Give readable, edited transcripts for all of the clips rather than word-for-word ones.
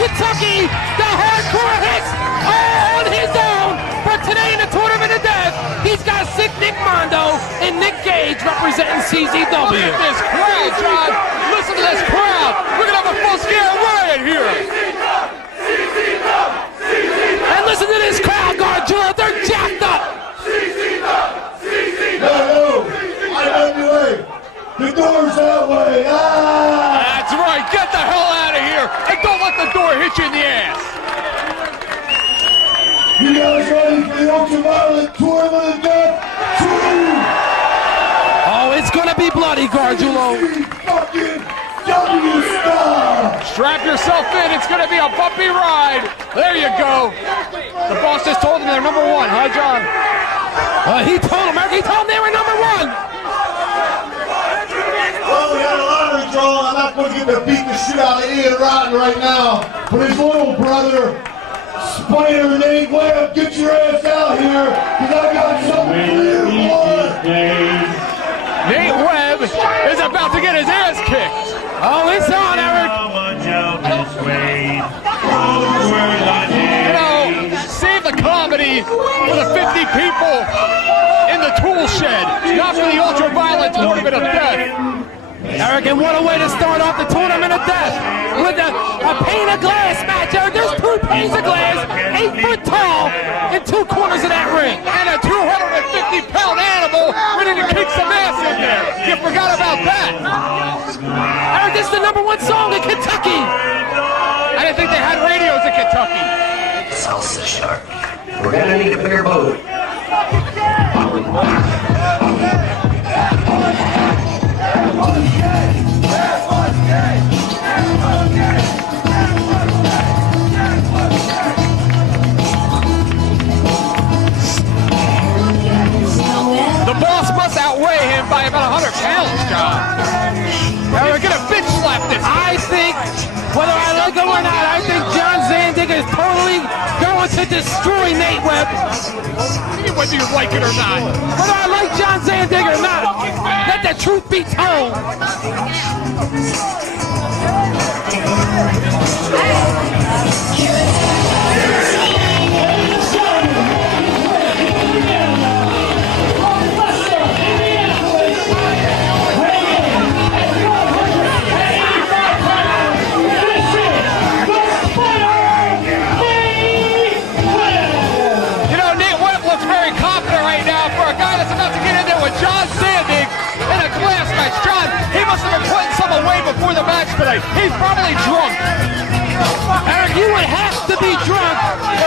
Kentucky, the hardcore hits all on his own. But today in the Tournament of Death, he's got Sick Nick Mondo and Nick Gage representing CZW. Look at this crowd, John. Listen to this crowd. We're going to have a full-scale riot here. And listen to this crowd, Gargiulo. They're jacked up. No, IWA. The door's that way. Ah! That's right. Get the hell out of here. And don't let the door hit you in the ass. You guys ready for the Ultraviolet Tournament of Death 2? Oh, it's gonna be bloody, Gargiulo. Fucking W style. Strap yourself in. It's going to be a bumpy ride. There you go. The boss just told them they're number one, huh, John? He told them they were number one. Well, we had a lottery draw. I'm not going to get to beat the shit out of Ian Rotten right now. But his little brother, Spider Nate Webb, get your ass out here, because I got something for you, boy. Nate Webb is about to get his ass kicked. Oh, it's on, Eric. You know, save the comedy for the 50 people in the tool shed, not for the Ultraviolet Tournament of Death. Eric, and what a way to start off the Tournament of Death with a pane of glass match, Eric. There's 2 panes of glass, 8 foot tall, in 2 corners of that ring. And a 250-pound animal ready to kick some ass in there. You forgot about that. Eric, this is the #1 song in Kentucky. I didn't think they had radios in Kentucky. Salsa Shark. We're gonna need a bigger boat. The boss must outweigh him by about 100 pounds, John. We're gonna bitch slap this. I think, whether I like him or not, I think John Zandig is totally going to destroy Nate Webb. Whether you like it or not. Whether I like John Zandig or not, let the truth be told. John Zandig in a glass match. John, he must have been putting some away before the match today. He's probably drunk. Eric, you would have to be drunk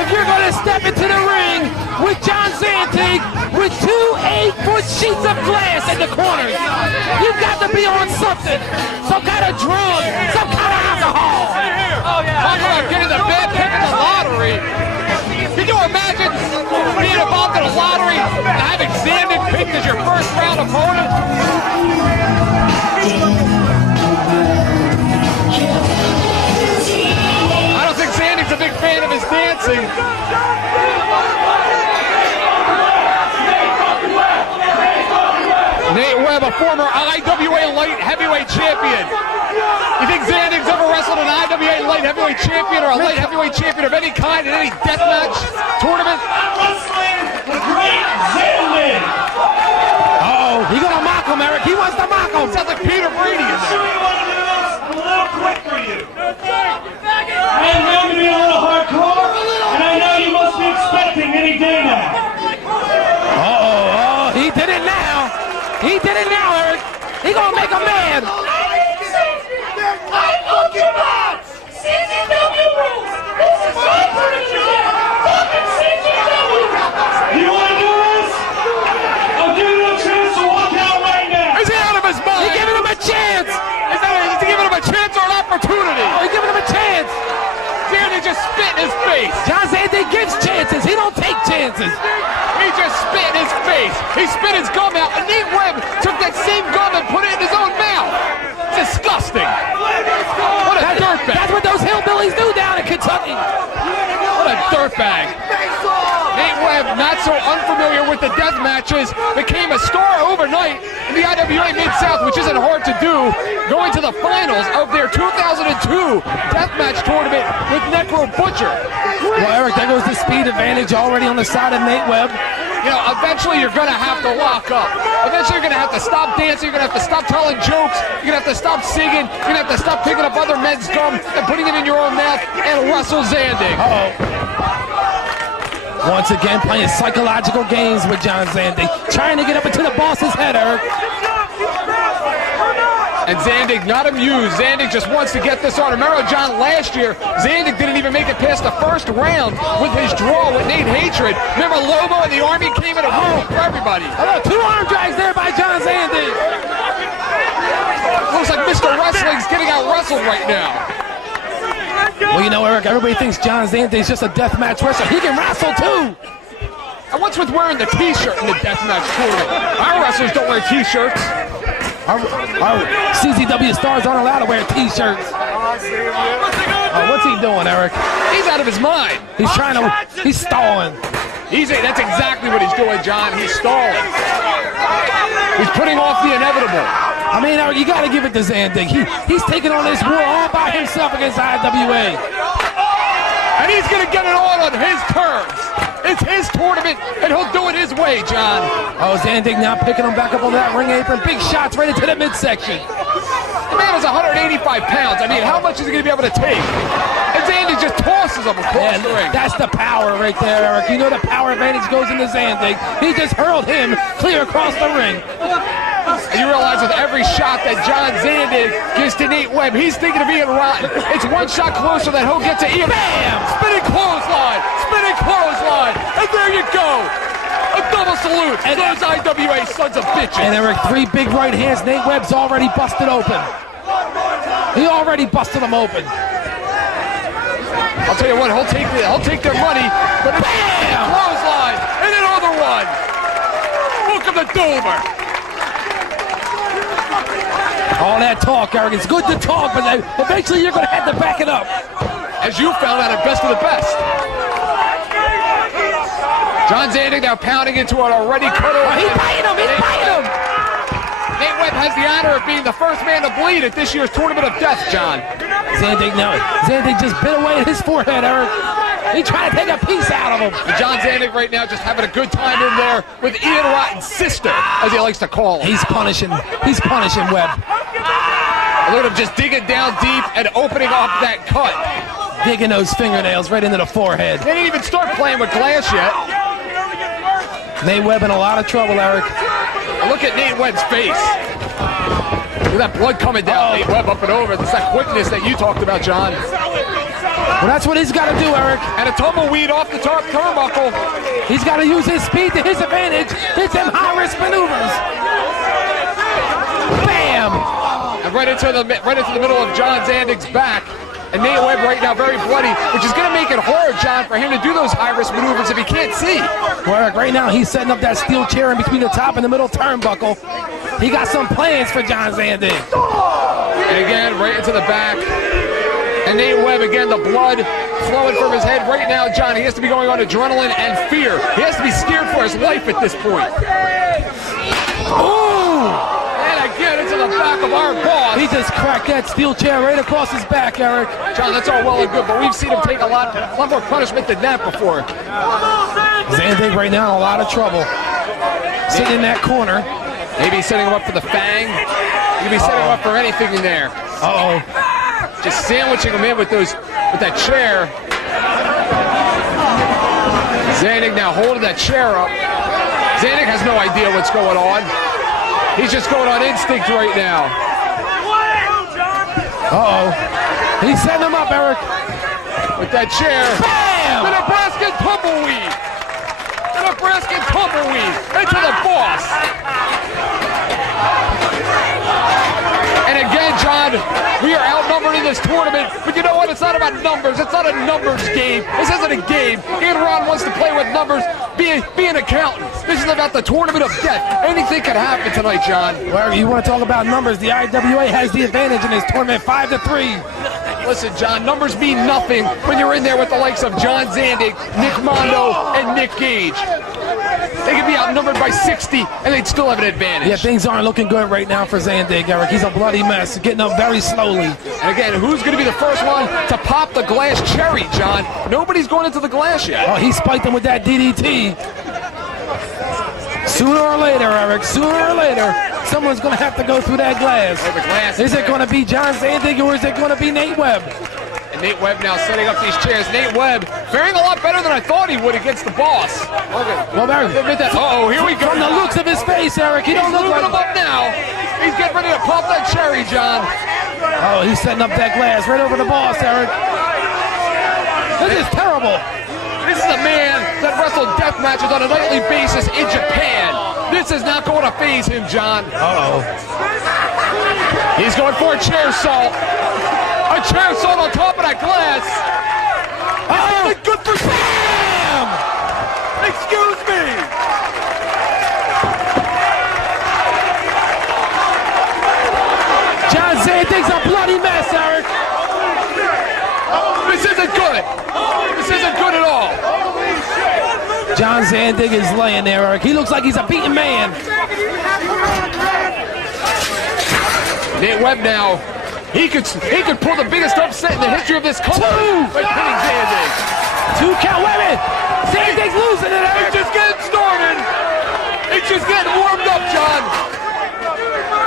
if you're going to step into the ring with John Zandig with 2 8-foot sheets of glass in the corners. You've got to be on something, some kind of drug, some kind of alcohol. Talk about getting the bad pick in the lottery. Can you imagine being involved in a lottery and having Zandig picked as your first round opponent? I don't think Zandig's a big fan of his dancing. Nate Webb, a former IWA light heavyweight champion. You think Zandig's ever wrestled an IWA light heavyweight champion or a light heavyweight champion of any kind in any deathmatch tournament? The great Zandig. Uh-oh, he's going to mock him, Eric. He wants to mock him. Sounds like Peter Brady in there. A little quick for you. I'm going to be a little hardcore, and I know you must be expecting any day now. Uh-oh, he did it now. He did it now, Eric. He's going to make him mad. I fucking about CZW rules. This is my furniture. Fucking CZW. You want to do this? I'll give you a chance to walk out right now. Is he out of his mind? He's giving him a chance. Is he giving him a chance or an opportunity? He's giving him a chance. Zandig just spit in his face. John Zandig gives chances. He don't take chances. He just spit in his face. He spit his gum out, and Nate Webb took that same gum and put it in his own mouth. Disgusting. What a dirtbag. That's what those hillbillies do down in Kentucky. What a dirtbag. Nate Webb not so unfamiliar with the death matches, became a star overnight in the IWA Mid-South, which isn't hard to do, going to the finals of their 2002 deathmatch tournament with Necro Butcher. Well, Eric, there goes the speed advantage already on the side of Nate Webb. You know, eventually you're going to have to lock up. Eventually you're going to have to stop dancing. You're going to have to stop telling jokes. You're going to have to stop singing. You're going to have to stop picking up other men's gum and putting it in your own mouth and wrestle Zandig. Once again, playing psychological games with John Zandig, trying to get up into the boss's head, Eric. And Zandig not amused. Zandig just wants to get this on. Remember, John, last year, Zandig didn't even make it past the first round with his draw with Nate Hatred. Remember, Lobo and the Army came in a room for everybody. Two arm drags there by John Zandig. Looks like Mr. Wrestling's getting out wrestled right now. Well, you know, Eric, everybody thinks John Zandig's just a deathmatch wrestler. He can wrestle, too. And what's with wearing the T-shirt in the deathmatch tournament? Our wrestlers don't wear T-shirts. Our CZW stars aren't allowed to wear T-shirts. What's he doing, Eric? He's out of his mind. He's stalling. That's exactly what he's doing, John. He's stalling. He's putting off the inevitable. I mean, Eric, you got to give it to Zandig. He's taking on this war all by himself against IWA. And he's going to get it on his terms. It's his tournament, and he'll do it his way, John. Oh, Zandig now picking him back up on that ring apron. Big shots right into the midsection. The man is 185 pounds. I mean, how much is he going to be able to take? And Zandig just tosses him across the ring. That's the power right there, Eric. You know the power advantage goes into Zandig. He just hurled him clear across the ring. And you realize with every shot that John Zandig gives to Nate Webb, he's thinking of Ian Rotten. It's one shot closer that he'll get to Ian. Bam! Spinning clothesline! Spinning clothesline! And there you go! A double salute to those IWA sons of bitches! And Eric, three big right hands. Nate Webb's already busted open. He already busted them open. I'll tell you what, he'll take their money, but it's a clothesline and another one! Welcome to Dover! All that talk, Eric, it's good to talk, but eventually you're going to have to back it up. As you found out at Best of the Best. John Zandig now pounding into an already cut off. He's biting him, he's biting him. Nate Webb has the honor of being the first man to bleed at this year's Tournament of Death, John. Zandig just bit away at his forehead, Eric. He's trying to take a piece out of him. And John Zandig right now just having a good time in there with Ian Rotten's sister, as he likes to call her. He's punishing Webb. Look at him just digging down deep and opening up that cut. Digging those fingernails right into the forehead. They didn't even start playing with glass yet. Nate Webb in a lot of trouble, Eric. And look at Nate Webb's face. Look at that blood coming down. Nate Webb up and over. It's that quickness that you talked about, John. Well, that's what he's got to do, Eric. And a tumbleweed off the top turnbuckle. He's got to use his speed to his advantage. Hit them high-risk maneuvers. Bam! And right into the middle of John Zandig's back. And Nate Webb right now very bloody, which is going to make it hard, John, for him to do those high-risk maneuvers if he can't see. Well, Eric, right now he's setting up that steel chair in between the top and the middle turnbuckle. He got some plans for John Zandig. And again, right into the back. And Nate Webb, again, the blood flowing from his head. Right now, John, he has to be going on adrenaline and fear. He has to be scared for his life at this point. Ooh! And again, into the back of our boss. He just cracked that steel chair right across his back, Eric. John, that's all well and good, but we've seen him take a lot more punishment than that before. Zandig right now in a lot of trouble. Sitting in that corner. Maybe he's setting him up for the Fang. He could be setting him up for anything in there. Uh-oh. Just sandwiching him in with that chair. Zandig now holding that chair up. Zandig has no idea what's going on. He's just going on instinct right now. Uh-oh. He's setting him up, Eric. With that chair. Bam! The Nebraskan tumbleweed. The Nebraskan tumbleweed into the boss. And again, John, we are outnumbered in this tournament, but you know what? It's not about numbers. It's not a numbers game. This isn't a game. Ian Ron wants to play with numbers, be an accountant. This is about the Tournament of Death. Anything can happen tonight, John. Well, you want to talk about numbers, the IWA has the advantage in this tournament, 5-3. Listen, John, numbers mean nothing when you're in there with the likes of John Zandig, Nick Mondo, and Nick Gage. They could be outnumbered by 60, and they'd still have an advantage. Yeah, things aren't looking good right now for Zandig, Eric. He's a bloody mess, getting up very slowly. And again, who's going to be the first one to pop the glass cherry, John? Nobody's going into the glass yet. Oh, he spiked him with that DDT. Sooner or later, Eric, sooner or later, someone's going to have to go through that glass. Oh, the glass Is it going to be John Zandig or is it going to be Nate Webb? And Nate Webb now setting up these chairs. Nate Webb faring a lot better than I thought he would against the boss. Okay. Well, there, Uh-oh, here we go. from the looks of his face, Eric, he don't look Moving like... him up now. He's getting ready to pop that cherry, John. Oh, he's setting up that glass right over the boss, Eric. This is terrible. This is a man that wrestled death matches on a nightly basis in Japan. This is not going to phase him, John. Uh-oh. He's going for a chair salt. A chair salt on top of that glass. Oh, Good for damn! Excuse me. John Zandig's a bloody mess, Eric. This isn't good. This isn't good at all. John Zandig is laying there, Eric. He looks like he's a beaten man. Nate Webb now. He could pull the biggest upset in the history of this company by pinning Zandig. 2 count, wait a minute. Zandig's losing it, Eric. It's just getting started. It's just getting warmed up, John.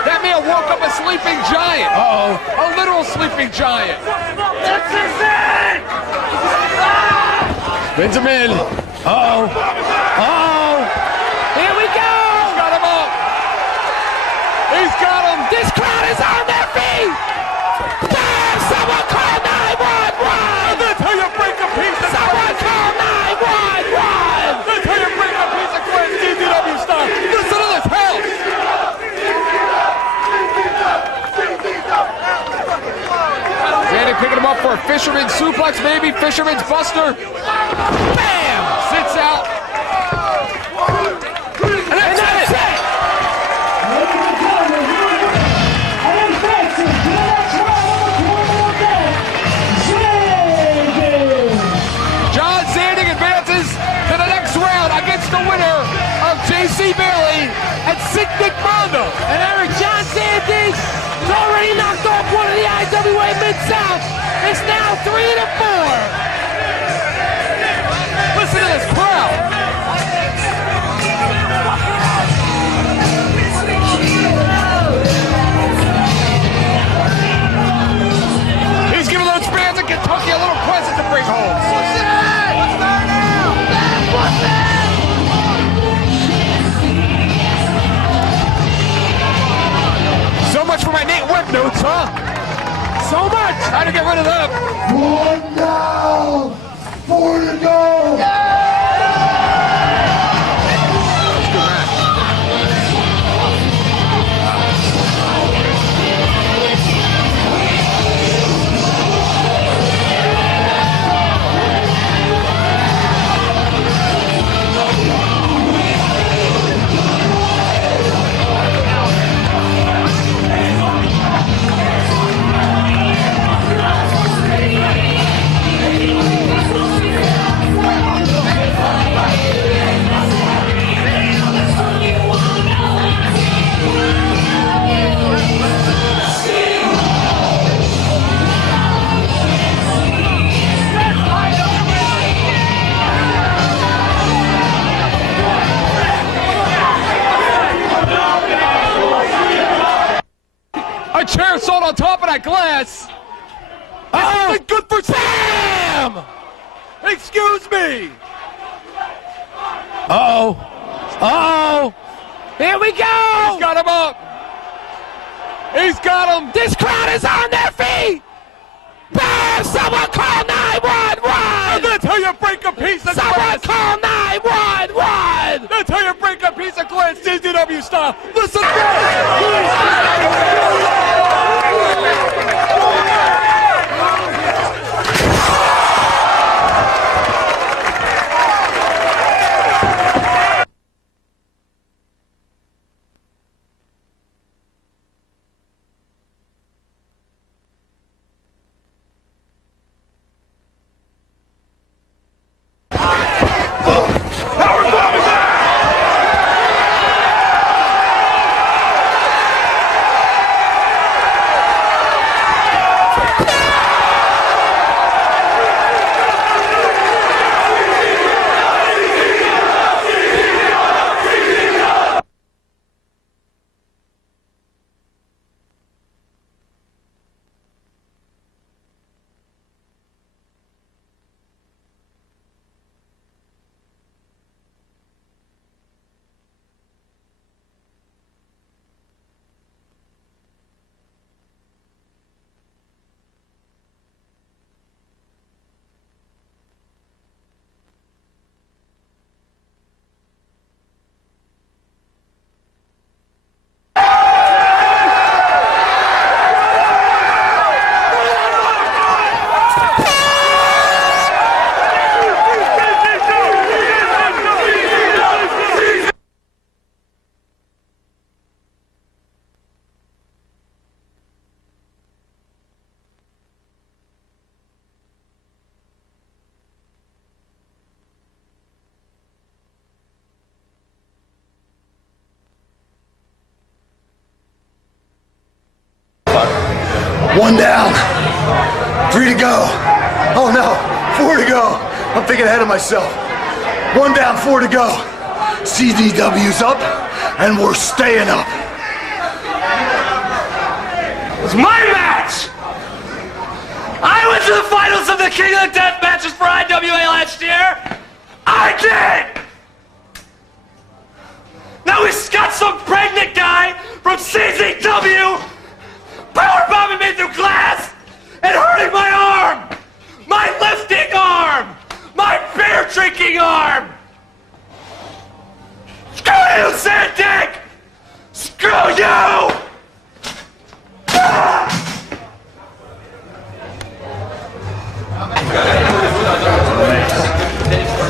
That man woke up a sleeping giant. Uh-oh. A literal sleeping giant. Spins him in. Uh-oh. Uh-oh. Here we go. He's got him up. He's got him. This crowd is on their feet. Damn, someone call 911. That's how you break a piece of Someone call 911. That's how you break a piece of glass, DDW style. Listen to this house. Zandig picking him up for a fisherman's suplex, maybe fisherman's buster. Bam! Sits out. And that's it. John Zandig advances to the next round against the winner of J.C. Bailey and Signet Mondo. And Eric, John Zandig's already knocked off one of the IWA Mid-South. It's now 3-4. Listen to this crowd. He's giving those fans in Kentucky a little present to bring home. So much for my Nate Webb notes, huh? So much. How to get rid of them. 1 down, 4 to go. A chair salt on top of that glass. Oh, This is good for damn! Excuse me. Uh-oh. Uh-oh. Here we He's go. got him up. He's got him. This crowd is on their feet. Bam! Someone call 911. That's how you break a piece of Someone glass. call 911. That's how you break a piece of glass, CZW style. Listen to 1 down. 3 to go. Oh no, 4 to go. I'm thinking ahead of myself. 1 down, 4 to go. CZW's up, and we're staying up. It's my match! I went to the finals of the King of the Death matches for IWA last year! I did! Now we've got some pregnant guy from CZW powerbombing me through glass and hurting my arm! My lifting arm! My beer drinking arm! Screw you, Sandig! Screw you!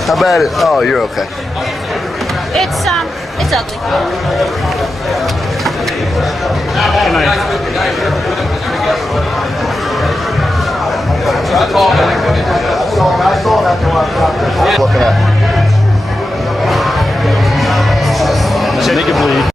How bad it? Oh, you're okay. It's ugly. Looking at. Make it bleed.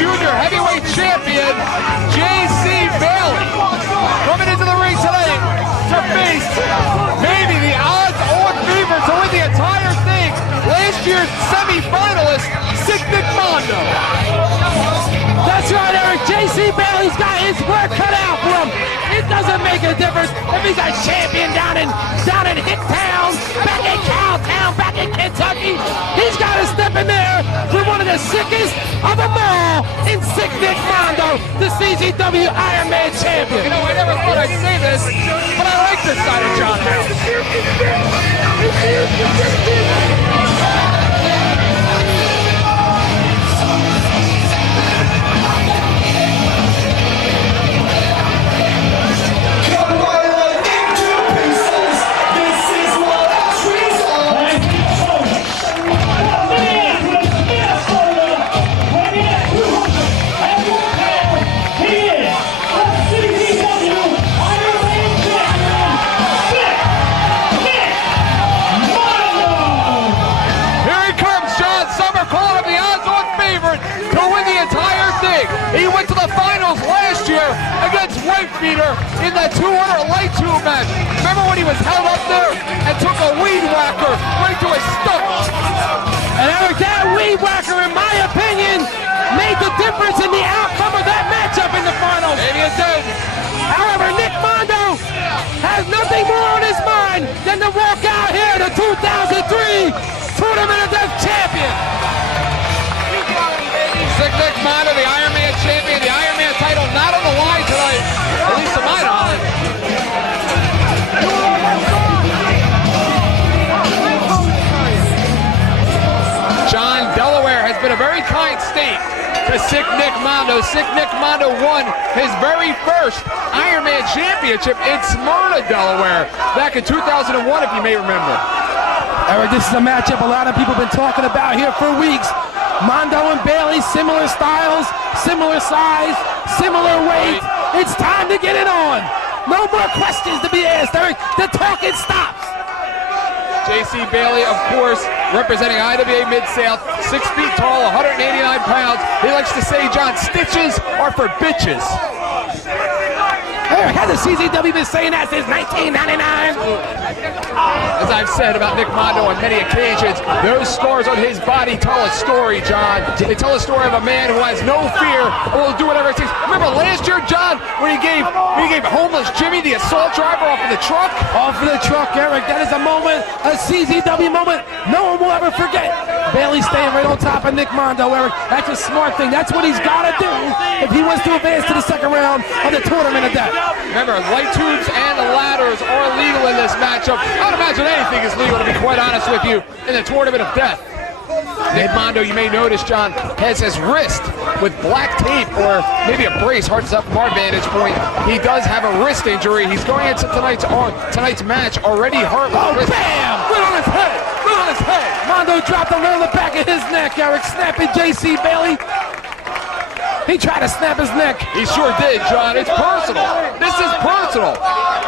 Junior heavyweight champion J.C. Bailey coming into the ring tonight to face maybe the odds-on favorite to win the entire thing, last year's semi-finalist Sick Nick Mondo. That's right, Eric. J.C. Bailey's got his work cut out for him. It doesn't make a difference if he's a champion down in Hicktown, back in Cowtown, back in Kentucky. He's got to step in there for one of the sickest of them all in Sick Nick Mondo, the CZW Iron Man champion. You know, I never thought I'd say this, but I like this side of John House. He went to the finals last year against Whitebeater in that 200 light tube match. Remember when he was held up there and took a weed whacker right to his stomach? And Eric, that weed whacker, in my opinion, made the difference in the outcome of that matchup in the finals. Maybe it did. However, Nick Mondo has nothing more on his mind than to walk out here the 2003 Tournament of Death champion. Sick Nick Mondo, the Iron Man champion, the Iron Man title not on the line tonight, at least to my knowledge. John, Delaware has been a very kind state to Sick Nick Mondo. Sick Nick Mondo won his very first Iron Man championship in Smyrna, Delaware, back in 2001, if you may remember. Eric, this is a matchup a lot of people have been talking about here for weeks. Mondo and Bailey, similar styles, similar size, similar weight. It's time to get it on. No more questions to be asked, Eric. The talking stops. J.C. Bailey, of course, representing IWA Mid-South, 6 feet tall, 189 pounds. He likes to say, John, stitches are for bitches. Eric, has the CZW been saying that since 1999? As I've said about Nick Mondo on many occasions, those scars on his body tell a story, John. They tell a story of a man who has no fear and will do whatever it takes. Remember last year, John, when he gave homeless Jimmy the assault driver off of the truck? Off of the truck, Eric. That is a moment, a CZW moment no one will ever forget. Bailey staying right on top of Nick Mondo, Eric. That's a smart thing. That's what he's got to do if he wants to advance to the second round of the Tournament of Death. Remember, light tubes and the ladders are illegal in this matchup. I would imagine anything is legal, to be quite honest with you, in the Tournament of Death. Nick Mondo, you may notice, John, has his wrist with black tape or maybe a brace, hard to tell from our vantage point. He does have a wrist injury. He's going into tonight's match already hurt with Oh, wrist. bam! Right on his head! Right on his head! Mondo dropped the rail in the back of his neck, Eric, snapping JC Bailey. He tried to snap his neck. He sure did, John. It's personal. This is personal.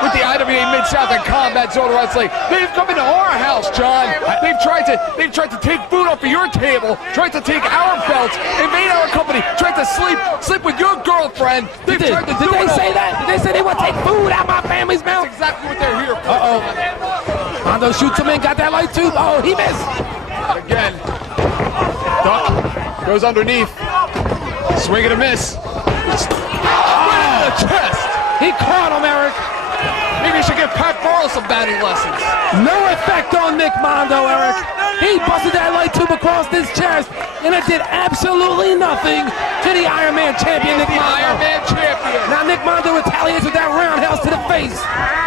With the IWA Mid-South and Combat Zone Wrestling, they've come into our house, John. They've tried to take food off of your table, tried to take our belts, invade our company, tried to sleep with your girlfriend. They've tried to Did they say that? Did they say they want to take food out of my family's mouth? That's exactly what they're here for. Uh-oh. Mondo shoots him in, got that light tube. Oh, he missed. Again. Duck. Goes underneath. Swing and a miss. Right in the chest. He caught him, Eric. Maybe you should give Pat Barlow some batting lessons. No effect on Nick Mondo, Eric. He busted that light tube across his chest, and it did absolutely nothing to the Iron Man champion, Nick Mondo. Iron Man champion. Now Nick Mondo retaliates with that roundhouse to the face.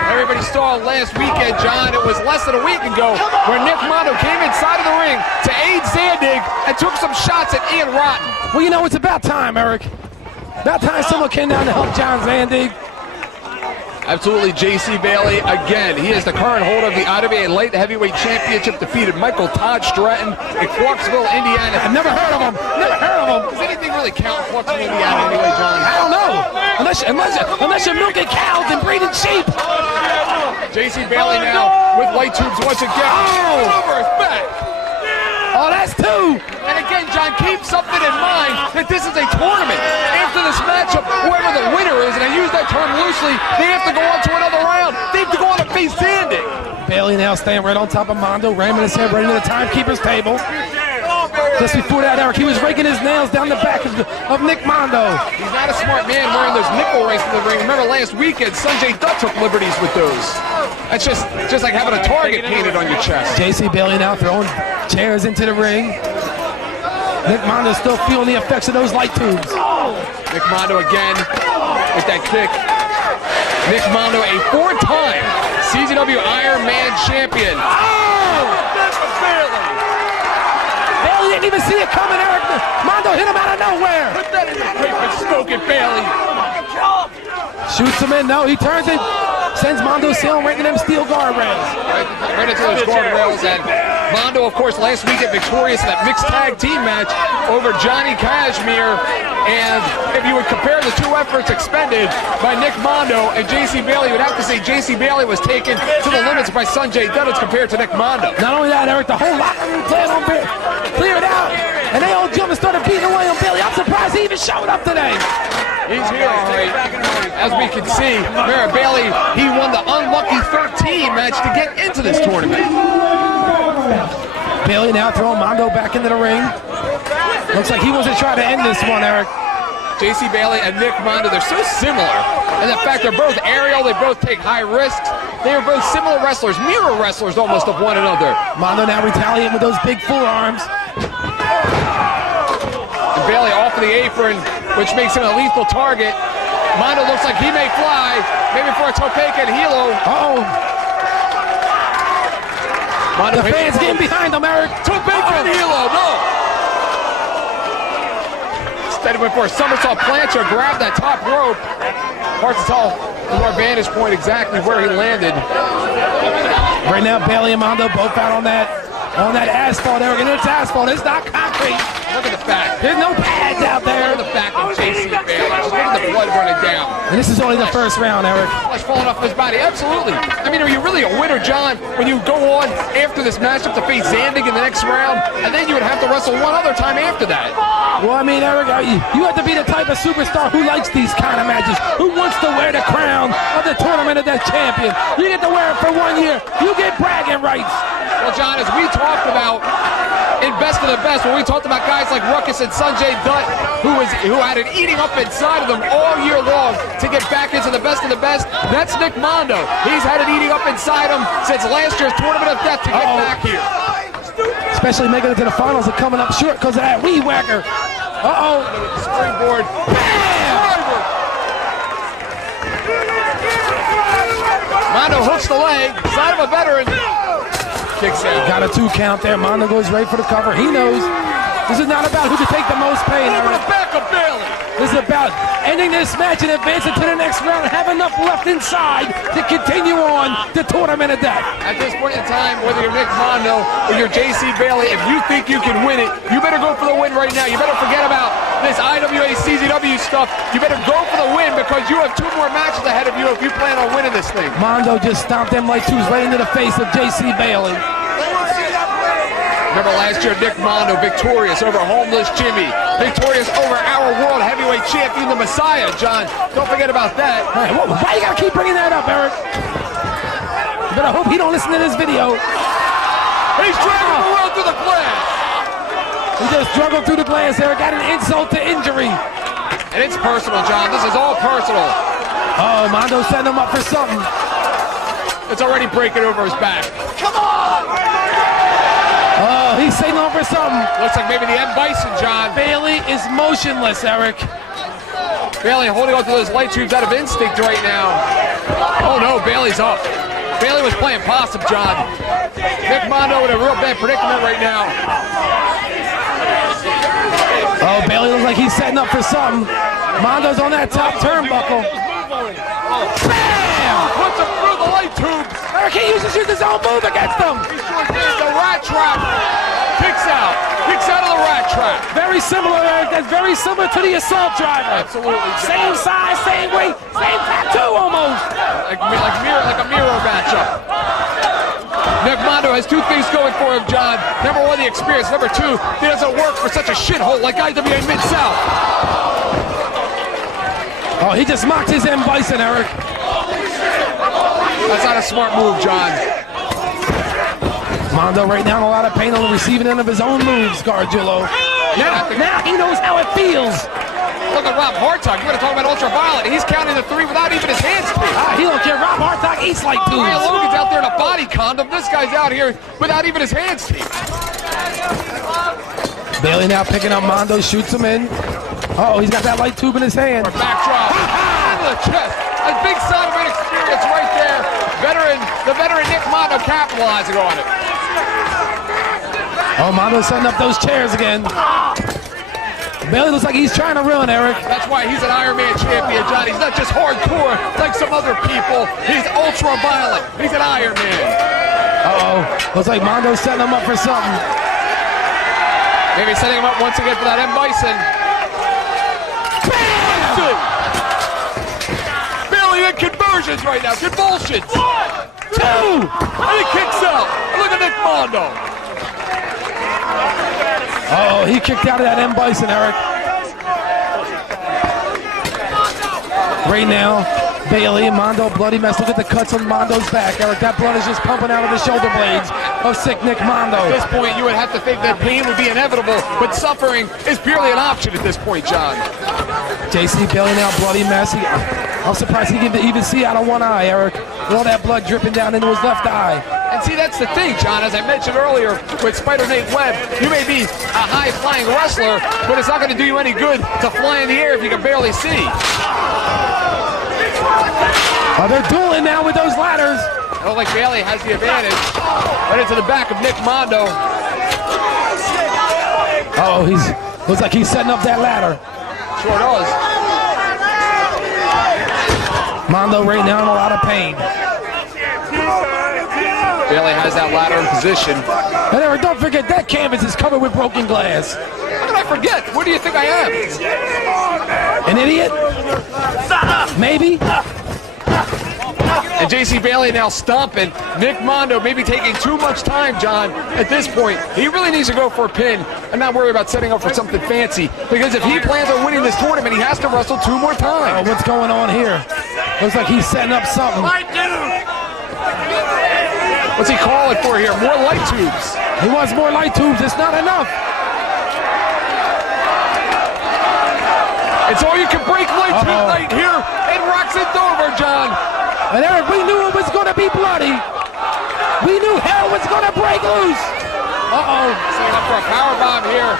Everybody saw last weekend, John. It was less than a week ago where Nick Mondo came inside of the ring to aid Zandig and took some shots at Ian Rotten. Well, you know, it's about time, Eric. About time someone came down to help John Zandig. Absolutely, JC Bailey, again, he is the current holder of the IWA Light Heavyweight Championship, defeated Michael Todd Stratton in Clarksville, Indiana. I've never heard of him. Never heard of him. Does anything really count in Clarksville, Indiana anyway, John? I don't know. Unless you're milking cows and breeding sheep. JC Bailey now with light tubes once again. Oh! Over his back. Oh, that's two. And again, John, keep something in mind that this is a tournament. After this matchup, whoever the winner is, and I use that term loosely, they have to go on to another round. They have to go on to face Zandig. Bailey now staying right on top of Mondo, ramming his head right into the timekeeper's table. Just before that, Eric, he was raking his nails down the back of Nick Mondo. He's not a smart man wearing those nickel rings in the ring. Remember last weekend, Sanjay Dutt took liberties with those. That's just like having a target painted on your chest. JC Bailey now throwing chairs into the ring. Nick Mondo still feeling the effects of those light tubes. Nick Mondo again with that kick. Nick Mondo, a four-time CZW Iron Man champion. Bailey didn't even see it coming, Eric. Mondo hit him out of nowhere. Put that in the pipe and smoke it, Bailey. Shoots him in. No, he turns it. Sends Mondo sailing right into them steel guardrails. Right into those guardrails. And Mondo, of course, last weekend victorious in that mixed tag team match over Johnny Kashmere. And if you would compare the two efforts expended by Nick Mondo and JC Bailey, you would have to say JC Bailey was taken to the limits by Sanjay Dutt as compared to Nick Mondo. Not only that, Eric, the whole locker room plan on cleared out. And they all jumped and started beating away on Bailey. I'm surprised he even showed up today. He's here, all right. As we can see, Mara Bailey, he won the unlucky 13 match to get into this tournament. Bailey now throwing Mondo back into the ring. Looks like he wants to try to end this one, Eric. JC Bailey and Nick Mondo, they're so similar. And the fact they're both aerial, they both take high risks. They are both similar wrestlers, mirror wrestlers almost of one another. Mondo now retaliating with those big forearms. And Bailey off of the apron, which makes him a lethal target. Mondo looks like he may fly, maybe for a Topeka and Hilo. Uh-oh. Mondo The fans getting behind him, Eric. Topeka and Hilo, no! Instead he went for a somersault plancha, grabbed that top rope. Hard to tell from our vantage point exactly where he landed. Right now, Bailey and Mondo both out on that asphalt, Eric. And it's asphalt, it's not concrete. Look at the back. There's no pads out there. Look at the back of JC Bailey. Just look at the blood running down. And this is only the first round, Eric. Flesh falling off his body. Absolutely. I mean, are you really a winner, John, when you go on after this matchup to face Zandig in the next round, and then you would have to wrestle one other time after that? Well, I mean, Eric, you have to be the type of superstar who likes these kind of matches, who wants to wear the crown of the Tournament of the Champion. You get to wear it for 1 year. You get bragging rights. Well, John, as we talked about in Best of the Best, when we talked about guys like Ruckus and Sanjay Dutt, who had it eating up inside of them all year long to get back into the Best of the Best, that's Nick Mondo. He's had it eating up inside him since last year's Tournament of Death to get back here. Especially making it to the finals and coming up short because of that weed whacker. Uh-oh. Springboard. Bam! Mondo hooks the leg, sign of a veteran. Kicks out. Got a 2 count there. Mondo goes right for the cover. He knows this is not about who can take the most pain. Over the back of Bailey. This is about ending this match and advancing to the next round and have enough left inside to continue on the tournament of death. At this point in time, whether you're Nick Mondo or you're JC Bailey, if you think you can win it, you better go for the win right now. You better forget about this IWA CZW stuff. You better go for the win because you have 2 more matches ahead of you if you plan on winning this thing. Mondo just stomped them like 2s right into the face of JC Bailey. Remember last year, Nick Mondo victorious over Homeless Jimmy, victorious over our world heavyweight champion, the Messiah, John. Don't forget about that. All right, why you gotta keep bringing that up, Eric? But I hope he don't listen to this video. He's dragging the world through the glass. He just struggled through the glass, Eric. Got an insult to injury. And it's personal, John. This is all personal. Oh, Mondo setting him up for something. It's already breaking over his back. Come on! Oh, he's setting on for something. Looks like maybe the M. Bison, John. Bailey is motionless, Eric. Bailey holding on to those light tubes out of instinct right now. Oh no, Bailey's up. Bailey was playing possum, John. Nick Mondo in a real bad predicament right now. Oh, Bailey looks like he's setting up for something. Mondo's on that top turnbuckle. Bam! Puts him through the light tubes. Eric, he uses his own move against him. The rat trap. Kicks out. Kicks out of the rat trap. Very similar, Eric. That's very similar to the assault driver. Absolutely. Same size, same weight, same tattoo almost. Like a mirror matchup. Nick Mondo has 2 things going for him, John. Number 1, the experience. Number 2, he doesn't work for such a shithole like IWA Mid-South. Oh, he just mocked his M. Bison, Eric. That's not a smart move, John. Mondo right now in a lot of pain on the receiving end of his own moves, Gargiulo. Now he knows how it feels. Look at Rob Hartog. You're going to talk about ultraviolet. He's counting the 3 without even his hands free. He don't care. Rob Hartog eats like 2. Ryan Logan's out there in a body condom. This guy's out here without even his hands free. Bailey now picking up Mondo, shoots him in. Oh, he's got that light tube in his hand. Backdrop. Into the chest. A big sign of inexperience right there. The veteran Nick Mondo capitalizing on it. Oh, Mondo's setting up those chairs again. Bailey looks like he's trying to ruin Eric. That's why he's an Iron Man champion, John. He's not just hardcore like some other people. He's ultra-violent. He's an Iron Man. Uh-oh. Looks like Mondo's setting him up for something. Maybe setting him up once again for that M. Bison. Bam! Bailey in conversions right now. Convulsions. 1, 2. And he kicks out. Look at Nick Mondo. Oh, he kicked out of that M. Bison, Eric. Right now, Bailey and Mondo, bloody mess. Look at the cuts on Mondo's back, Eric. That blood is just pumping out of the shoulder blades of sick Nick Mondo. At this point, you would have to think that pain would be inevitable, but suffering is purely an option at this point, John. JC Bailey now, bloody mess. I'm surprised he can even see out of one eye, Eric. With all that blood dripping down into his left eye. And see, that's the thing, John. As I mentioned earlier with Spider Nate Webb, you may be a high-flying wrestler, but it's not going to do you any good to fly in the air if you can barely see. Oh, they're dueling now with those ladders. I don't think Bailey has the advantage. Right into the back of Nick Mondo. Oh, looks like he's setting up that ladder. Sure does. Mondo right now in a lot of pain. Bailey has that ladder in position. And Eric, don't forget that canvas is covered with broken glass. How did I forget? What do you think I am? An idiot? Maybe? And JC Bailey now stomping. Nick Mondo maybe taking too much time, John, at this point. He really needs to go for a pin and not worry about setting up for something fancy. Because if he plans on winning this tournament, he has to wrestle 2 more times. Oh, what's going on here? Looks like he's setting up something. What's he calling for here? More light tubes. He wants more light tubes. It's not enough. It's all you can break light tube right here. It rocks it over, John. And Eric, we knew it was going to be bloody. We knew hell was going to break loose. Uh-oh. Setting up for a power bomb here.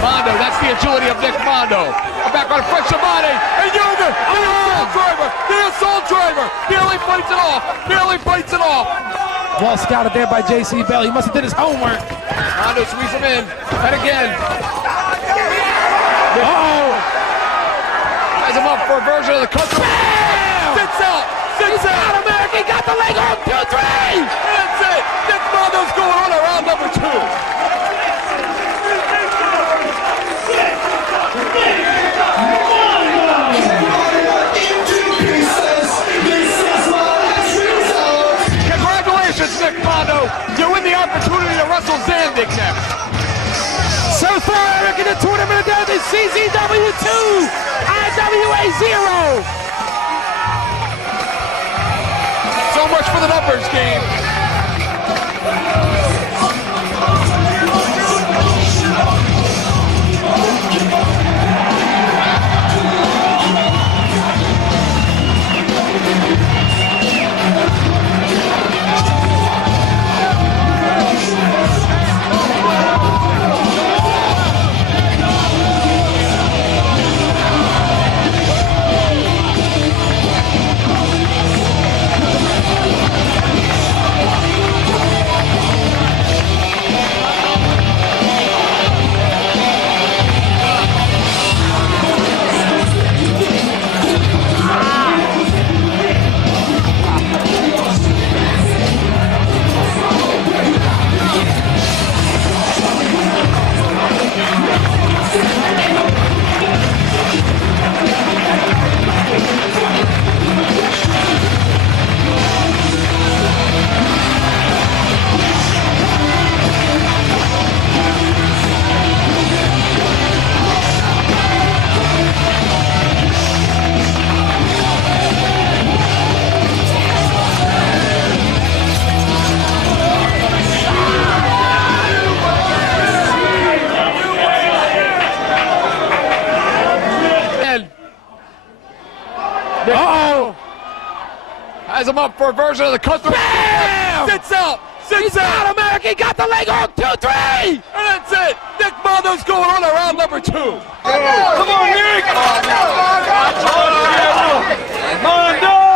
Mondo, that's the agility of Nick Mondo. Back on Frank Shamane, and Yoga, the assault driver, barely fights it off. Well scouted there by JC Bell. He must have did his homework. Mondo squeeze him in, and again. Ties him up for a version of the country. Sits out. America, he got the leg on 2-3. That's it. Nick Mondo's going on around number 2. Congratulations, Nick Mondo. You win the opportunity to wrestle Zandig next. So far, Eric, in the tournament of death is CZW 2, IWA 0. So much for the numbers game. Has him up for a version of the country. Bam! Sits out. America, he got the leg on 2-3. And that's it. Nick Mondo's going on around number 2. Come on, Nick! Mondo!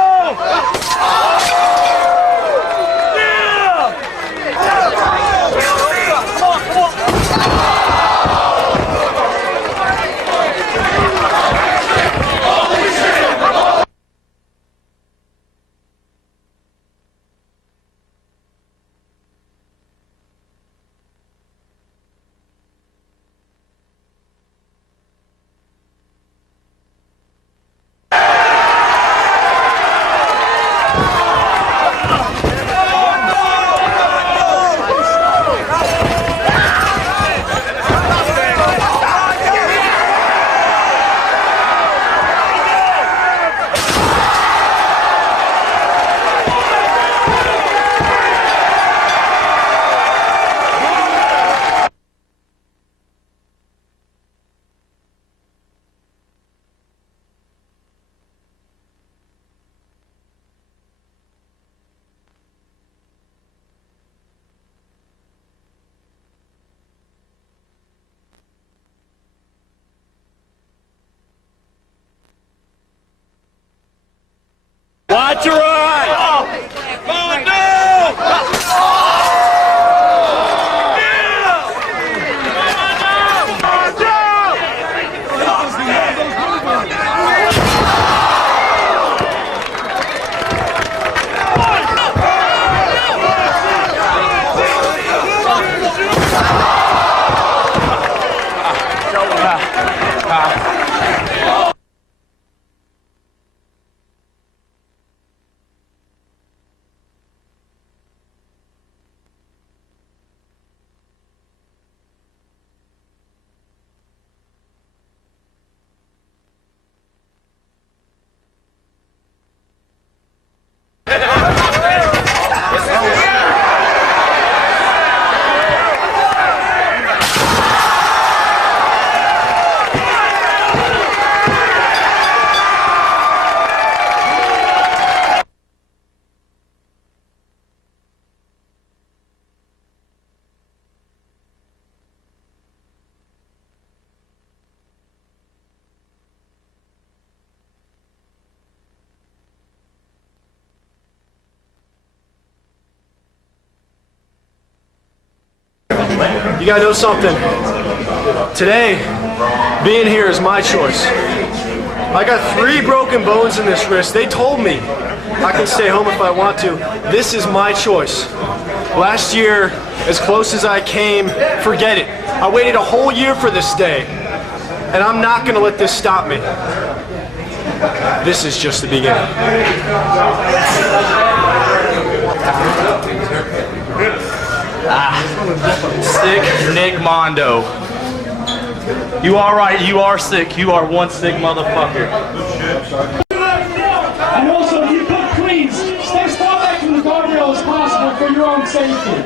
Watch your eye! You gotta know something. Today, being here is my choice. I got 3 broken bones in this wrist. They told me I can stay home if I want to. This is my choice. Last year, as close as I came, forget it. I waited a whole year for this day, and I'm not gonna let this stop me. This is just the beginning. Sick Nick Mondo. You are right, you are sick. You are one sick motherfucker. And also, if you cook cleans, stay as far back from the guardrail as possible for your own safety.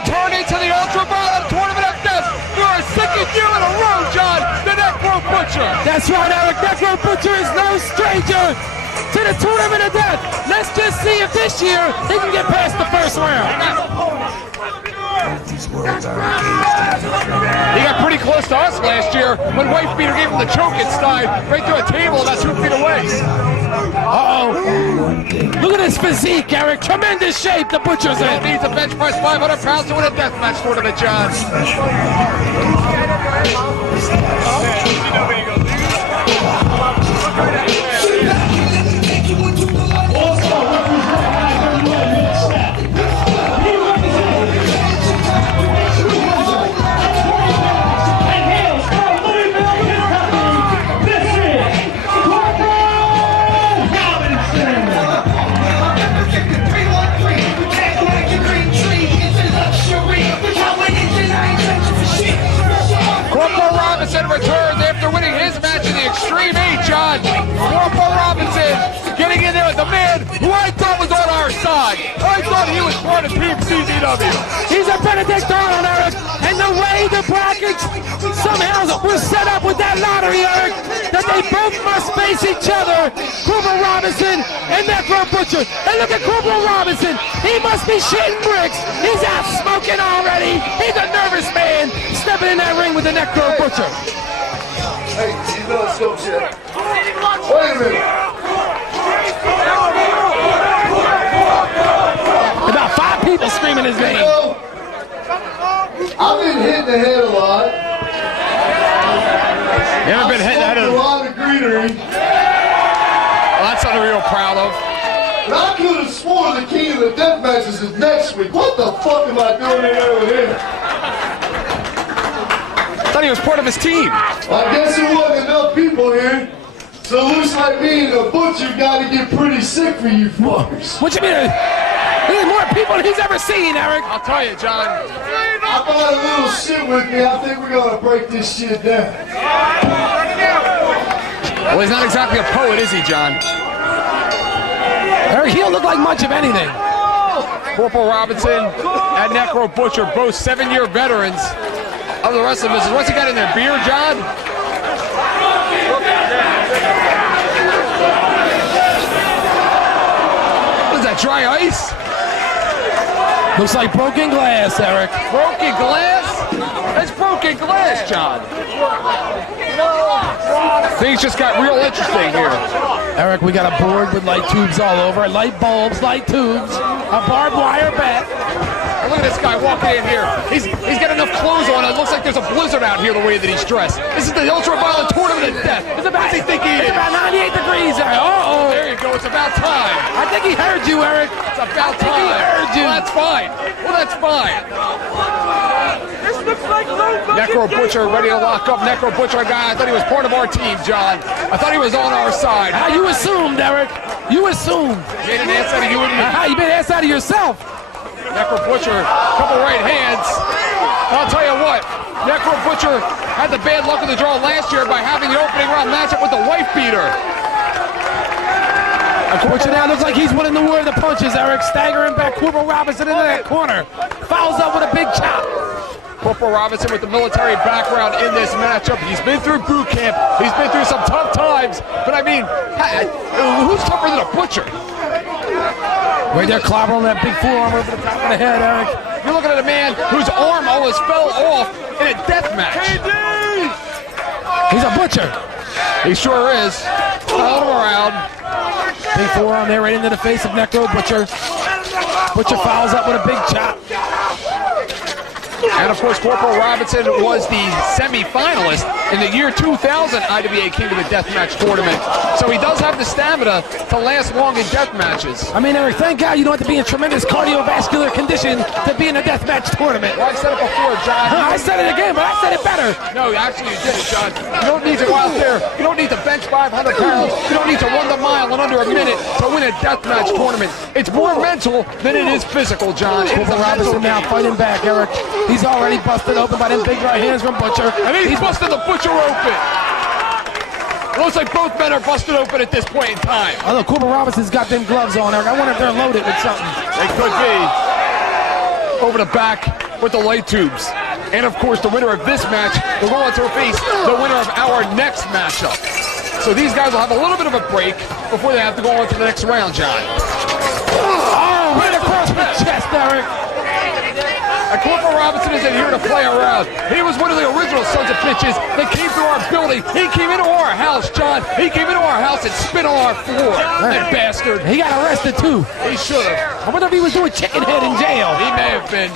Returning to the Ultraviolet Tournament of Death for a second year in a row, John, the Necro Butcher. That's right, Eric. Necro Butcher is no stranger to the Tournament of Death. Let's just see if this year he can get past the first round. He got pretty close to us last year when Wife Beater gave him the choke and slide right through a table about 2 feet away. Uh-oh. Look at his physique, Eric. Tremendous shape the Butcher's in. He needs a bench press 500 pounds to win a deathmatch tournament, John. Corporal Robinson returns after winning his match in the Extreme 8, John. Corporal Robinson getting in there with the man who I thought was on our side. I thought he was part of Team CZW. He's a Benedict Arnold, Eric. And the way the brackets somehow were set up with that lottery, Eric, that they both must face each other, Corporal Robinson and Necro Butcher. And look at Corporal Robinson. He must be shitting bricks. He's out smoking already. He's a nervous man stepping in that ring with the Necro Butcher. Hey, you know some shit. Wait a minute. About 5 people screaming his name. You know, I've been hit in the head a lot. You haven't been hit in the head a lot of greenery. Well, that's something we're real proud of. And I could have sworn the King of the Death Matches is next week. What the fuck am I doing in there with him? I thought he was part of his team. Well, I guess there wasn't enough people here. So it looks like me and the Butcher got to get pretty sick for you fuckers. What you mean? There's more people than he's ever seen, Eric. I'll tell you, John. I brought a little shit with me. I think we're going to break this shit down. Well, he's not exactly a poet, is he, John? Eric, he don't look like much of anything. Corporal Robinson and Necro Butcher, both 7-year veterans of the wrestling business. What's he got in there? Beer, John? What is that, dry ice? Looks like broken glass, Eric. Broken glass? That's broken glass, John. Things just got real interesting here. Eric, we got a board with light tubes all over, light bulbs, light tubes, a barbed wire bat. Look at this guy walking in here. He's got enough clothes on. It looks like there's a blizzard out here the way that he's dressed. This is the Ultraviolet Tournament of Death. What does he think he is? It's about 98 degrees, Eric. Uh-oh. There you go. It's about time. I think he heard you, Eric. It's about time. He heard you. Well, that's fine. Well, that's fine. Necro Butcher ready to lock up. Necro Butcher, a guy I thought he was part of our team, John. I thought he was on our side. How you assumed, Eric? You assumed. Made an ass out of you and me. You made an ass out of yourself. Necro Butcher, couple right hands. I'll tell you what, Necro Butcher had the bad luck of the draw last year by having the opening round matchup with the wife beater. Butcher now looks like he's winning the war of the punches, Eric. Staggering back Corporal Robinson into that corner. Fouls up with a big chop. Corporal Robinson with the military background in this matchup. He's been through boot camp. He's been through some tough times. But I mean, who's tougher than a Butcher? Right there, clobbering that big forearm over the top of the head, Eric. You're looking at a man whose arm almost fell off in a death match. He's a Butcher. He sure is. Following him around. Big forearm there right into the face of Necro Butcher. Butcher fouls up with a big chop. And of course, Corporal Robinson was the semi-finalist in the year 2000 IWA King of the Deathmatch tournament. So he does have the stamina to last long in death matches. I mean, Eric, thank God you don't have to be in tremendous cardiovascular condition to be in a deathmatch tournament. Well, I said it before, John. I said it again, but I said it better. No, actually you did it, John. You don't need to go out there. You don't need to bench 500 pounds. You don't need to run the mile in under a minute to win a deathmatch tournament. It's more mental than it is physical, John. Corporal Robinson now fighting back, Eric. He's already busted open by them big right hands from Butcher. And he's busted the Butcher open. Looks like both men are busted open at this point in time. Oh, look, Corporal Robinson's got them gloves on, Eric. I wonder if they're loaded with something. They could be. Over the back with the light tubes. And of course, the winner of this match will go on to face the winner of our next matchup. So these guys will have a little bit of a break before they have to go on to the next round, John. Oh, right across the chest, Eric. And Corporal Robinson isn't here to play around. He was one of the original sons of bitches that came through our building. He came into our house, John. He came into our house and spit on our floor. That bastard. He got arrested, too. He should have. I wonder if he was doing chicken head in jail. He may have been.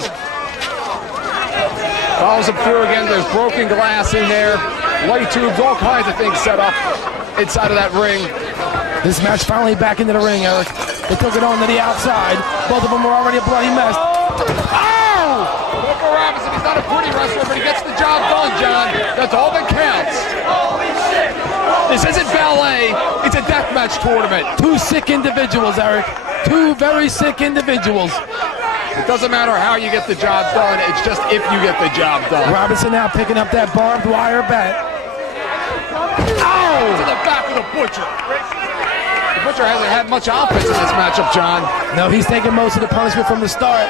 Follows him through again. There's broken glass in there. Light tubes, all kinds of things set up inside of that ring. This match finally back into the ring, Eric. They took it on to the outside. Both of them were already a bloody mess. Corporal Robinson, he's not a pretty wrestler, but he gets the job done, John. That's all that counts. This isn't ballet, it's a deathmatch tournament. Two sick individuals, Eric. Two very sick individuals. It doesn't matter how you get the job done, it's just if you get the job done. Robinson now picking up that barbed wire bat. Ow! To the back of the Butcher. The Butcher hasn't had much offense in this matchup, John. No, he's taking most of the punishment from the start.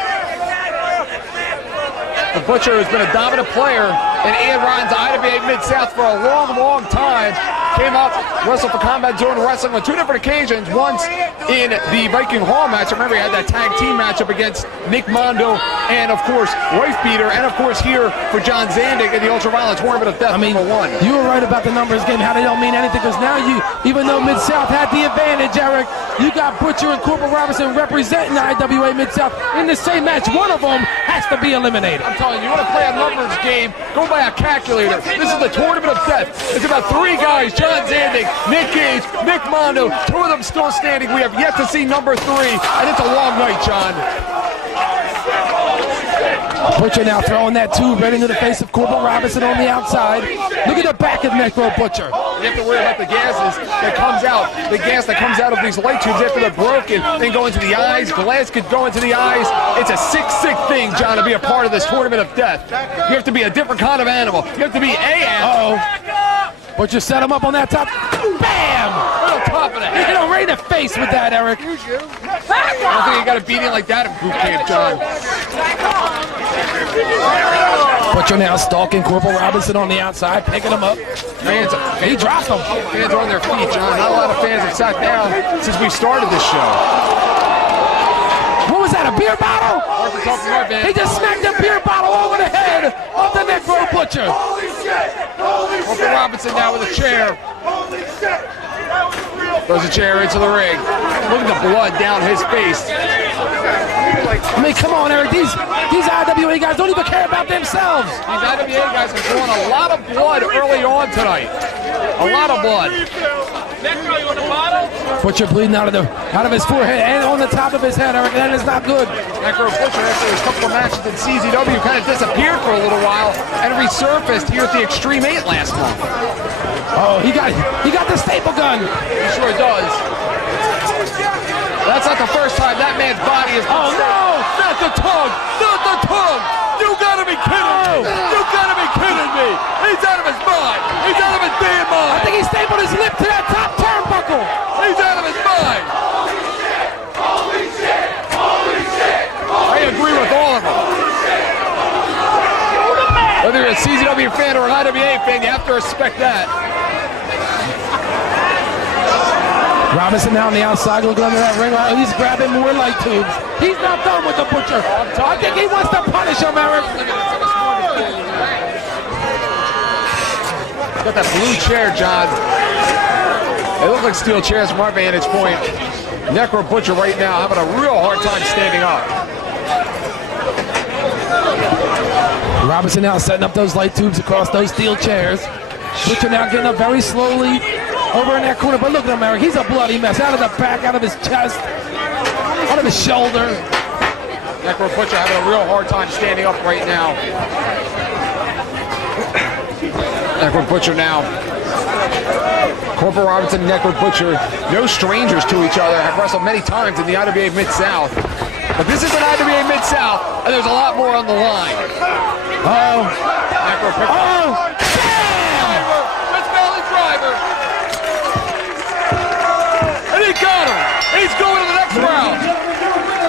The Butcher has been a dominant player in Ian Ryan's IWA Mid-South for a long, long time. Came up, wrestled for Combat Zone Wrestling on two different occasions. Once in the Viking Hall match. Remember, he had that tag team matchup against Nick Mondo and, of course, Wife Beater. And, of course, here for John Zandig in the Ultraviolence Tournament of Death #1. You were right about the numbers game, how they don't mean anything, because now you, even though Mid-South had the advantage, Eric, you got Butcher and Corporal Robinson representing the IWA Mid-South in the same match. One of them has to be eliminated. I'm telling you, you want to play a numbers game, go by a calculator. This is the Tournament of Death. It's about three guys, John Zandig, Nick Gage, Nick Mondo, two of them still standing. We have yet to see number 3, and it's a long night, John. Butcher now throwing that tube right into the face of Corporal Robinson on the outside. Look at the back of Necro Butcher. You have to worry about the gases that comes out, the gas that comes out of these light tubes after they're broken, then go into the eyes. Glass could go into the eyes. It's a sick, sick thing, John, to be a part of this Tournament of Death. You have to be a different kind of animal. You have to be a animal. Butcher set him up on that top. Bam! Right on top of the head. Hit him right in the face with that, Eric. I don't think you got a beating like that in boot camp, John. Butcher now stalking Corporal Robinson on the outside, picking him up. He dropped him. Fans are on their feet, John. Not a lot of fans have sat down since we started this show. What was that, a beer bottle? He just smacked a beer bottle over the head of the Necro Butcher. Corporal Robinson now with a chair. Throws a chair into the ring. Look at the blood down his face. I mean, come on, Eric. These IWA guys don't even care about themselves. These IWA guys have drawn a lot of blood early on tonight. A lot of blood. Butcher bleeding out of his forehead and on the top of his head, Eric. That is not good. Necro Butcher, after his couple of matches in CZW, kind of disappeared for a little while and resurfaced here at the Extreme 8 last month. Oh, he got the staple gun. He sure does. That's not the first time that man's body is. Oh no! Not the tongue! Not the tongue! You gotta be kidding me! You gotta be kidding me! He's out of his mind! He's out of his damn mind! I think he stapled his lip to that top turnbuckle. He's out of his mind! Holy shit! Holy shit! I agree with all of them. Whether you're a CZW fan or an IWA fan, you have to respect that. Robinson now on the outside, looking under that ring. He's grabbing more light tubes. He's not done with the Butcher. I think he wants to punish him, Eric. Got that blue chair, John. They look like steel chairs from our vantage point. Necro Butcher right now having a real hard time standing up. Robinson now setting up those light tubes across those steel chairs. Butcher now getting up very slowly over in that corner. But look at him, Eric. He's a bloody mess. Out of the back, out of his chest, out of his shoulder. Necro Butcher having a real hard time standing up right now. Necro Butcher now. Corporal Robinson and Necro Butcher, no strangers to each other, have wrestled many times in the IWA Mid-South. But this is an IWA Mid-South, and there's a lot more on the line. Oh. Necro Butcher. Oh. Driver. Just belly driver. And he got him. He's going to the next round.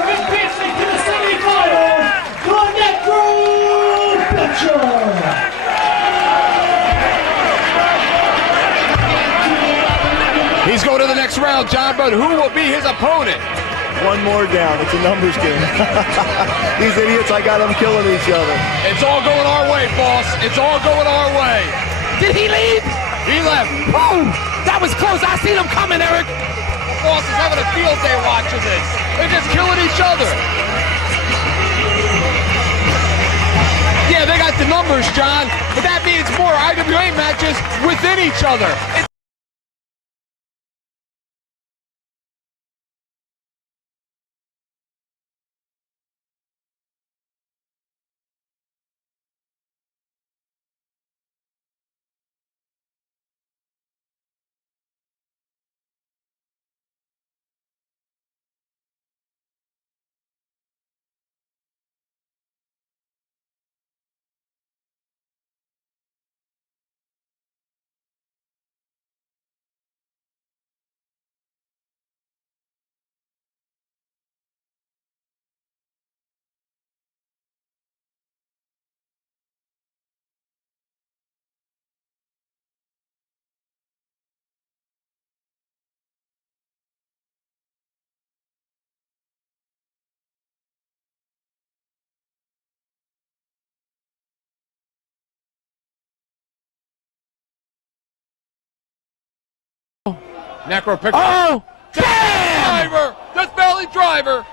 Advancing to the semifinals, the Necro Butcher. He's going to the next round, John, but who will be his opponent? One more down. It's a numbers game. These idiots, I got them killing each other. It's all going our way, boss. It's all going our way. Did he leave? He left. Boom! That was close. I seen him coming, Eric. Boss is having a field day watching this. They're just killing each other. Yeah, they got the numbers, John, but that means more IWA matches within each other. Necro picked Oh! Damn! driver! Just belly driver!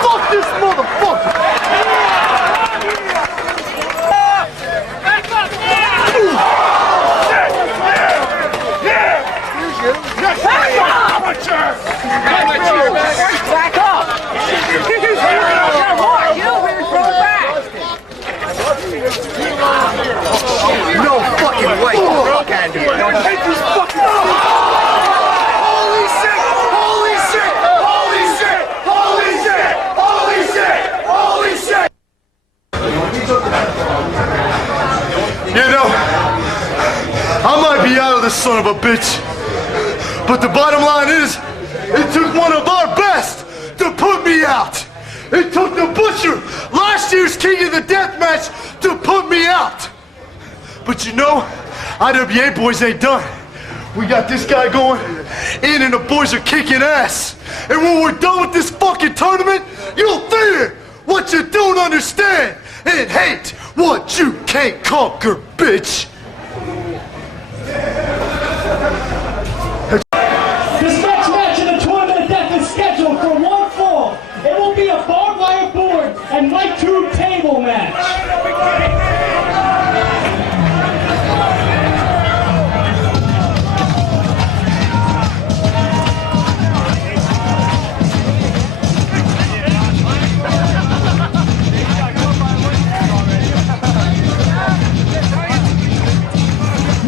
Fuck this motherfucker! the son of a bitch. But the bottom line is, it took one of our best to put me out. It took the Butcher, last year's King of the Deathmatch, to put me out. But you know, IWA boys ain't done. We got this guy going in and the boys are kicking ass. And when we're done with this fucking tournament, you'll fear what you don't understand and hate what you can't conquer, bitch. This next match in the Tournament of Death is scheduled for one fall. It will be a barbed wire board and light tube table match.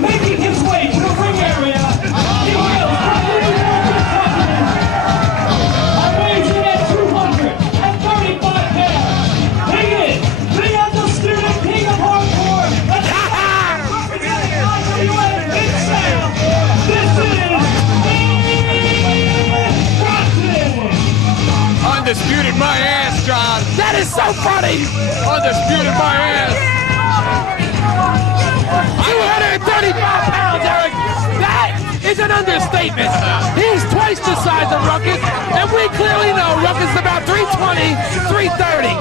Making his way to the ring area, he hails from New York, and weighs in at 235 pounds. He is the undisputed king of hardcore, representing IWA Mid-South. This is Steve Bronson. Undisputed my ass, John. That is so funny. Undisputed my ass. 235 pounds, Eric. That is an understatement. He's twice the size of Ruckus, and we clearly know Ruckus is about 320, 330.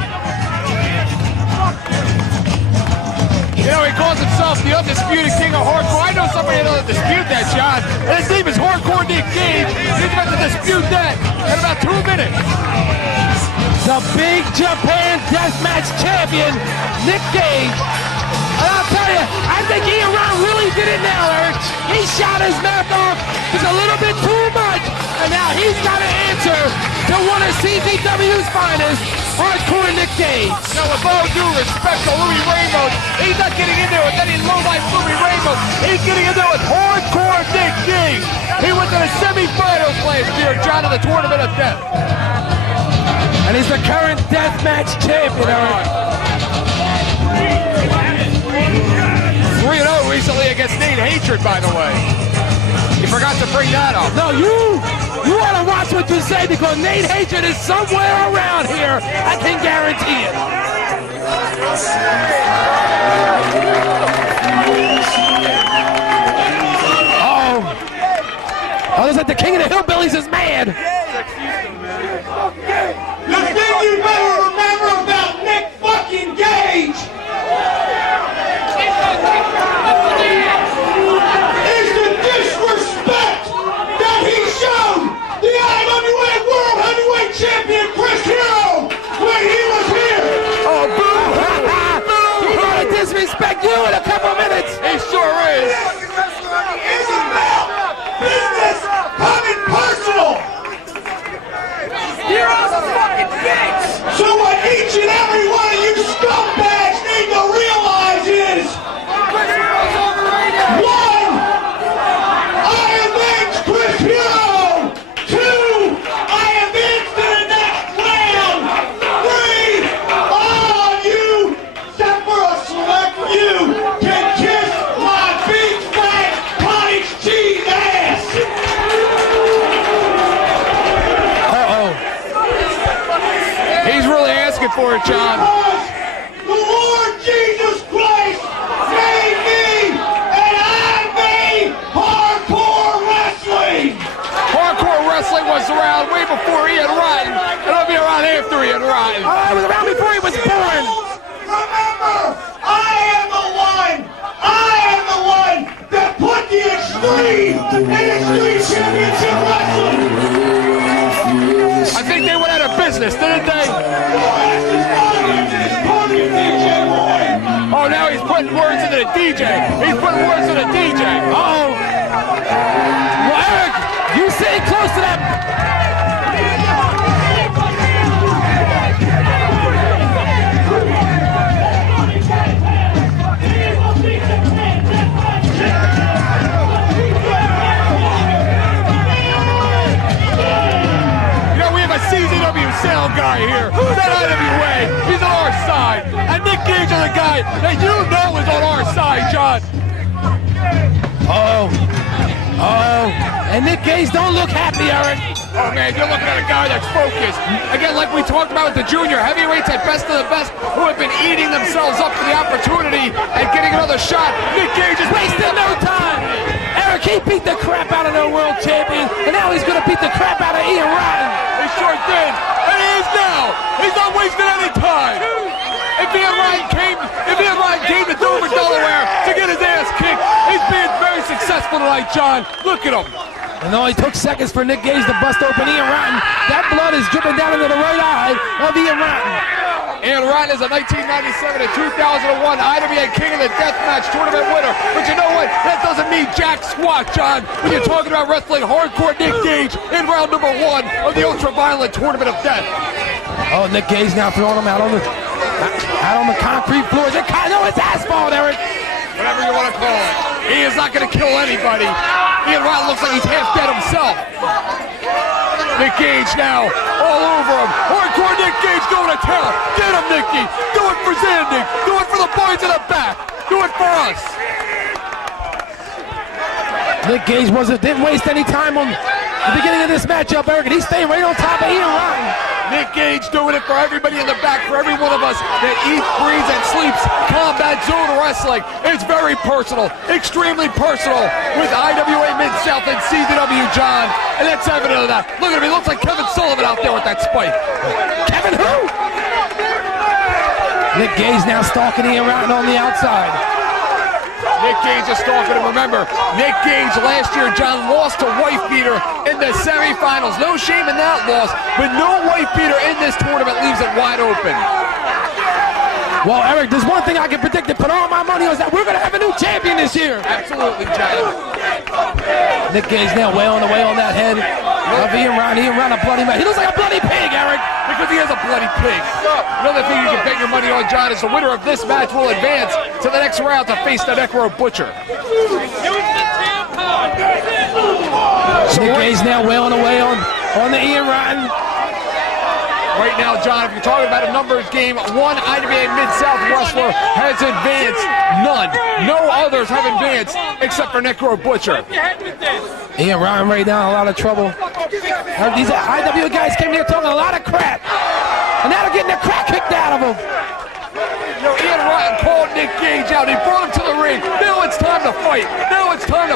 You know, he calls himself the undisputed king of hardcore. I know somebody that'll dispute that, John. And his name is Hardcore Nick Gage. He's about to dispute that in about 2 minutes. The Big Japan Deathmatch champion, Nick Gage. And I'll tell you, I think Ian Round really did it now, Eric. He shot his mouth off just a little bit too much, and now he's got to answer to one of CZW's finest, Hardcore Nick Gage. Now, with all due respect to Louis Ramos, he's not getting in there with any low-life Louis Ramos. He's getting in there with Hardcore Nick Gage. He went to the semifinals last year, John, in the Tournament of Death. And he's the current Deathmatch champion, Eric. 3-0 recently against Nate Hatred, by the way. You forgot to bring that up. No, you want to watch what you say because Nate Hatred is somewhere around here. I can guarantee it. Oh, looks like the King of the Hillbillies is mad. The thing you better remember about Nick fucking Gage is the disrespect that he showed the IWA World Heavyweight Champion Chris Hero when he was here. Oh, boo! He's gonna disrespect you in a couple minutes. He sure is. It's about business coming personal. Heroes are fucking dicks. So what each and every one of you scumbags need to realize is, one, I avenged Chris Hero. Two, I advanced to the next round. Three, all of you, except for a select few, can kiss my big fat cottage cheese ass. He's really asking for it, John. The Lord Jesus Christ made me, and I made hardcore wrestling. Hardcore wrestling was around way before Ian Rotten, and it'll be around after Ian Rotten. Oh, it was around before he was born. Remember, I am the one that put the Extreme in Extreme Championship Wrestling. I think they went out of business, didn't they? Oh, now he's putting words into the DJ. He's putting words into the DJ. Oh. Well, Eric, you sitting close to that. CZW sound guy here. Who's that IWA? He's on our side. And Nick Gage is the guy that you know is on our side, John. Oh. Oh, and Nick Gage don't look happy, Eric. Oh, man, you're looking at a guy that's focused. Again, like we talked about with the junior heavyweights at Best of the Best, who have been eating themselves up for the opportunity and getting another shot. Nick Gage is Wasting no time. Eric, he beat the crap out of the world champion, and now he's going to beat the crap out of Ian Rotten. He sure did, and he is now. He's not wasting any time. If Ian Ryan came to Dover, Delaware to get his ass kicked, he's being very successful tonight, John. Look at him. And it only took seconds for Nick Gage to bust open Ian Rotten. That blood is dripping down into the right eye of Ian Rotten. Ian Rotten is a 1997 and 2001 IWA King of the Deathmatch tournament winner. But you know what? That doesn't mean jack squat, John. When you're talking about wrestling hardcore Nick Gage in round number 1 of the Ultraviolet Tournament of Death. Oh, Nick Gage now throwing him out on the concrete floors. No, it's asphalt, Eric. Whatever you want to call it. He is not going to kill anybody. Ian Rotten looks like he's half dead himself. Nick Gage now all over him. Hardcore Nick Gage going to town. Get him, Nicky. Do it for Zandig. Do it for the boys in the back. Do it for us. Nick Gage didn't waste any time on the beginning of this matchup, Eric, and he's staying right on top of Ian Rotten. Nick Gage doing it for everybody in the back, for every one of us that eats, breathes, and sleeps Combat Zone Wrestling. It's very personal, extremely personal with IWA Mid-South and CZW, John. And that's evident of that. Look at him, he looks like Kevin Sullivan out there with that spike. Kevin who? Nick Gage now stalking Ian Rotten on the outside. Nick Gage is stalking him. Remember, Nick Gage last year, John, lost to Wife Beater in the semifinals. No shame in that loss, but no Wife Beater in this tournament leaves it wide open. Well, Eric, there's one thing I can predict and put all my money on is that we're going to have a new champion this year. Absolutely, John. Nick Gage now wailing away on that head of Ian Rotten. Ian Rotten a bloody man. He looks like a bloody pig, Eric. Because he is a bloody pig. Another thing you can bet your money on, John, is the winner of this match will advance to the next round to face the Necro Butcher. Nick Gage now wailing away on the Ian Rotten. Right now, John, if you're talking about a numbers game, one IWA Mid-South wrestler has advanced. None. No others have advanced except for Necro Butcher. Ian Rotten right now in a lot of trouble. These IWA guys came here talking a lot of crap. And now they're getting the crap kicked out of them. You know, Ian Rotten called Nick Gage out. He brought him to the ring. Now it's time to fight. Now it's time to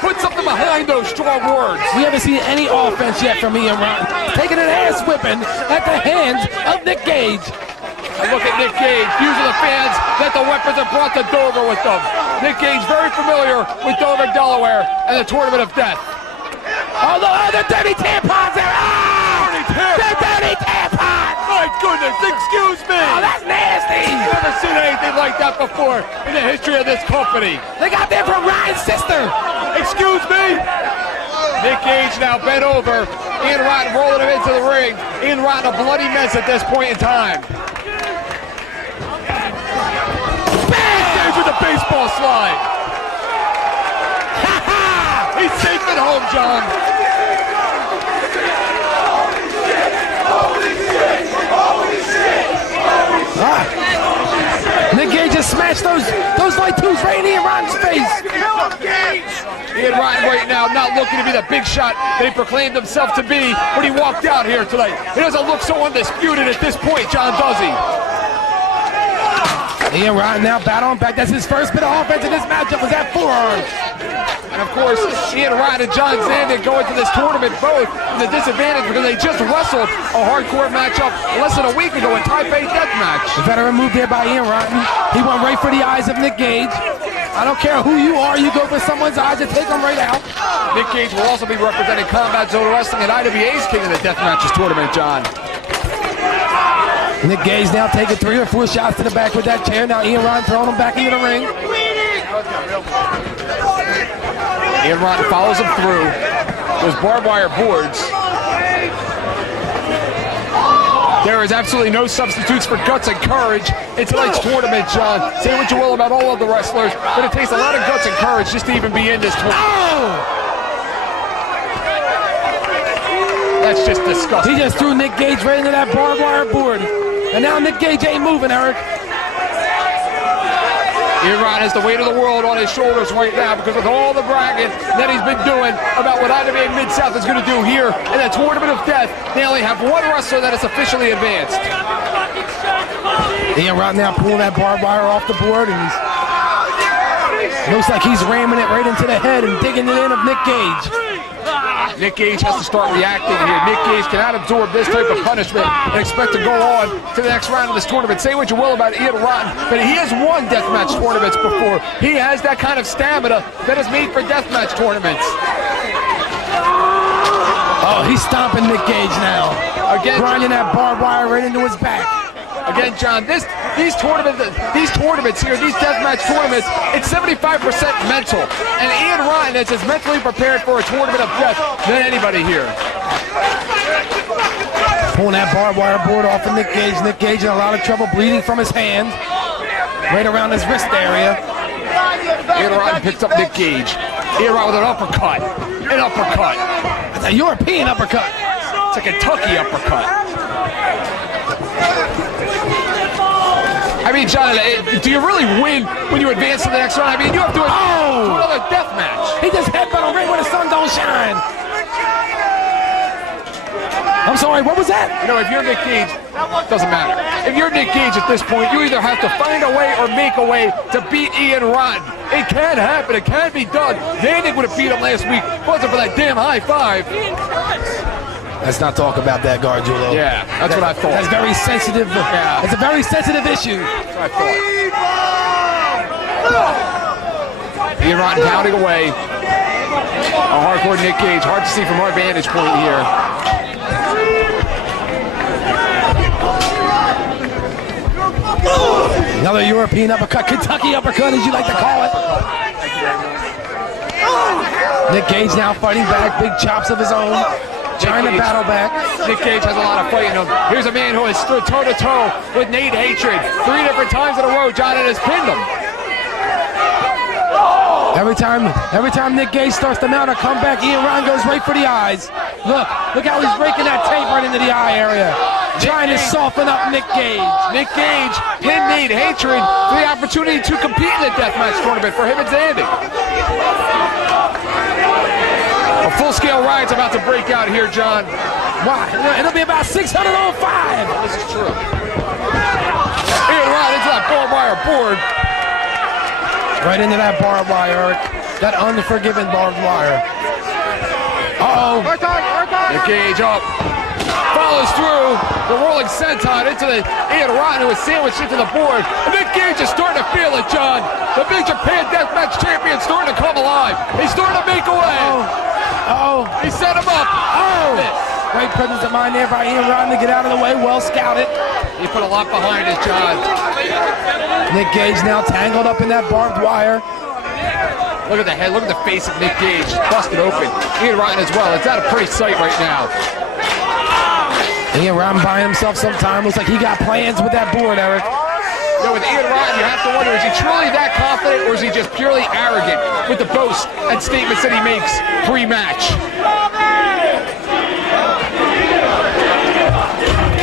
put something behind those strong words. We haven't seen any offense yet from Ian Rotten. Taking an ass whipping at the hands of Nick Gage. And look at Nick Gage using the fans that the weapons have brought to Dover with them. Nick Gage very familiar with Dover, Delaware, and the Tournament of Death. Oh, the dirty tampons there. Ah! The dirty tampons! My goodness, excuse me! Oh, that's nasty! I've never seen anything like that before in the history of this company. They got that from Ryan's sister! Excuse me? Nick Gage now bent over. Ian Rotten rolling him into the ring. Ian Rotten a bloody mess at this point in time. Bang! Gage with the baseball slide. Ha ha! He's safe at home, John. Nick Gage just smashed those light tubes right in Ian Rotten's face. Ian Rotten right now not looking to be the big shot that he proclaimed himself to be when he walked out here tonight. He doesn't look so undisputed at this point, John, does he? Ian Rotten now battling back. That's his first bit of offense in this matchup was that forearm. And of course, Ian Rotten and John Zandig go into this tournament both in the disadvantage because they just wrestled a hardcore matchup less than a week ago in Taipei Deathmatch. The veteran move there by Ian Rotten. He went right for the eyes of Nick Gage. I don't care who you are, you go for someone's eyes and take them right out. Nick Gage will also be representing Combat Zone Wrestling at IWA's King of the Deathmatches tournament, John. Nick Gage now taking 3 or 4 shots to the back with that chair. Now Ian Rotten throwing him back into the ring. Ian Rotten follows him through those barbed wire boards. There is absolutely no substitutes for guts and courage in tonight's tournament, John. Say what you will about all of the wrestlers, but it takes a lot of guts and courage just to even be in this tournament. Oh! That's just disgusting. He just threw Nick Gage right into that barbed wire board. And now Nick Gage ain't moving, Eric. Ian Rotten has the weight of the world on his shoulders right now because of all the bragging that he's been doing about what IWA Mid-South is going to do here in the Tournament of Death. They only have one wrestler that is officially advanced. Ian Rotten now pulling that barbed wire off the board, and looks like he's ramming it right into the head and digging it in of Nick Gage. Nick Gage has to start reacting here. Nick Gage cannot absorb this type of punishment and expect to go on to the next round of this tournament. Say what you will about Ian Rotten, but he has won deathmatch tournaments before. He has that kind of stamina that is made for deathmatch tournaments. Oh, he's stomping Nick Gage now. Again, grinding that barbed wire right into his back. Again, John, these tournaments here, these deathmatch tournaments, it's 75% mental. And Ian Rotten is as mentally prepared for a tournament of death than anybody here. Pulling that barbed wire board off of Nick Gage. Nick Gage in a lot of trouble, bleeding from his hand, right around his wrist area. Ian Rotten picks up Nick Gage. Ian Rotten with an uppercut. An uppercut. It's a European uppercut. It's a Kentucky uppercut. I mean, John, do you really win when you advance to the next round? I mean, you have to another death match. He just headbutt a ring where the sun don't shine. I'm sorry, what was that? You know, if you're Nick Gage, doesn't matter. If you're Nick Gage at this point, you either have to find a way or make a way to beat Ian Rotten. It can happen. It can be done. Dandig would have beat him last week. Wasn't for that damn high five. Let's not talk about that, Gargiulo. Yeah, that's what I thought. That's very sensitive. Yeah. It's a very sensitive issue. That's what I thought. Ian Rotten pounding away. A hardcore Nick Gage. Hard to see from our vantage point here. Another European uppercut, Kentucky uppercut, as you like to call it. Nick Gage now fighting back, big chops of his own. Trying to battle back. Nick Gage has a lot of fight in him. Here's a man who has stood toe-to-toe with Nate Hatred 3 different times in a row. John, and has pinned him. Every time Nick Gage starts to mount a comeback, Ian Rotten goes right for the eyes. Look how he's breaking that tape right into the eye area. Trying to soften up Nick Gage. Nick Gage pinned Nate Hatred for the opportunity to compete in the deathmatch tournament for him and Dandig. A full-scale riot's about to break out here, John. Why? It'll be about 600 on 5. This is true. Ian Rotten into that barbed wire board. Right into that barbed wire. That unforgiving barbed wire. Uh-oh. Nick Gage up. Follows through the rolling senton into the Ian Rotten, who is sandwiched into the board. And Nick Gage is starting to feel it, John. The Big Japan Deathmatch champion is starting to come alive. He's starting to make a way. He set him up. Great presence of mind there by Ian Rotten to get out of the way. Well scouted. He put a lot behind it, John. Nick Gage now tangled up in that barbed wire. Look at the head. Look at the face of Nick Gage. Busted open. Ian Rotten as well. It's not a pretty sight right now. Ian Rotten buying himself some time. Looks like he got plans with that board, Eric. You know, with Ian Rotten, you have to wonder, is he truly that confident, or is he just purely arrogant with the boasts and statements that he makes pre-match?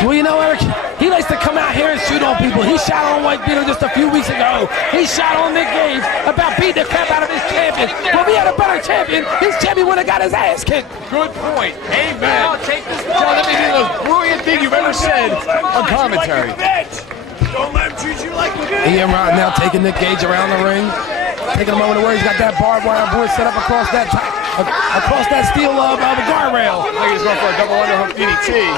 Well, you know, Eric, he likes to come out here and shoot on people. He shot on White Beetle just a few weeks ago. He shot on Nick Gage about beating the crap out of his champion. Well, if he had a better champion, his champion would have got his ass kicked. Good point. Amen. John, that may be the most brilliant thing you've ever said on commentary. Don't let him treat you like a bitch. Ian Rotten now taking Nick Gage around the ring. Taking a moment where he's got that barbed wire board set up across that steel guardrail. I think he's going for a double underhook DDT.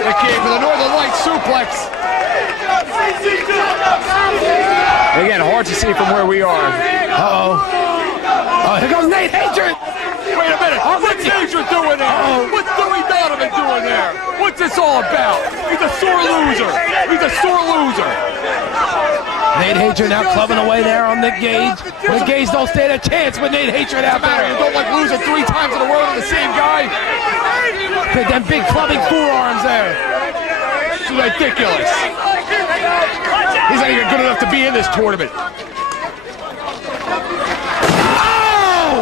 Nick Gage with a Northern Light suplex. Again, hard to see from where we are. Here goes Nate Hatred. Wait a minute. What's Hatred doing there? What's Dewey Donovan doing there? What's this all about? He's a sore loser. He's a sore loser. Nate Hatred now clubbing away there on Nick Gage. Nick Gage don't stand a chance with Nate Hatred out there. You don't like losing 3 times in a row to the same guy. Them big clubbing forearms there. It's ridiculous. He's not even good enough to be in this tournament.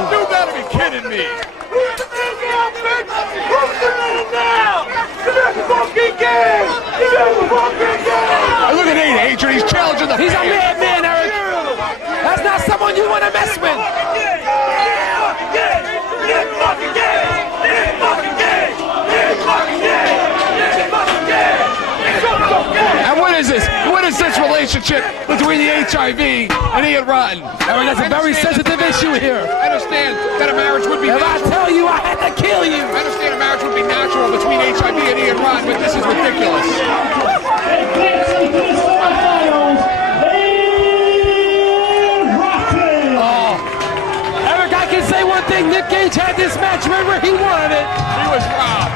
You gotta be kidding me. Who's the big out, bitch? Who's the man now? This fucking game! This fucking game! Look at Nate Hatred. He's challenging the He's a madman, Eric. you want to mess with. And what is this? What is this relationship between the HIV and Ian Rotten? That's a very sensitive issue here. I understand that a marriage would be If I tell you, I had to kill you. I understand a marriage would be natural between HIV and Ian Rotten, but this is ridiculous. Advancing to the semifinals, Ian Rotten. Eric, I can say one thing. Nick Gage had this match. Remember, he wanted it. He was robbed.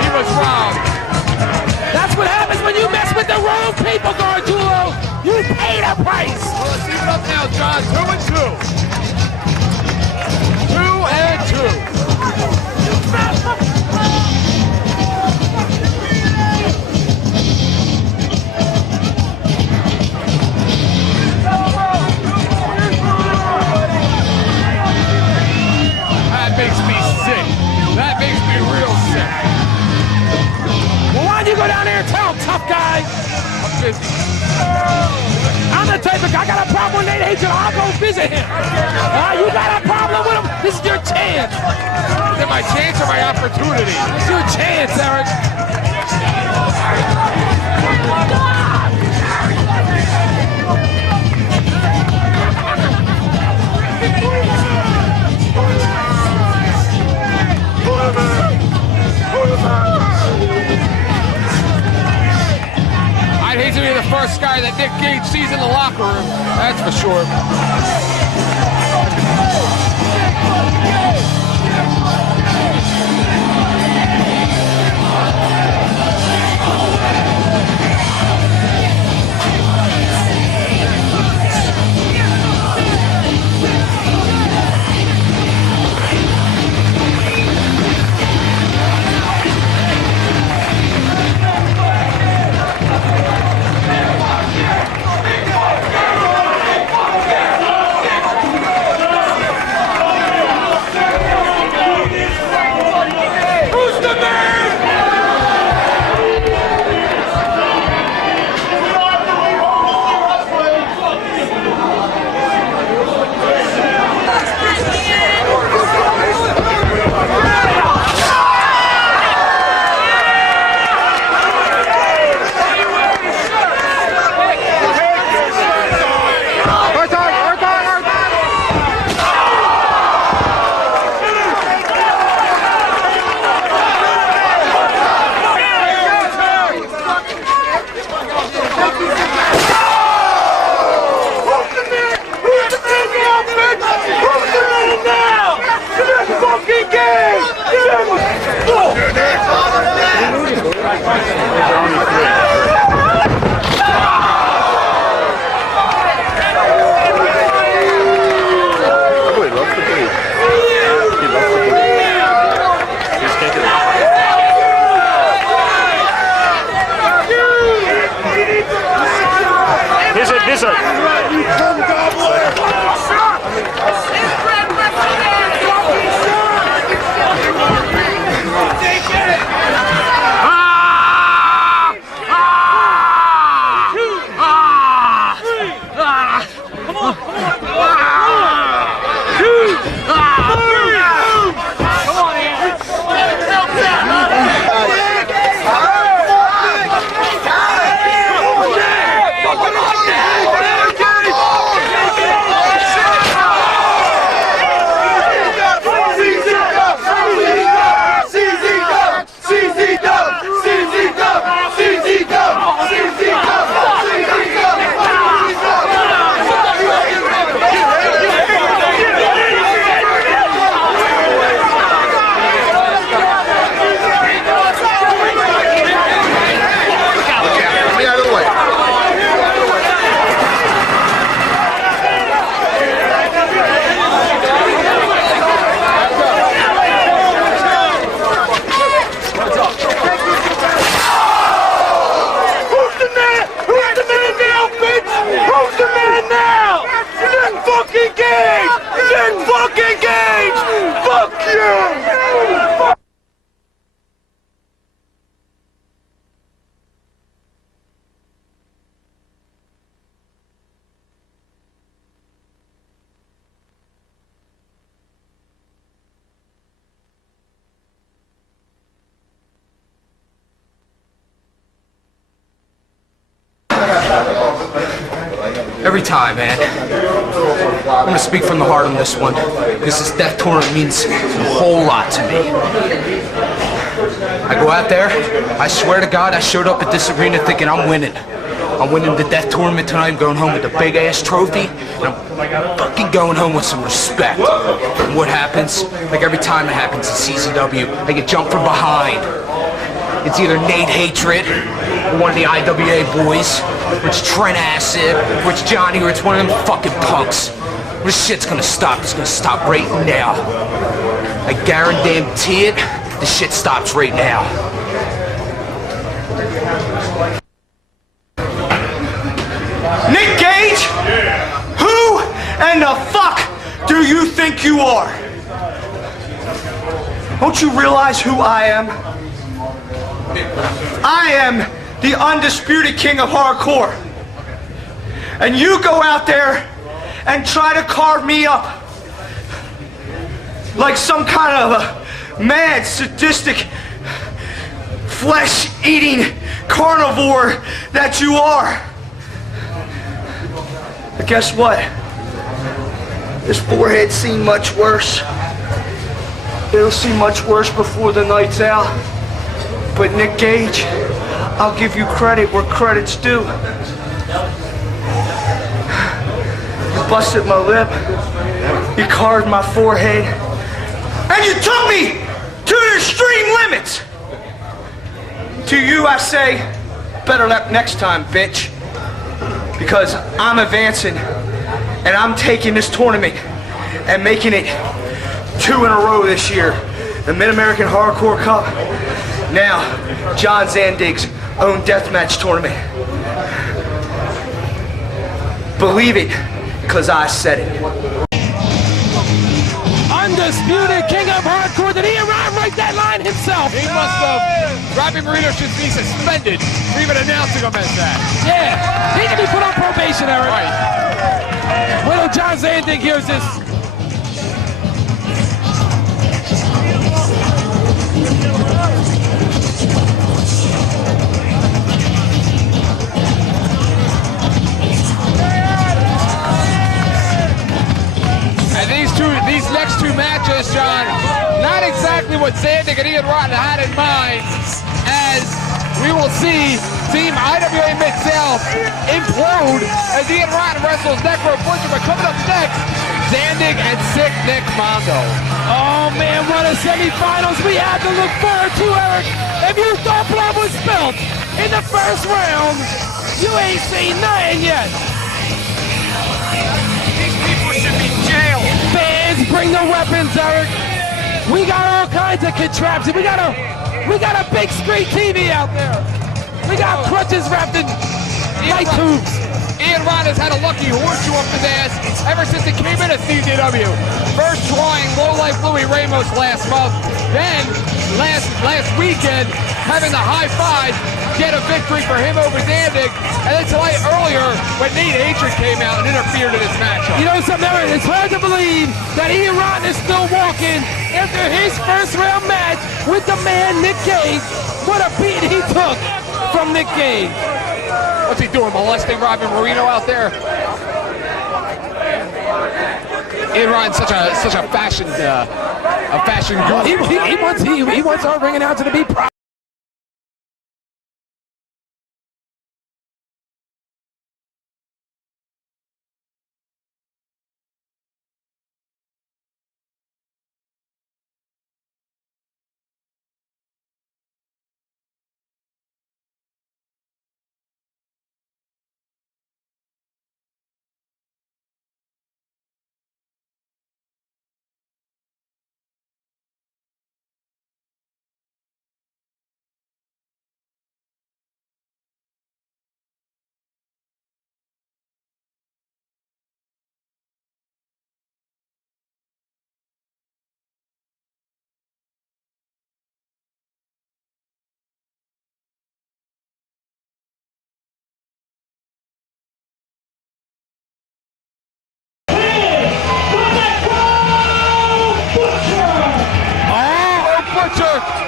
He was robbed. That's what happens when you mess with the wrong people, Gargiulo. You pay the price. Well, let's see it up now, John. 2-2. 2-2. That makes me sick. That makes me real sick. Well, why don't you go down there and tell him, tough guy? I'm busy. I'm the type of guy, I got a problem with Nate Hatred, I'll go visit him. You got a problem with him? This is your chance. Is it my chance or my opportunity? It's your chance, Eric. I'd hate to be the first guy that Nick Gage sees in the locker room, that's for sure. every time, man. I'm gonna speak from the heart on this one, because this death tournament means a whole lot to me. I go out there, I swear to God, I showed up at this arena thinking I'm winning. I'm winning the death tournament tonight. I'm going home with a big-ass trophy, and I'm fucking going home with some respect. And what happens? Like every time it happens in CZW, I get jumped from behind. It's either Nate Hatred, or one of the IWA boys, or it's Trent Acid, or it's Johnny, or it's one of them fucking punks. This shit's gonna stop. It's gonna stop right now. I guarantee it. This shit stops right now. Nick Gage? Who and the fuck do you think you are? Don't you realize who I am? I am the undisputed king of hardcore. And you go out there and try to carve me up like some kind of a mad, sadistic, flesh-eating carnivore that you are. But guess what? This forehead's seen much worse. It'll see much worse before the night's out. But Nick Gage, I'll give you credit where credit's due. You busted my lip, you carved my forehead, and you took me to the extreme limits. To you I say, better luck next time, bitch. Because I'm advancing, and I'm taking this tournament and making it 2 in a row this year. The Mid-American Hardcore Cup, now John Zandig's own deathmatch tournament. Believe it, because I said it. Undisputed king of hardcore. Did he write that line himself? He must have. Robbie Marino should be suspended for even announcing him as that. Yeah, he can be put on probation, Eric. Right. Wait till John Zandig hears this. And these next two matches, John, not exactly what Zandig and Ian Rotten had in mind, as we will see Team IWA Mid-South implode as Ian Rotten wrestles Necro Butcher. But coming up next, Zandig and Sick Nick Mondo. Oh man, what a semifinals we have to look forward to, Eric. If you thought blood was spilled in the first round, you ain't seen nothing yet. These people should be jailed. Fans, bring the weapons, Eric. We got all kinds of contraptions. We got a big screen TV out there. We got crutches wrapped in light tubes. Ian Rotten has had a lucky horseshoe up his ass ever since he came into CZW. First drawing Low Life Louis Ramos last month, then last weekend having the high five get a victory for him over Zandig, and then tonight earlier when Nate Hatred came out and interfered in his matchup. You know something, Eric? It's hard to believe that Ian Rotten is still walking after his first round match with the man Nick Gage. What a beat he took from Nick Gage. What's he doing, molesting Robbie Marino out there? Ian Ryan's such a fashion guru. He wants our ring announcer to be proud.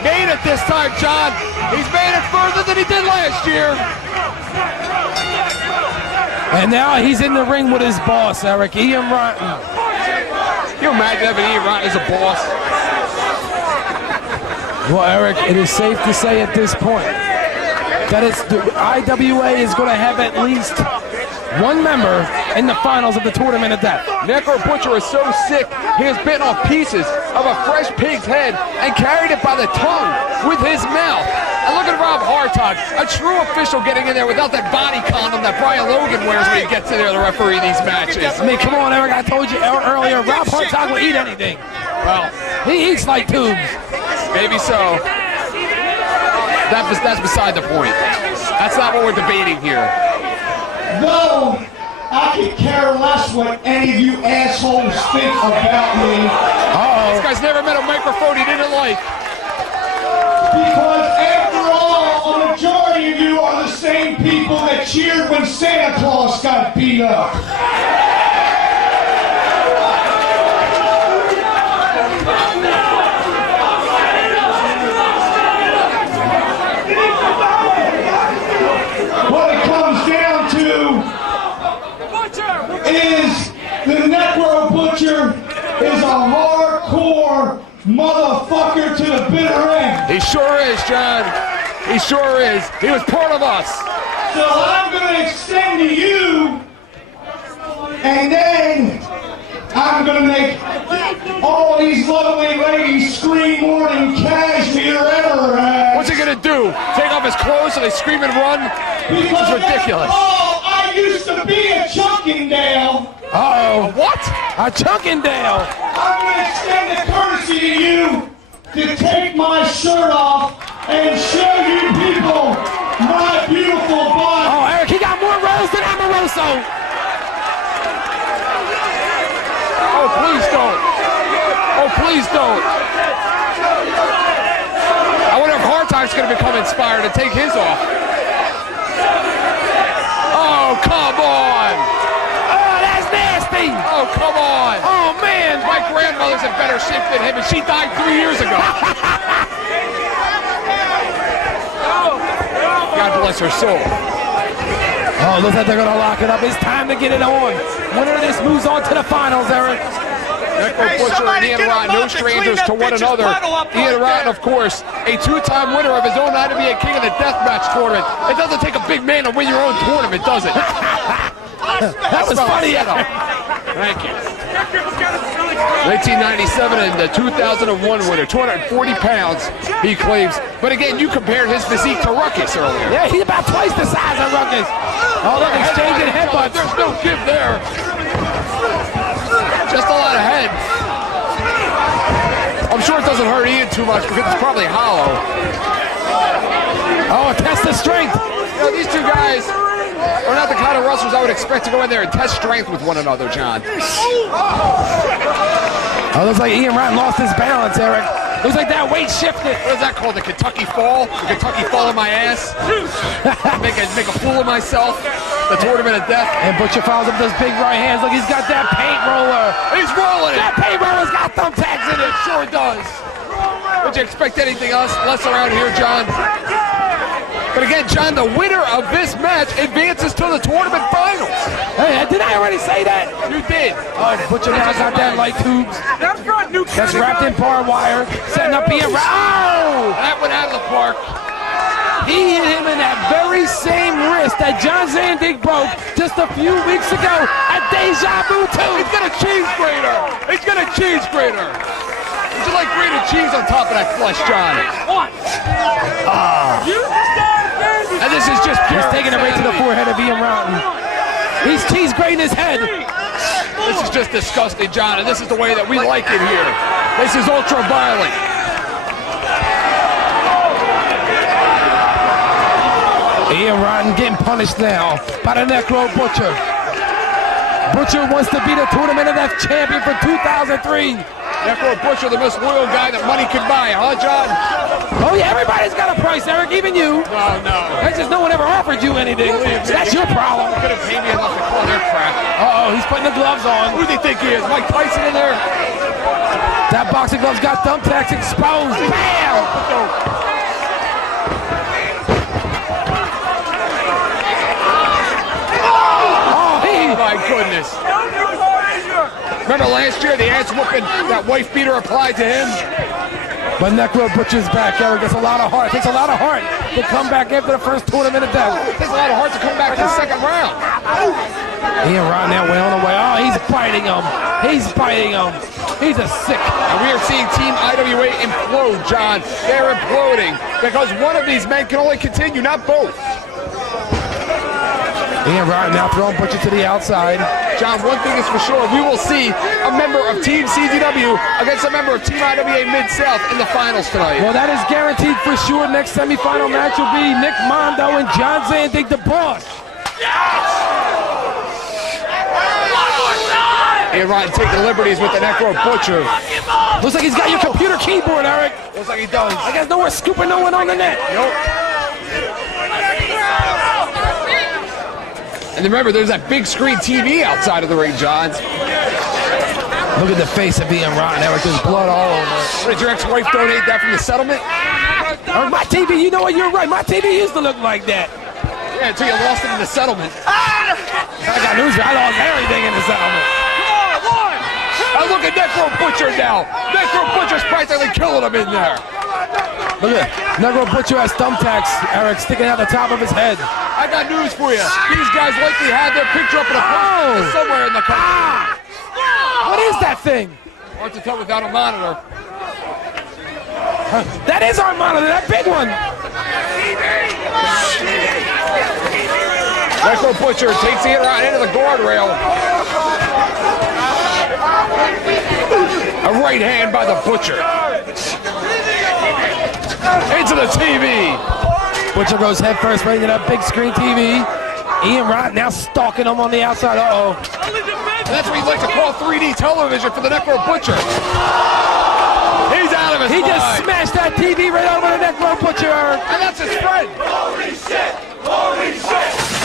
Made it this time, John. He's made it further than he did last year. And now he's in the ring with his boss, Eric, Ian Rotten. Can you imagine having Ian Rotten as a boss? Well, Eric, it is safe to say at this point that the IWA is going to have at least one member in the finals of the Tournament of Death. Necro Butcher is so sick, he has bitten off pieces of a fresh pig's head and carried it by the tongue with his mouth. And look at Rob Hartog, a true official getting in there without that body condom that Brian Logan wears when he gets in there to referee these matches. I mean, come on, Eric, I told you earlier, Rob Hartog will eat anything. Well, he eats like tubes. Maybe so. That's beside the point. That's not what we're debating here. No, I could care less what any of you assholes think about me. This guy's never met a microphone he didn't like. Because after all, a majority of you are the same people that cheered when Santa Claus got beat up. What it comes down to is the Necro Butcher is a hardcore motherfucker to the bitter end. He sure is, John. He sure is. He was part of us. So I'm going to extend to you, and then I'm going to make all these lovely ladies scream more than Cashmere ever has. What's he going to do? Take off his clothes so they scream and run? This is ridiculous. Oh, I used to be a Chunkindale. Uh-oh. What? A Chunkindale. I'm going to extend the courtesy to you to take my shirt off and show you people my beautiful body. Oh, Eric, he got more rolls than Amoroso. Oh, please don't. Oh, please don't. I wonder if Hartog's going to become inspired to take his off. Oh, come on. Oh, that's nasty. Oh, come on. Oh, man. My grandmother's in better shape than him, and she died 3 years ago. God bless her soul. Oh, looks like they're going to lock it up. It's time to get it on. Winner of this moves on to the finals, Eric. Necro Butcher and Ian Rotten, no strangers to one another. Ian Rotten, of course, a two-time winner of his own IWA King of the Deathmatch tournament. It doesn't take a big man to win your own tournament, does it? That was funny. Thank you. 1997 and the 2001 winner, 240 pounds, he claims. But again, you compared his physique to Ruckus earlier. Yeah, he's about twice the size of Ruckus. Oh, they're exchanging headbutts. There's no give there. Just a lot of head. I'm sure it doesn't hurt Ian too much because it's probably hollow. Oh, a test of strength. You know, these two guys are not the kind of wrestlers I would expect to go in there and test strength with one another, John. Oh, looks like Ian Rotten lost his balance, Eric. Looks like that weight shifted. What is that called? The Kentucky Fall? The Kentucky Fall in my ass? make a fool of myself? The Tournament of Death? And Butcher follows up with those big right hands. Look, he's got that paint roller. He's rolling it. That paint roller's got thumbtacks in it. Sure does. Would you expect anything else less around here, John? But again, John, the winner of this match advances to the tournament finals. Hey, did I already say that? You did. Oh, Butcher now got that light tubes. That's wrapped in barbed wire. Setting up Ian Rotten. Oh! That went out of the park. He hit him in that very same wrist that John Zandig broke just a few weeks ago at Deja Vu 2. He's got a cheese grater. He's got a cheese grater. Would you like grated cheese on top of that flesh, John? And this is just pure. He's taking it right to the forehead of Ian Rotten. He's cheese grating his head. This is just disgusting, John, and this is the way that we like it here. This is ultra-violent. Ian Rotten getting punished now by the Necro Butcher. Butcher wants to be the Tournament of Death champion for 2003. Necro Butcher, the most loyal guy that money can buy, huh, John? Oh, yeah, everybody's got a price, Eric, even you. No. That's just no one ever offered you anything. That's your problem. Could have paid me enough to call their crap. Uh-oh, he's putting the gloves on. Who do you think he is? Mike Tyson in there? That boxing glove's got thumbtacks exposed. Bam! Oh, Remember last year, the ass whooping that wife beater applied to him? But Necro Butcher's back, Eric. It's a lot of heart. It takes a lot of heart to come back after the first tournament of death. It takes a lot of heart to come back to the second round. Ian Rotten that way on the way. Oh, he's biting him. He's biting him. He's a sick. And we are seeing Team IWA implode, John. They're imploding because one of these men can only continue, not both. Ian Rotten now throwing Butcher to the outside. John, one thing is for sure, we will see a member of Team CZW against a member of Team IWA Mid-South in the finals tonight. Well, that is guaranteed for sure. Next semifinal match will be Nick Mondo and John Zandig, the Boss. Ian Rotten taking liberties with the Necro Butcher. Looks like he's got your computer keyboard, Eric. Looks like he does. I guess nowhere scooping no one on the net. Nope. And remember, there's that big screen TV outside of the ring, John. Look at the face of Ian Rotten, Eric. There's blood all over. Did your ex-wife donate that from the settlement? Or my TV, you know what? You're right. My TV used to look like that. Yeah, until you lost it in the settlement. I got news for you. I lost everything in the settlement. And look at Necro Butcher now. Necro Butcher's practically killing him in there. Look at Necro Butcher has thumbtacks, Eric, sticking out the top of his head. I got news for you. These guys likely had their picture up in a poster somewhere in the country. What is that thing? Hard to tell without a monitor. That is our monitor, that big one. Necro Butcher takes the right into the guardrail. A right hand by the Butcher. Into the TV. Butcher goes head first right into that big screen TV. Ian Rotten now stalking him on the outside. Uh-oh. That's what we like to call 3D television for the Necro Butcher. He's out of his He mind. just smashed that TV right over the Necro Butcher. And that's his friend. Holy shit! Holy shit!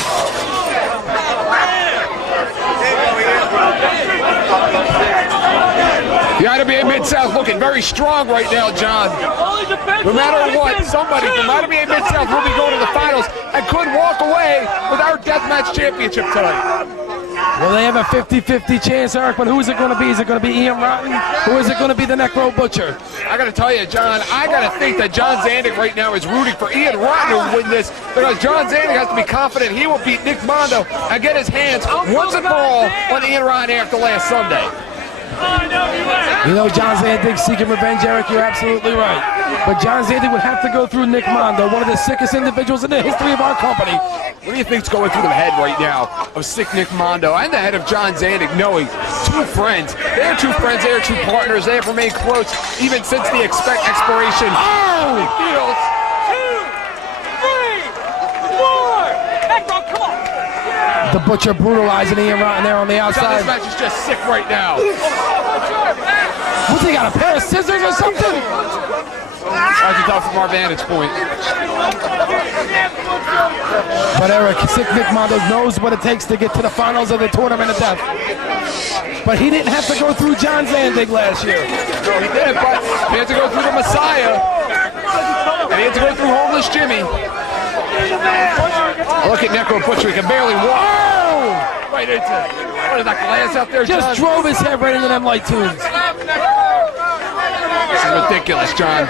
The IWA Mid-South looking very strong right now, John. No matter what, somebody from IWA Mid-South will be going to the finals and could walk away with our Deathmatch Championship tonight. Well, they have a 50-50 chance, Eric, but who is it going to be? Is it going to be Ian Rotten? Or is it going to be the Necro Butcher? I got to tell you, John, I got to think that John Zandig right now is rooting for Ian Rotten to win this because John Zandig has to be confident he will beat Nick Mondo and get his hands once and for all on Ian Rotten after last Sunday. You know, John Zandig seeking revenge, Eric, you're absolutely right. But John Zandig would have to go through Nick Mondo, one of the sickest individuals in the history of our company. What do you think's going through the head right now of sick Nick Mondo and the head of John Zandig, knowing two friends, they're two friends, they're two partners, they have remained close even since the expiration. Oh! Fields. 2, 3, 4. Necro, come on. The Butcher brutalizing Ian Rotten there on the John, outside. this match is just sick right now. What's he got, a pair of scissors or something? Hard to tell from our vantage point. But Eric, sick Nick Mondo knows what it takes to get to the finals of the Tournament of Death. But he didn't have to go through John Zandig last year. No, he did, but he had to go through the Messiah. And he had to go through Homeless Jimmy. Look at Necro Butcher, he can barely walk. Oh! Right into what is that glass out there, Just John? drove his head right into them light tunes. This is ridiculous, John.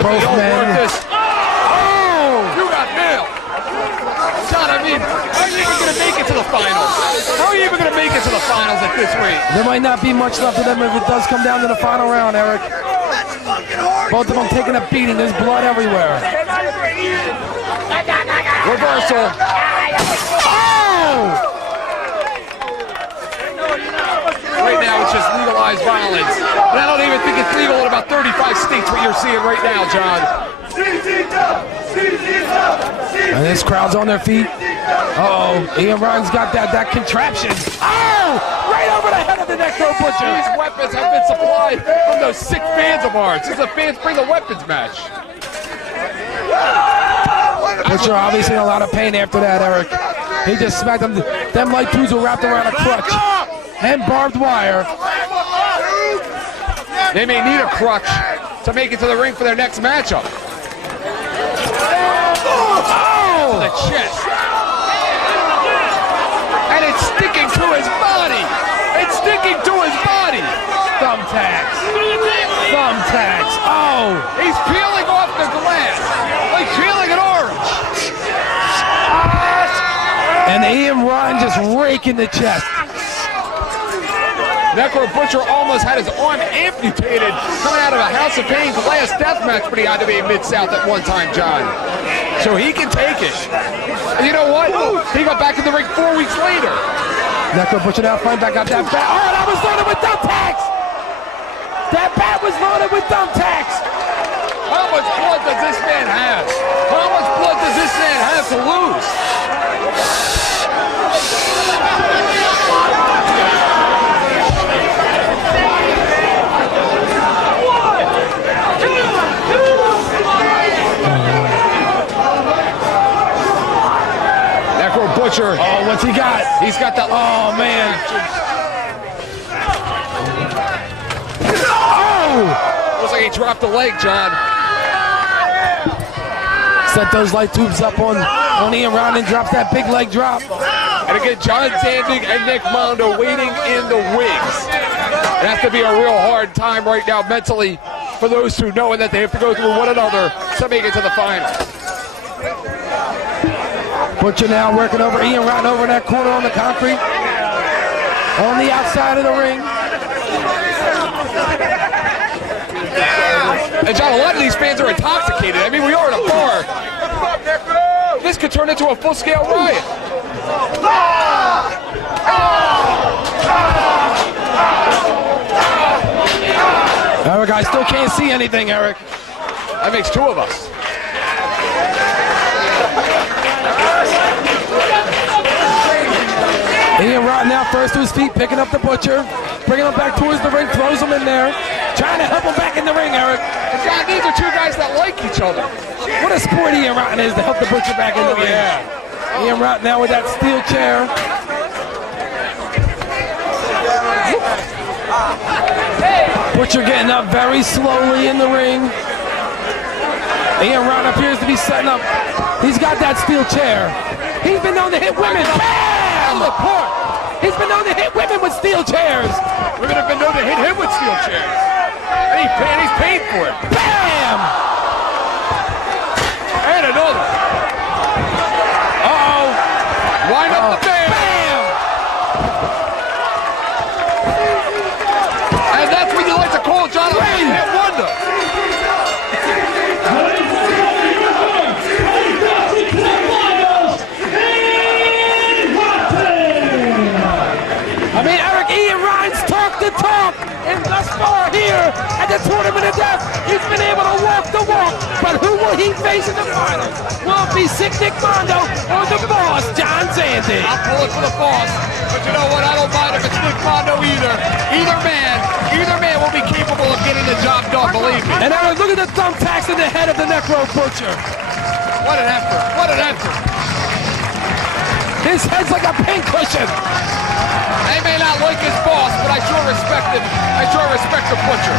Both men. Oh! You got nailed. John, I mean, how are you even going to make it to the finals? How are you even going to make it to the finals at this rate? There might not be much left of them if it does come down to the final round, Eric. Both of them taking a beating. There's blood everywhere. Reversal. Oh! Right now, it's just legalized violence. And I don't even think it's legal in about 35 states what you're seeing right now, John. And this crowd's on their feet. Uh-oh. Ian Ryan's got that contraption. Oh! Right over the head of the Necro Butcher. These weapons have been supplied from those sick fans of ours. This is a fans bring the weapons match. Butcher obviously in a lot of pain after that, Eric. He just smacked them. Them light tubes were wrapped around a crutch and barbed wire. They may need a crutch to make it to the ring for their next matchup. Oh! To the chest. And it's sticking to his body. And Ian Rotten just raking the chest. Necro Butcher almost had his arm amputated coming out of a House of Pain glass death match, but he had to be in Mid-South at one time, John. So he can take it. And you know what? He got back in the ring 4 weeks later. Necro Butcher now find back out that bat. Oh, that was loaded with thumbtacks! That bat was loaded with thumbtacks! How much blood does this man have? How much blood does this man have to lose? Necro Butcher. Oh, what's he got? He's got the... Oh, man. Looks like he dropped the leg, John. Set those light tubes up on Ian Rotten and drops that big leg drop. And again, John Zandig and Nick Mondo waiting in the wings. It has to be a real hard time right now mentally for those two, knowing that they have to go through one another to make it to the final. Butcher now working over Ian Rotten over in that corner on the concrete. On the outside of the ring. And John, a lot of these fans are intoxicated. I mean, we are at a bar. This could turn into a full-scale riot. Eric, I still can't see anything, Eric. That makes two of us. Ian Rotten now first to his feet, picking up the Butcher, bringing him back towards the ring, throws him in there, trying to help him back in the ring, Eric. And John, these are two guys that like each other. What a sport Ian Rotten is to help the Butcher back in the ring. Yeah. Ian Rotten now with that steel chair. Butcher getting up very slowly in the ring. Ian Rotten appears to be setting up. He's got that steel chair. He's been known to hit women. Bam! He's been known to hit women with steel chairs. Women have been known to hit him with steel chairs. And he's paid for it. Bam! And another. Uh-oh. Wind up the band. Bam! And that's what you like to call John a one-hit wonder. I mean, Eric, Ian Rotten's talk the talk, and thus far here at the Tournament of Death, he's been able to walk the walk. But who will he face in the finals? Will it be Sick Nick Mondo or the boss, John Zandig? I'm pulling for the boss, but you know what? I don't mind if it's Nick Mondo either. Either man will be capable of getting the job done, believe me. And Eric, look at the thumbtacks in the head of the Necro Butcher. What an effort, what an effort. His head's like a pincushion. They may not like his boss, but I sure respect him. I sure respect the Butcher.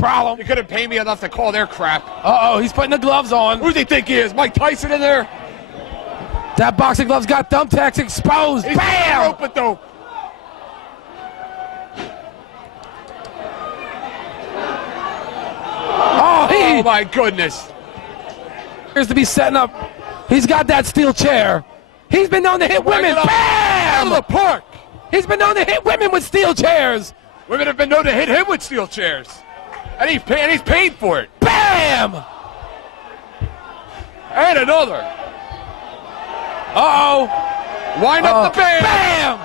Problem. You couldn't pay me enough to call their crap. Uh-oh, he's putting the gloves on. Who do they think he is? Mike Tyson in there? That boxing glove's got thumbtacks exposed. He's Bam! open though. Oh, my goodness. Appears to be setting up. He's got that steel chair. He's been known to hit women. Bam! Out of the park. He's been known to hit women with steel chairs. Women have been known to hit him with steel chairs. And he's paid for it. Bam! And another. Uh-oh. Wind up the band. Bam!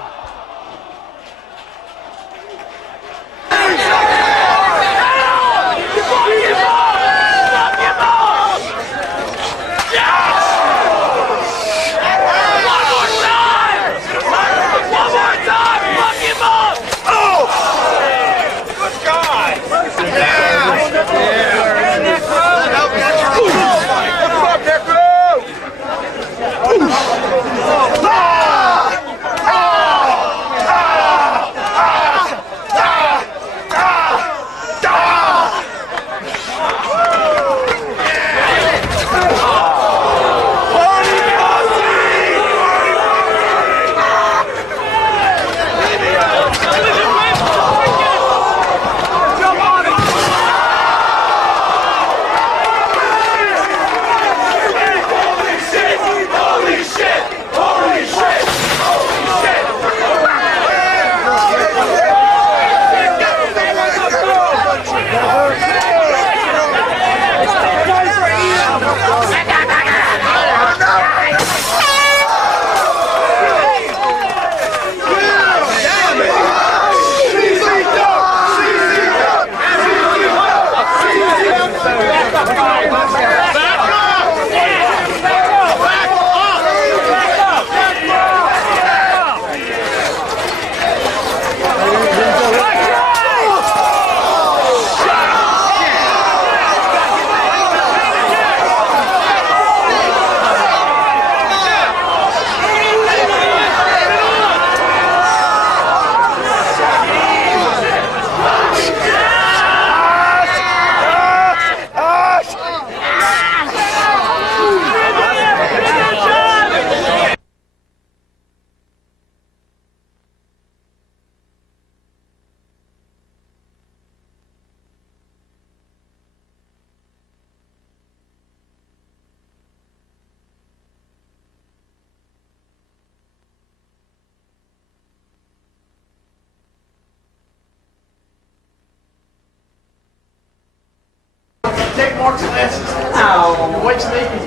take Mark's glasses. Ow. Your wife's naked.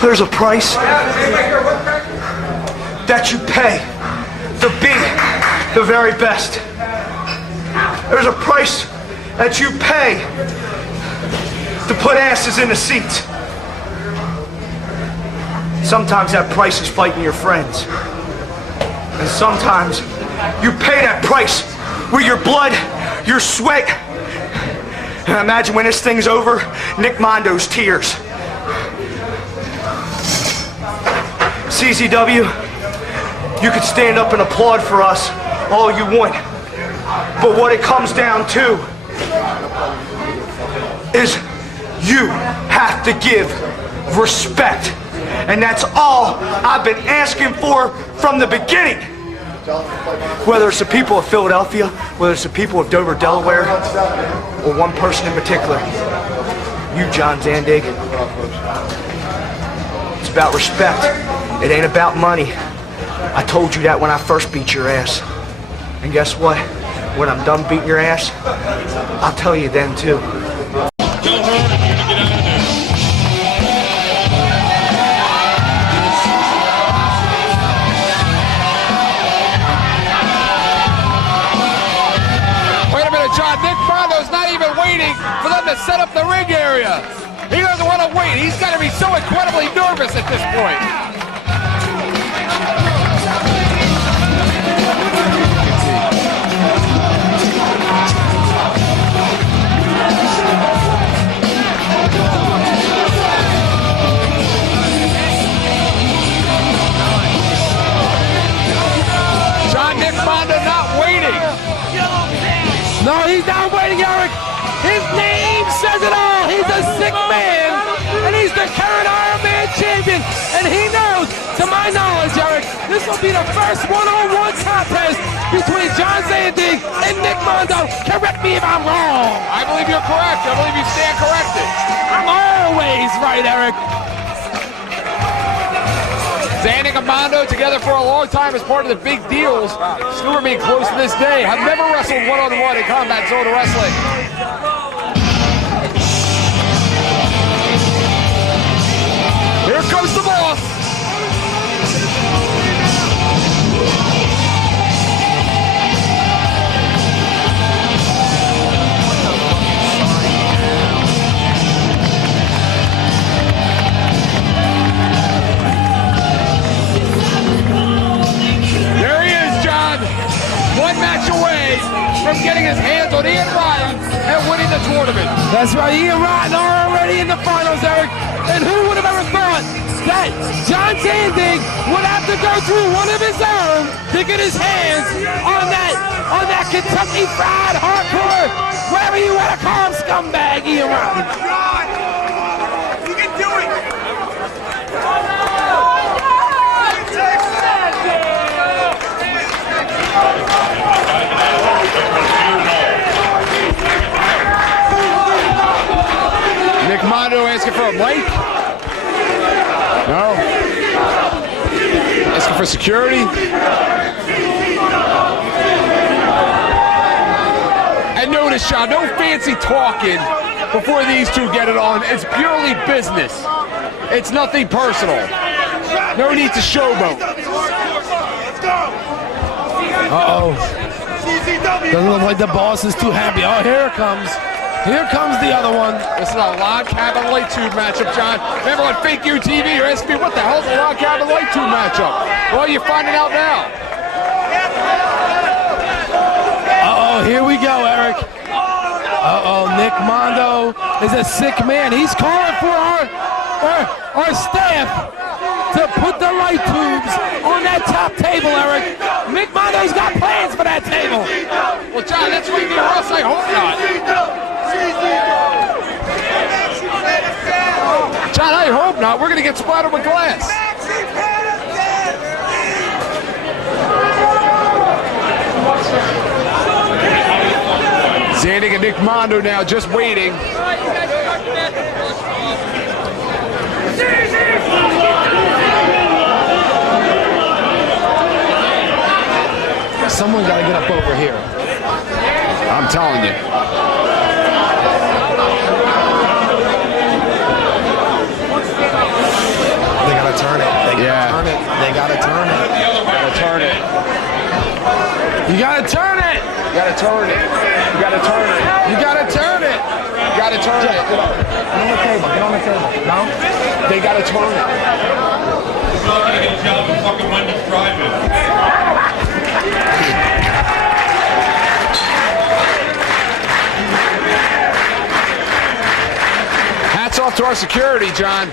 There's a price that you pay to be the very best. There's a price that you pay to put asses in the seats. Sometimes that price is fighting your friends. And sometimes you pay that price with your blood, your sweat. And imagine when this thing's over, Nick Mondo's tears. CZW, you could stand up and applaud for us all you want. But what it comes down to is you have to give respect. And that's all I've been asking for from the beginning. Whether it's the people of Philadelphia, whether it's the people of Dover, Delaware, or one person in particular, you, John Zandig. It's about respect. It ain't about money. I told you that when I first beat your ass. And guess what? When I'm done beating your ass, I'll tell you then too. John, Nick Mondo's not even waiting for them to set up the ring area. He doesn't want to wait. He's got to be so incredibly nervous at this point. John, Nick Mondo not waiting. No, he's not waiting, Eric. His name says it all. He's a sick man, and he's the current Iron Man champion. And he knows, to my knowledge, Eric, this will be the first one-on-one contest between John Zandig and Nick Mondo. Correct me if I'm wrong. I believe you're correct. I believe you stand corrected. I'm always right, Eric. Zandig and Mondo together for a long time as part of the big deals. Still remain close to this day. Have never wrestled one-on-one in Combat Zone Wrestling. Here comes the boss. One match away from getting his hands on Ian Rotten and winning the tournament. That's right, Ian Rotten already in the finals, Eric. And who would have ever thought that John Zandig would have to go through one of his own to get his hands on that Kentucky Fried Hardcore, whatever you want to call him, scumbag, Ian Rotten. You can do it! Nick Mondo asking for a mic? No. Asking for security? And notice, John, no fancy talking before these two get it on. It's purely business. It's nothing personal. No need to showboat. Uh-oh. Doesn't look like the boss is too happy. Oh, here it comes. Here comes the other one. This is a Log Cabin Light Tube matchup, John. Remember on Fake You TV, you're asking me, what the hell's a Log Cabin Light Tube matchup? Well, you're finding out now. Uh-oh, here we go, Eric. Uh-oh, Nick Mondo is a sick man. He's calling for our staff to put the light tubes on that top table, Eric. Nick Mondo's got plans for that table. Well, John, that's what you do us. I hope not. John, I hope not. We're going to get splattered with glass. Zandig and Nick Mondo now just waiting. Someone got to get up over here. I'm telling you. they gotta turn it. Gotta turn it. You gotta turn it. You gotta turn it. You gotta turn it. You gotta turn it. You gotta turn it. Get on the table. Get on the table. No? They gotta turn it. You're not gonna get a job in fucking Wendy's drive-in. Hats off to our security, John.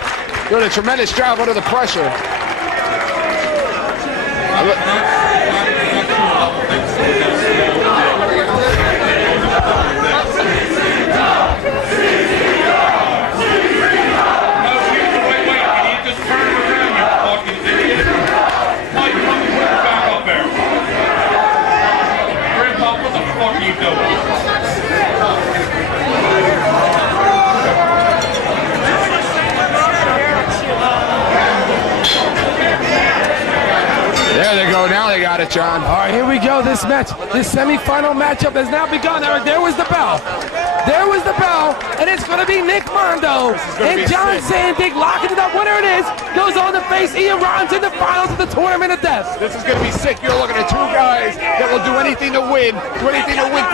Doing a tremendous job under the pressure. There they go. Now they got it, John. All right, here we go. This match, this semifinal matchup has now begun, Eric. There was the bell. There was the bell, and it's going to be Nick Mondo and John Zandig locking it up. Winner it is, goes on to face Ian Rollins in the finals of the Tournament of Death. This is going to be sick. You're looking at two guys that will do anything to win for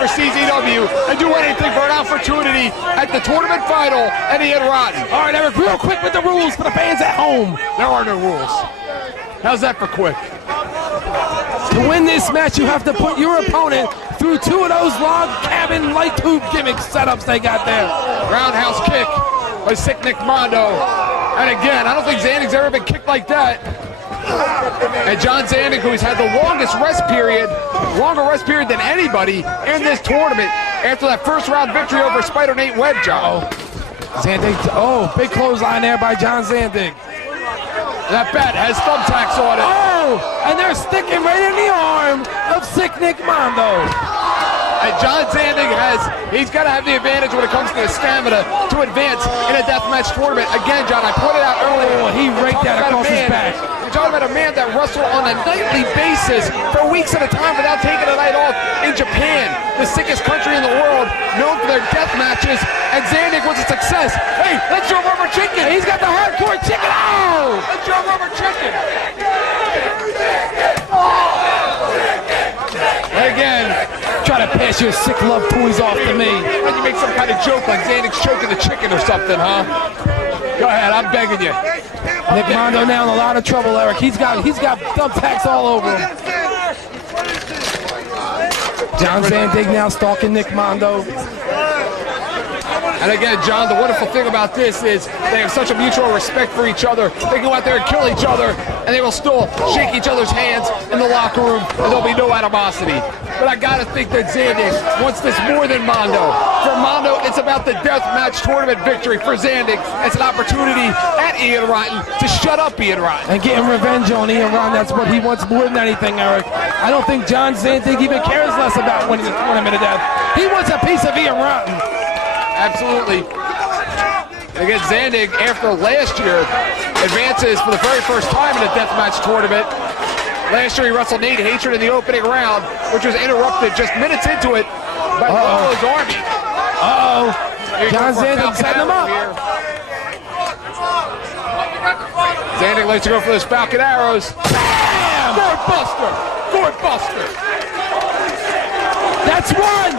CZW, and do anything for an opportunity at the tournament final and Ian Rotten. All right, Eric, real quick with the rules for the fans at home. There are no rules. How's that for quick? To win this match, you have to put your opponent through two of those log cabin light tube gimmick setups they got there. Roundhouse kick by sick Nick Mondo. And again, I don't think Zandig's ever been kicked like that. And John Zandig, who's had the longest rest period, longer rest period than anybody in this tournament after that first round victory over Spider Nate Webb, John. Zandig, big clothesline there by John Zandig. That bat has thumbtacks on it. Oh, and they're sticking right in the arm of sick Nick Mondo. And John Zandig he's got to have the advantage when it comes to the stamina to advance in a deathmatch tournament. Again, John, I pointed out earlier. Oh, he raked that across his back. You're talking about a man that wrestled on a nightly basis for weeks at a time without taking a night off in Japan, the sickest country in the world, known for their death matches. And Zandig was a success. Hey, let's do a rubber chicken. He's got the hardcore chicken. Oh! Let's do a rubber chicken. Again, try to pass your sick love toys off to me. Why you make some kind of joke like Zandig's choking the chicken or something, huh? Go ahead, I'm begging you. Nick Mondo now in a lot of trouble, Eric. He's got thumbtacks all over him. John Zandig now stalking Nick Mondo. And again, John, the wonderful thing about this is they have such a mutual respect for each other. They go out there and kill each other, and they will still shake each other's hands in the locker room, and there'll be no animosity. But I gotta think that Zandig wants this more than Mondo. For Mondo, it's about the deathmatch tournament victory. For Zandig, it's an opportunity at Ian Rotten to shut up Ian Rotten. And getting revenge on Ian Rotten, that's what he wants more than anything, Eric. I don't think John Zandig even cares less about winning the Tournament of Death. He wants a piece of Ian Rotten. Absolutely. Again, Zandig, after last year, advances for the very first time in a deathmatch tournament. Last year, he wrestled Nate Hatred in the opening round, which was interrupted just minutes into it by Rolo's Army. John Zandig setting him up. Zandig likes to go for those Falcon Arrows. Bam! Gourd Buster! Gourd Buster! That's one!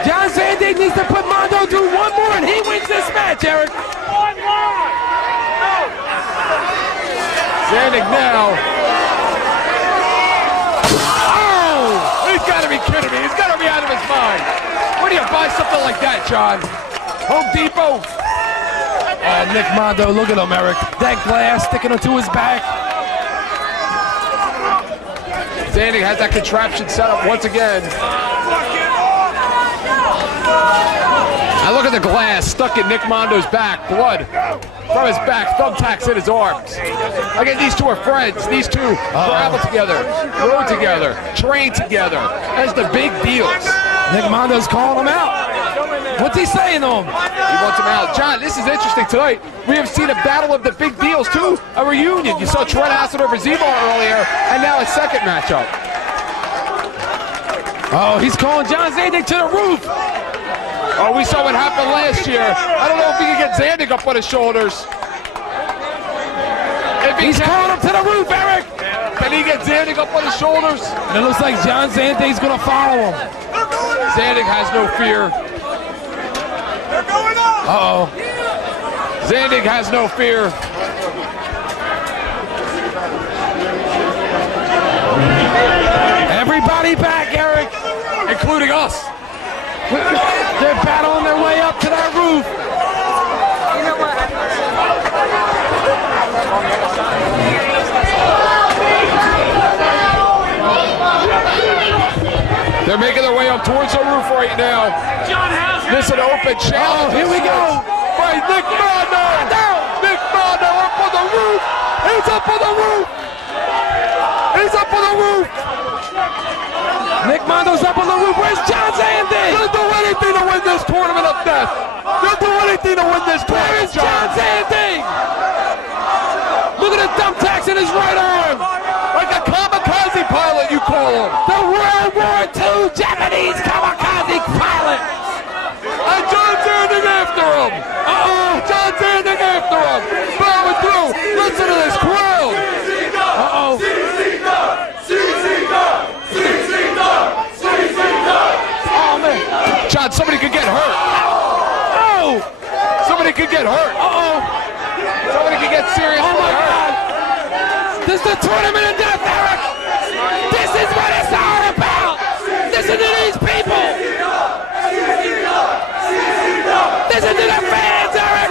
John Zandig needs to put Mondo through one more, and he wins this match, Eric. Zandig now. Oh! He's got to be kidding me. He's got to be out of his mind. Where do you buy something like that, John? Home Depot? Oh, Nick Mondo, look at him, Eric. That glass sticking to his back. Zandig has that contraption set up once again. I look at the glass stuck in Nick Mondo's back. Blood from his back, thumbtacks in his arms. Again, these two are friends. These two travel together, rode together, train together. That's the big deals. Nick Mondo's calling him out. What's he saying to him? He wants him out. John, this is interesting tonight. We have seen a battle of the big deals, too. A reunion. You saw Trent Acid over Z-Bar earlier, and now a second matchup. Oh, he's calling John Zandig to the roof. Oh, we saw what happened last year. I don't know if he can get Zandig up on his shoulders. He's calling him to the roof, Eric. Can he get Zandig up on his shoulders? And it looks like John Zandig's going to follow him. Zandig has no fear. Uh-oh. Zandig has no fear. Everybody back, Eric. Including us. They're battling their way up to that roof. They're making their way up towards the roof right now. This is an open challenge. Oh, here we go. By Nick Mondo. Nick Mondo up on the roof. He's up on the roof. He's up on the roof. Nick Mondo's up on the roof. Where's John Zandig? He'll do anything to win this tournament of death. He'll do anything to win this tournament. Where is John Zandig? Look at the thumbtacks in his right arm. Like a kamikaze pilot, you call him. The World War II Japanese kamikaze pilot. And John Zandig after him. Uh-oh. John Zandig after him. Plowing through. Listen to this crowd. Uh-oh. Oh, man. John, somebody could get hurt. Oh. Somebody could get hurt. Uh-oh. Somebody could get seriously Oh, my hurt. God. This is the tournament of death, Eric. This is what it's all about. Listen to these people. Listen to the fans, Eric.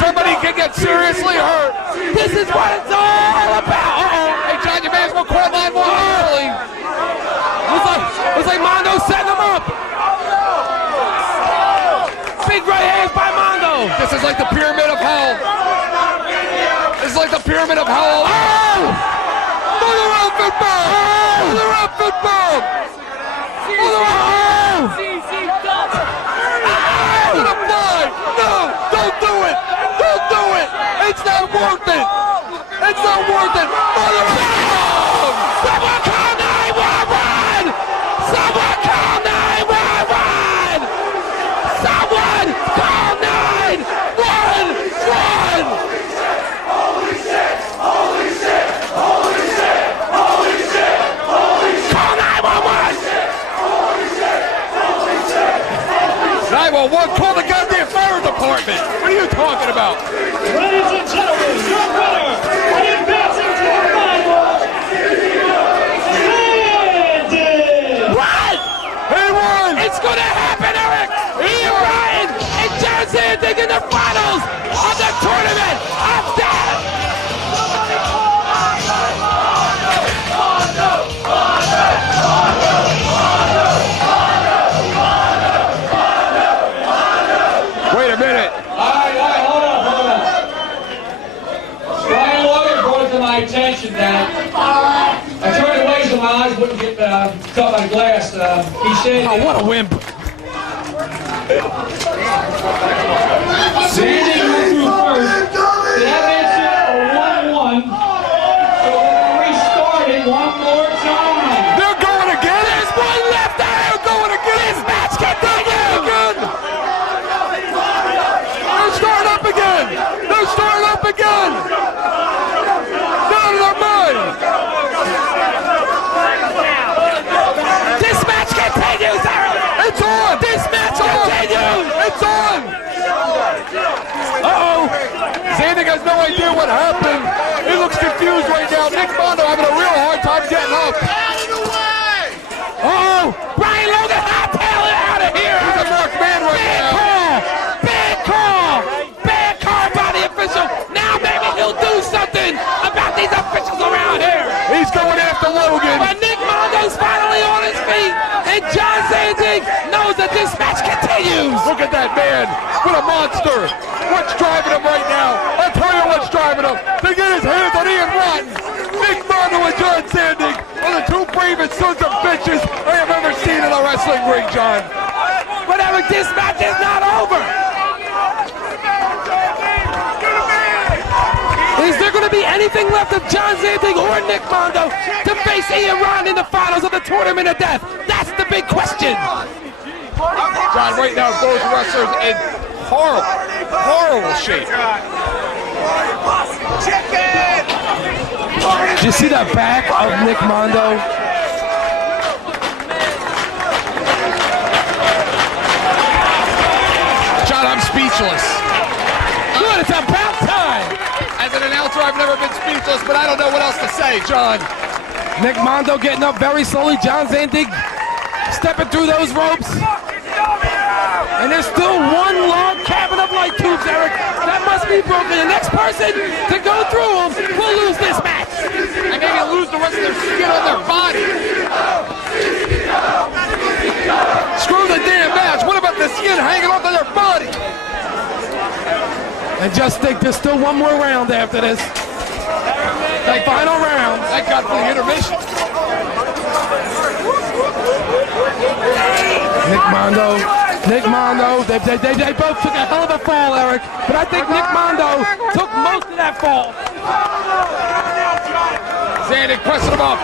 Somebody could get seriously hurt. This is what it's all about. Uh-oh. Hey, John, you may as well call 911 early. Looks like Mondo setting him up. Big right hands by Mondo. This is like the pyramid of hell. This is like the pyramid of hell. Oh! Mother effing bomb! Mother effing bomb! Mother effing gonna fly! No! Don't do it! Don't do it! It's not worth it! It's not worth it! Mother effing bomb! Someone call 911! Someone call 911! Someone call 911! Call 911! 911, call the goddamn fire department! What are you talking about? Ladies and gentlemen, your winner and advancing to the final, Zandig! What? He won! It's gonna happen, Eric! Ian Ryan and John Zandig in the finals of the tournament of death! Wait a minute. All right, hold on. Brian Logan brought it to my attention that I turned away so my eyes wouldn't get caught by glass. He said, Oh, what a wimp. Zandig went through first. That makes it a 1-1. So we'll restart it one more time. They're going again? There's one left there! They're going again! This match continues! They're starting up again! They're starting up again! Out of their mind! This match continues, Eric! It's on! This match continues! It's on! Uh-oh! Zandig has no idea what happened. He looks confused right now. Nick Mondo having a real hard time getting up. Oh! Brian Logan hightailing out of here! He's a marked man right now. Bad call! Bad call by the official! Now maybe he'll do something about these officials around here! He's going after Logan. But Nick Mondo's finally on his feet, and John Zandig knows that this match continues! Look at that man. What a monster. What's driving him right now? I'll tell you what's driving him. To get his hands on Ian Rotten. Nick Mondo and John Zandig are the two bravest sons of bitches I have ever seen in a wrestling ring, John. But Eric, this match is not over! Is there going to be anything left of John Zandig or Nick Mondo to face Ian Rotten in the finals of the Tournament of Death? That's the big question! John, right now, both wrestlers in horrible shape. Did you see the back of Nick Mondo? John, I'm speechless. Good, it's about time. As an announcer, I've never been speechless, but I don't know what else to say, John. Nick Mondo getting up very slowly. John Zandig stepping through those ropes. And there's still one log cabin of light tubes, Eric. That must be broken. The next person to go through them will lose this match. And maybe lose the rest of their skin on their body. Screw the damn match. What about the skin hanging onto their body? And just think there's still one more round after this. The final round. Thank God for the intermission. Nick Mondo, they both took a hell of a fall, Eric. But I think Nick Mondo took most of that fall. Zandig pressing him up.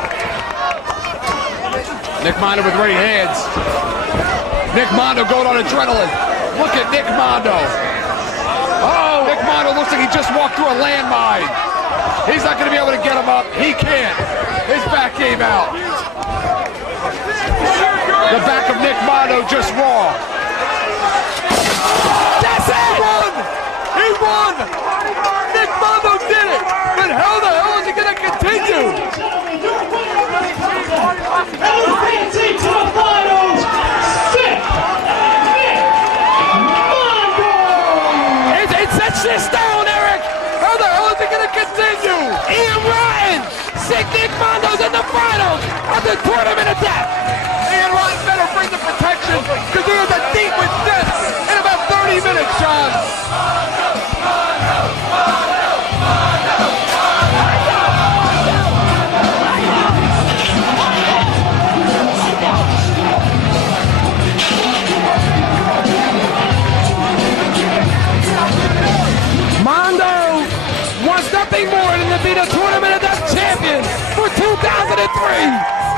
Nick Mondo with right hands. Nick Mondo going on adrenaline. Look at Nick Mondo. Oh, Nick Mondo looks like he just walked through a landmine. He's not going to be able to get him up. He can't. His back gave out. The back of Nick Mondo just raw. That's it! He won! He won! Nick Mondo did it! But how the hell is he going to continue? Advancing to the finals, Nick Mondo! It's etched in stone, Eric! How the hell is he going to continue? Ian Rotten! Sick Nick Mondo's in the finals of the Tournament of Death! Ian Rotten better bring the protection because he is a deep with death in about 30 minutes, John. Mondo wants nothing more than to be the Tournament of Death champion for 2003!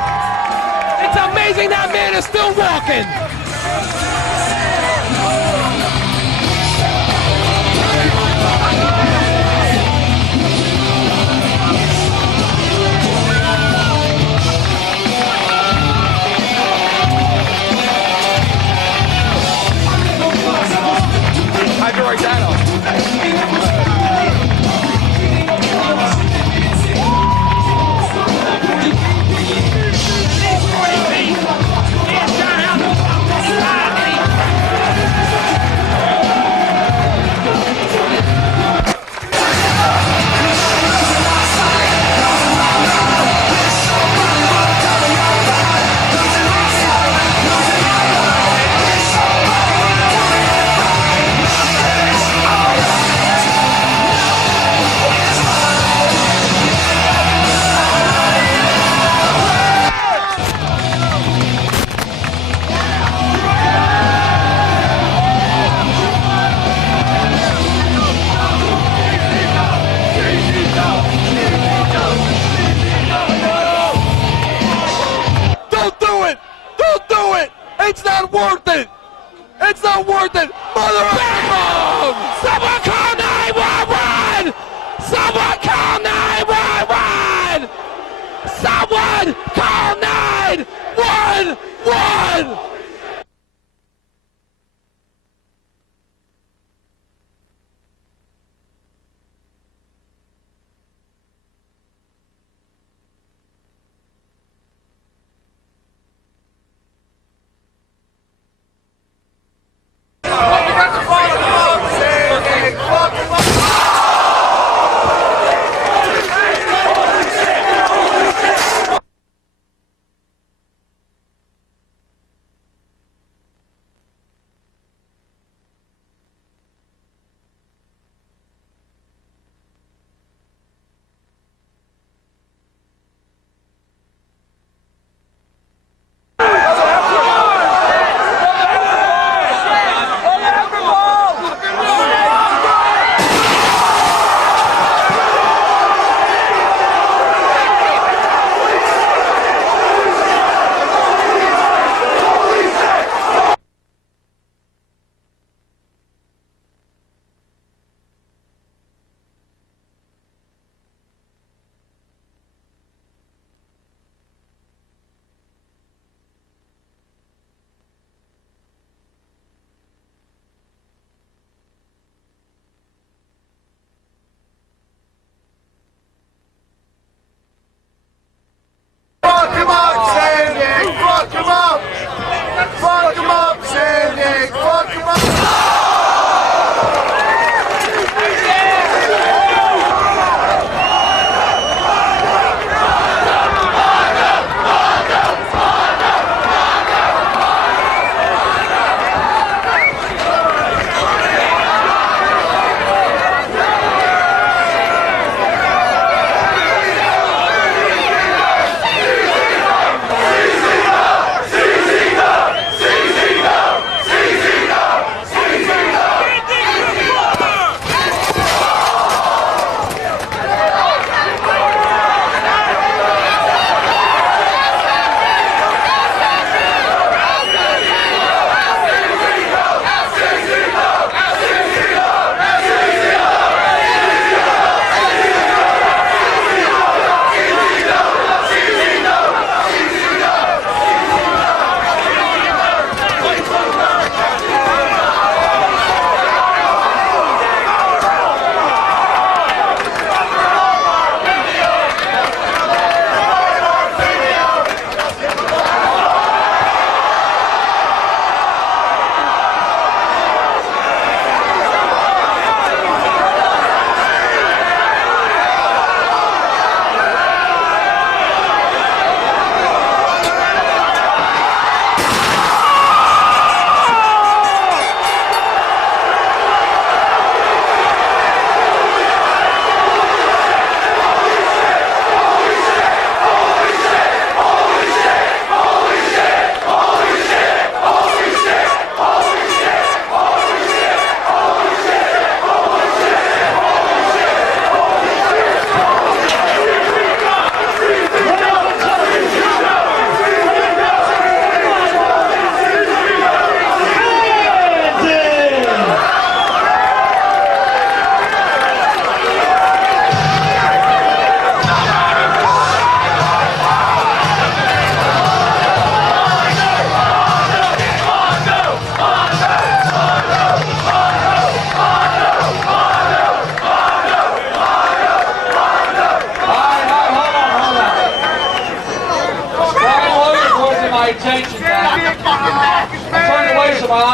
It's amazing that man is still walking. How'd you write that up? It's not worth it! It's not worth it! Mother of bomb! Someone call 911! Someone call 911! Someone call 911!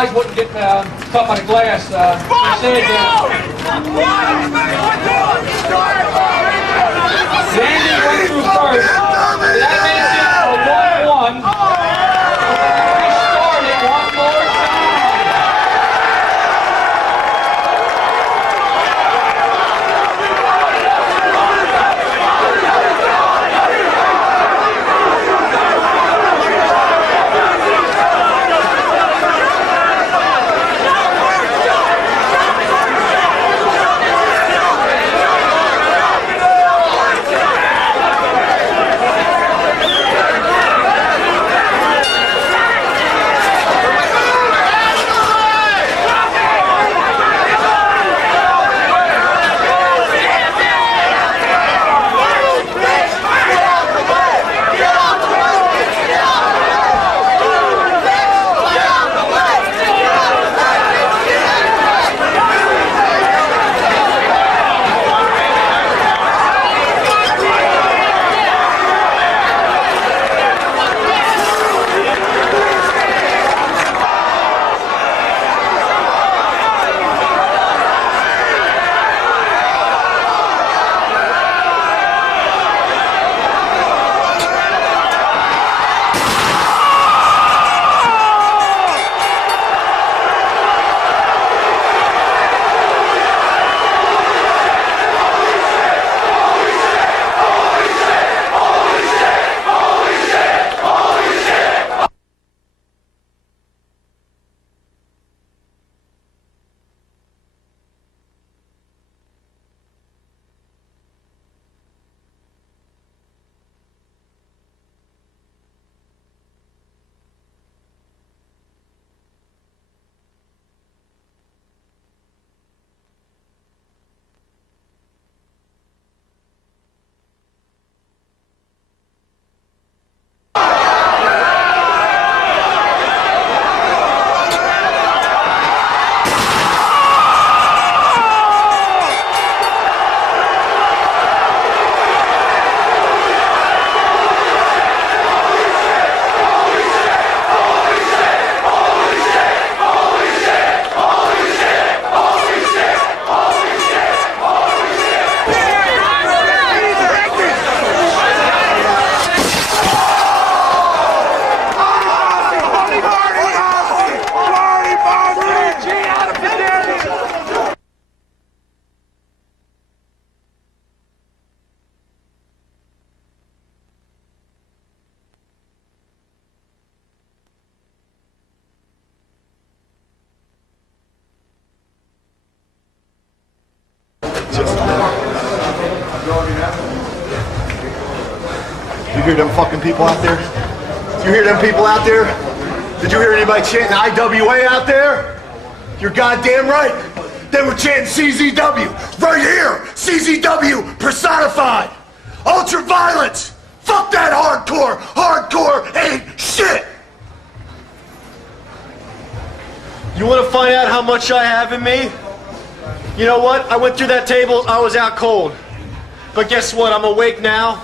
eyes wouldn't get caught by the glass. He said Zandig went through first. That makes it a 1-1. Restart it one more time. You hear them fucking people out there? You hear them people out there? Did you hear anybody chanting IWA out there? You're goddamn right. They were chanting CZW. Right here. CZW personified. Ultra violence. Fuck that hardcore. Hardcore ain't shit. You want to find out how much I have in me? You know what? I went through that table. I was out cold. But guess what? I'm awake now.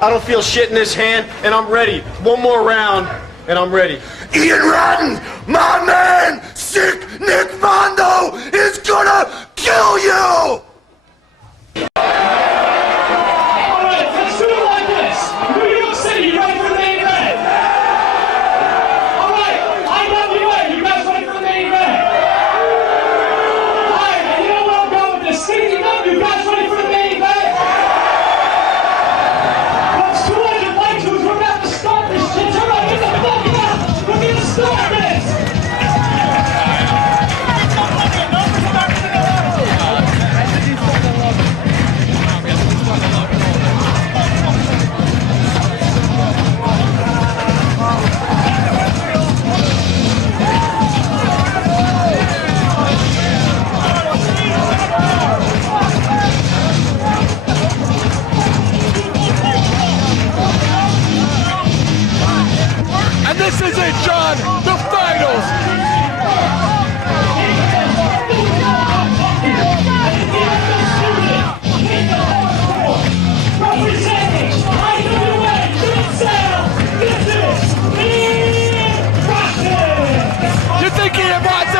I don't feel shit in this hand, and I'm ready. One more round, and I'm ready. Ian Rotten, my man, Sick Nick Mondo is gonna kill you! Alright, let's do it like this. New York City, you ready for the main event? Alright, IWA, you guys ready for the main event? Alright, and you know where I'm going with this. CZW, you guys ready for the main event? What's 200 likes? We're about to start this shit. Everybody get the fuck up! We're gonna start this!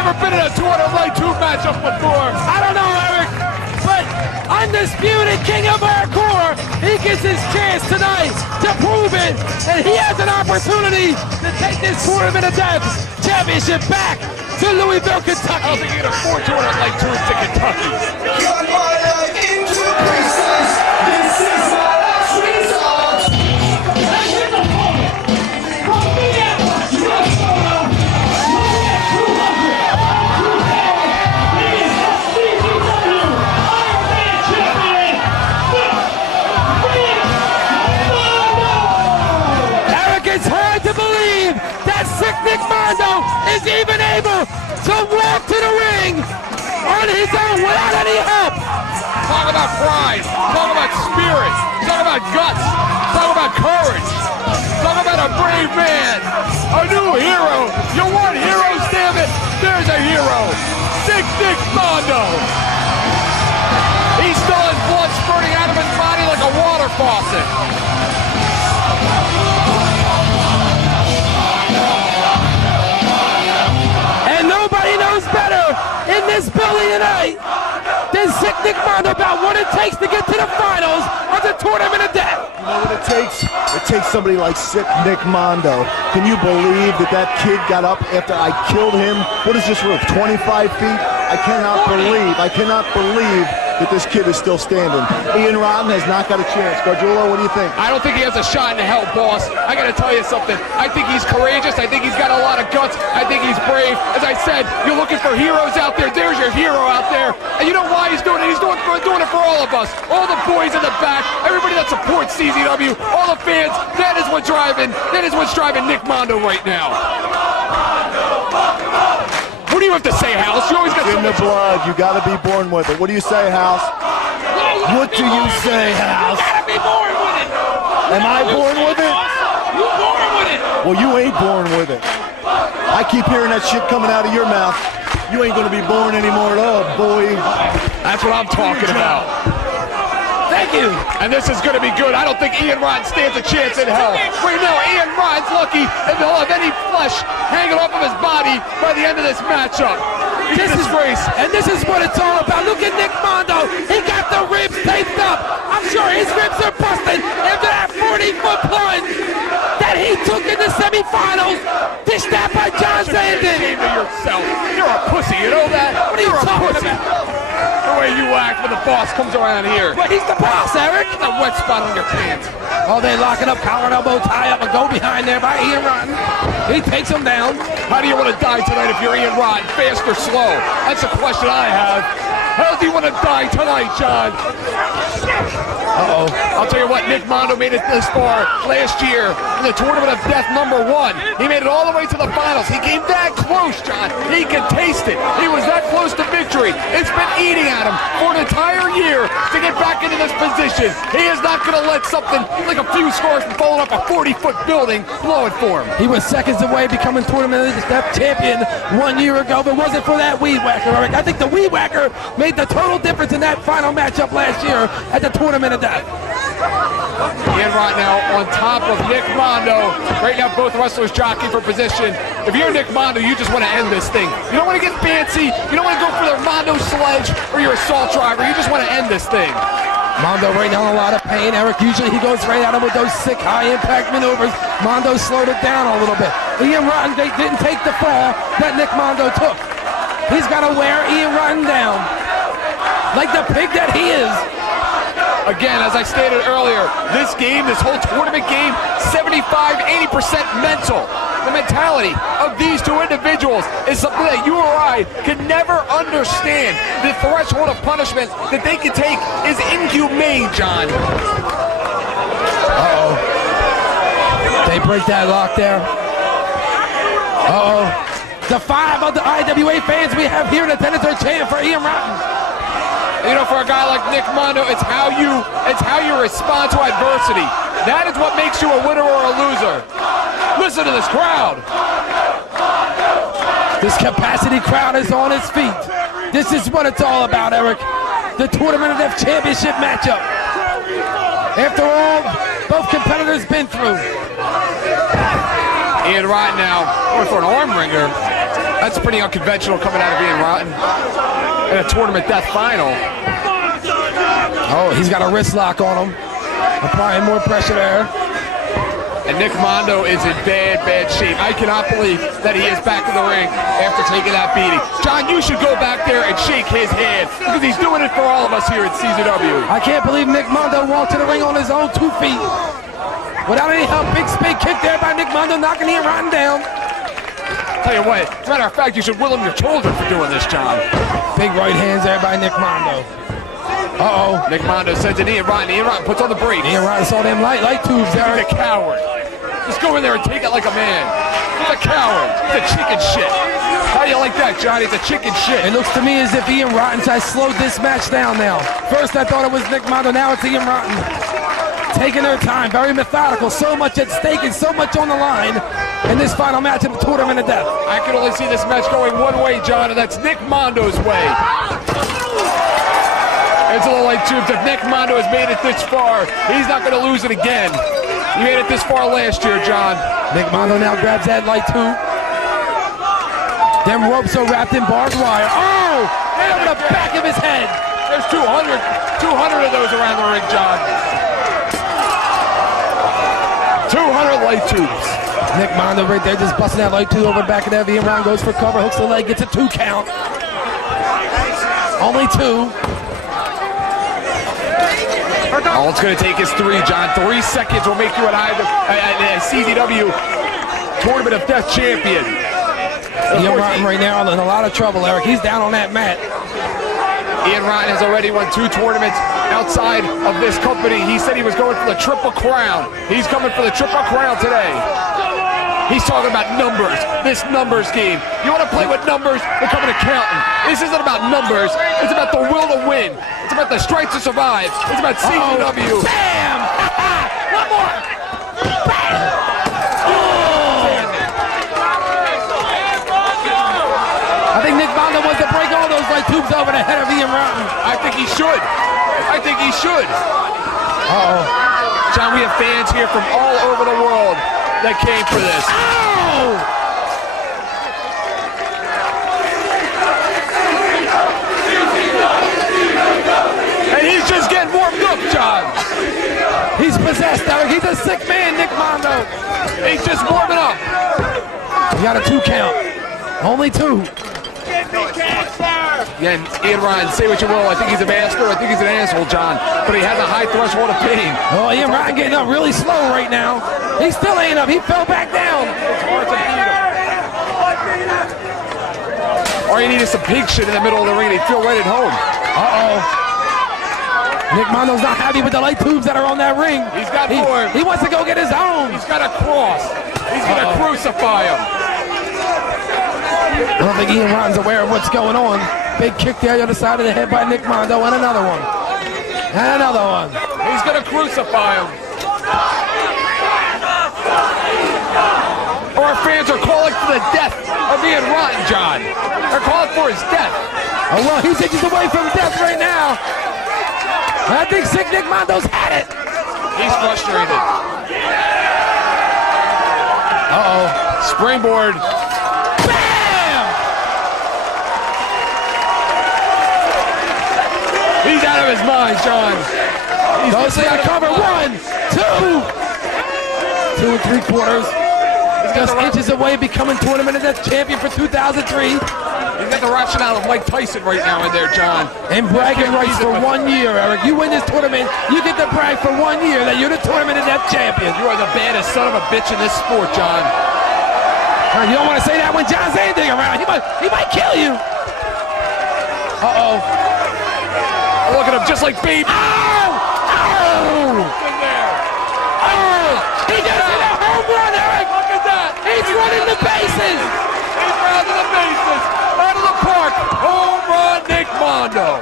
never been in a 200 light tube matchup before. I don't know, Eric, but undisputed king of hardcore, he gets his chance tonight to prove it, and he has an opportunity to take this Tournament of Death championship back to Louisville, Kentucky. I don't think he can afford 200 light tubes to Kentucky. Cut my leg into pieces. This is my last resort. And his opponent, from Minneapolis, Minnesota, weighing at 202 pounds, he is the CZW Iron Man champion, Nick Mondo. Eric, it's hard to believe that sick Nick Mondo is even able to walk to the ring on his own without any help. Talk about pride. Talk about spirit. Talk about guts. Talk about courage. Talk about a brave man. A new hero. You want heroes, damn it? There's a hero. Sick Nick Mondo. He still has blood spurting out of his body like a water faucet. And nobody knows better in this building tonight than sick Nick Mondo about what it takes to get to the finals of the Tournament of Death. You know what it takes? It takes somebody like sick Nick Mondo. Can you believe that kid got up after I killed him? What is this roof, 25 feet? I cannot believe that this kid is still standing. Ian Rotten has not got a chance. Gargiulo, what do you think? I don't think he has a shot in hell, boss. I gotta tell you something. I think he's courageous. I think he's got a lot of guts. I think he's brave. As I said, you're looking for heroes out there. There's your hero out there. And you know why he's doing it? He's doing it for all of us. All the boys in the back, everybody that supports CZW, all the fans. That is what's driving Nick Mondo right now. What do you have to say, House? You always got in the blood. You got to be born with it. What do you say, House? What do you say, House? You gotta be born with it. Am I born with it? You born with it. Well, you ain't born with it. I keep hearing that shit coming out of your mouth. You ain't gonna be born anymore at all, boy. That's what I'm talking about. Thank you. And this is going to be good. I don't think Ian Rotten stands a chance in hell. Right now, Ian Rotten's lucky if he'll have any flesh hanging off of his body by the end of this matchup. This is what it's all about. Look at Nick Mondo. He got the ribs taped up. I'm sure his ribs are busted after that 40-foot plunge that he took in the semifinals, dished out by John Zandon. Shame to yourself. You're a pussy. You know that? What are you talking about? The way you act when the boss comes around here. But he's the boss, Eric. A wet spot on your pants. Oh, they locking up, collar and elbow, tie up, and go behind there by Ian Rotten. He takes him down. How do you want to die tonight if you're Ian Rotten? Fast or slow? That's a question I have. How do you want to die tonight, John? Uh-oh. I'll tell you what, Nick Mondo made it this far last year in the Tournament of Death #1. He made it all the way to the finals. He came that close, John. He can taste it. He was that close to victory. It's been eating at him for an entire year to get back into this position. He is not going to let something like a few scores from falling off a 40-foot building blow it for him. He was seconds away becoming Tournament of Death champion 1 year ago, but wasn't for that weed whacker, Eric. I think the weed whacker made the total difference in that final matchup last year at the Tournament of Death. Ian Rotten now on top of Nick Mondo. Right now, both wrestlers jockeying for position. If you're Nick Mondo, you just want to end this thing. You don't want to get fancy. You don't want to go for the Mondo sledge or your assault driver. You just want to end this thing. Mondo right now in a lot of pain. Eric, usually he goes right at him with those sick high-impact maneuvers. Mondo slowed it down a little bit. Ian Rotten didn't take the fall that Nick Mondo took. He's got to wear Ian Rotten down like the pig that he is. Again, as I stated earlier, this game, this whole tournament game, 75-80% mental. The mentality of these two individuals is something that you or I can never understand. The threshold of punishment that they can take is inhumane, John. Uh-oh. They break that lock there. Uh-oh. The 5 of the IWA fans we have here in attendance are chanting for Ian Rotten. You know, for a guy like Nick Mondo, it's how you respond to adversity. That is what makes you a winner or a loser. Listen to this crowd. This capacity crowd is on its feet. This is what it's all about, Eric. The Tournament of Death championship matchup. After all, both competitors been through. Ian Rotten now going for an arm wringer. That's pretty unconventional coming out of Ian Rotten in a tournament death final. Oh, he's got a wrist lock on him. Applying more pressure there. And Nick Mondo is in bad, bad shape. I cannot believe that he is back in the ring after taking that beating. John, you should go back there and shake his hand because he's doing it for all of us here at CZW. I can't believe Nick Mondo walked to the ring on his own 2 feet. Without any help, big spin kick there by Nick Mondo, knocking Ian Rotten down. Tell you what, as a matter of fact, you should will him your shoulder for doing this, John. Big right hands there by Nick Mondo. Uh-oh. Nick Mondo sends it Ian Rotten. Ian Rotten puts on the brakes. Ian Rotten saw them light tubes there. He's a coward. Just go in there and take it like a man. He's a coward. He's a chicken shit. How do you like that, Johnny? It's a chicken shit. It looks to me as if Ian Rotten has slowed this match down now. First I thought it was Nick Mondo, now it's Ian Rotten. Taking their time, very methodical, so much at stake and so much on the line in this final match of the tournament of death. I can only see this match going one way, John, and that's Nick Mondo's way. It's a little like tubes. If Nick Mondo has made it this far, he's not going to lose it again. He made it this far last year, John. Nick Mondo now grabs that light tube. Them ropes are wrapped in barbed wire. Oh! Right over the back of his head. There's 200 of those around the ring, John. 200 light tubes. Nick Mondo right there just busting that light tube over the back of that. Ian Rotten goes for cover, hooks the leg, gets a 2 count. Only 2. All it's going to take is 3, John. 3 seconds will make you a CZW Tournament of Death champion. Ian Rotten right now in a lot of trouble, Eric. He's down on that mat. Ian Rotten has already won 2 tournaments outside of this company. He said he was going for the Triple Crown. He's coming for the Triple Crown today. He's talking about numbers, this numbers game. You want to play with numbers? Become an accountant. This isn't about numbers. It's about the will to win. It's about the strength to survive. It's about CZW. Bam! One more! Bam! I think Nick Mondo wants to break all those light tubes over the head of Ian Rotten. I think he should. I think he should. Uh-oh. John, we have fans here from all over the world that came for this. Ow! And he's just getting warmed up, John. He's possessed, Eric. He's a sick man, Nick Mondo. He's just warming up. He got a 2 count. Only 2. Again, Ian Rotten, say what you will. I think he's a master. I think he's an asshole, John. But he has a high threshold of pain. Oh, Ian Rotten getting up really slow right now. He still ain't up. He fell back down. It's hard to beat him. All you need is some pig shit in the middle of the ring and he'd feel right at home. Uh-oh. Nick Mondo's not happy with the light tubes that are on that ring. He's got more. He wants to go get his own. He's got a cross. He's going to crucify him. I don't think Ian Rotten's aware of what's going on. Big kick there on the other side of the head by Nick Mondo, and another one. And another one. He's going to crucify him. Our fans are calling for the death of Ian Rotten, John. They're calling for his death. Oh, well, he's inches away from death right now. I think sick Nick Mondo's had it. He's frustrated. Uh-oh. Springboard. Bam! He's out of his mind, John. Don't say I cover. 1, 2. 2 3/4. He's just inches away, becoming Tournament of Death champion for 2003. He's got the rationale of Mike Tyson right now in there, John. And bragging rights for 1 year, Eric. You win this tournament, you get to brag for 1 year that you're the Tournament of Death champion. You are the baddest son of a bitch in this sport, John. You don't want to say that when John Zandig around. He might kill you. Uh-oh. Look at him, just like baby. Ow! Ow! In there. Oh! He just hit a home run, Eric. Look at that. He's running the bases. He's rounding the bases. Out of the park. Home run, Nick Mondo.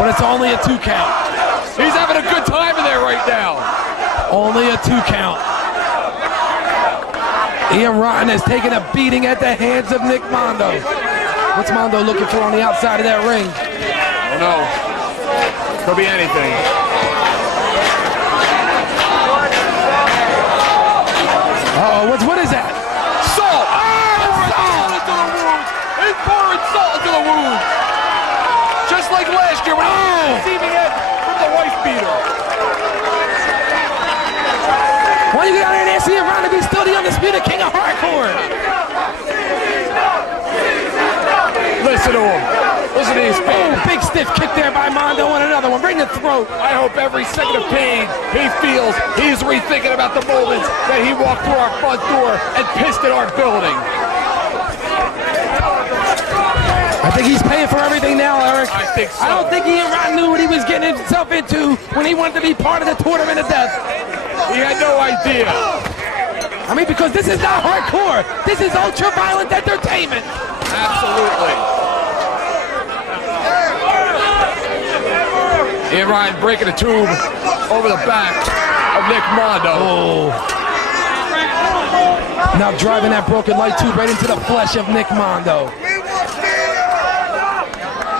But it's only a 2 count. He's having a good time in there right now. Only a 2 count. Ian Rotten has taken a beating at the hands of Nick Mondo. What's Mondo looking for on the outside of that ring? Oh no. Could be anything. Uh-oh, what is that? Salt! Oh, like last year when he was receiving it from the wife beater. Why you got Nancy around to be still the undisputed king of hardcore? Listen to him. Listen to his pain. Oh, big stiff kick there by Mondo and another one. Right in the throat. I hope every second of pain he feels, he's rethinking about the moments that he walked through our front door and pissed at our building. I think he's paying for everything now, Eric. I think so. I don't think Ian Rotten knew what he was getting himself into when he wanted to be part of the tournament of death. He had no idea. I mean, because this is not hardcore. This is ultra-violent entertainment. Absolutely. Ian Ryan breaking a tube over the back of Nick Mondo. Now driving that broken light tube right into the flesh of Nick Mondo.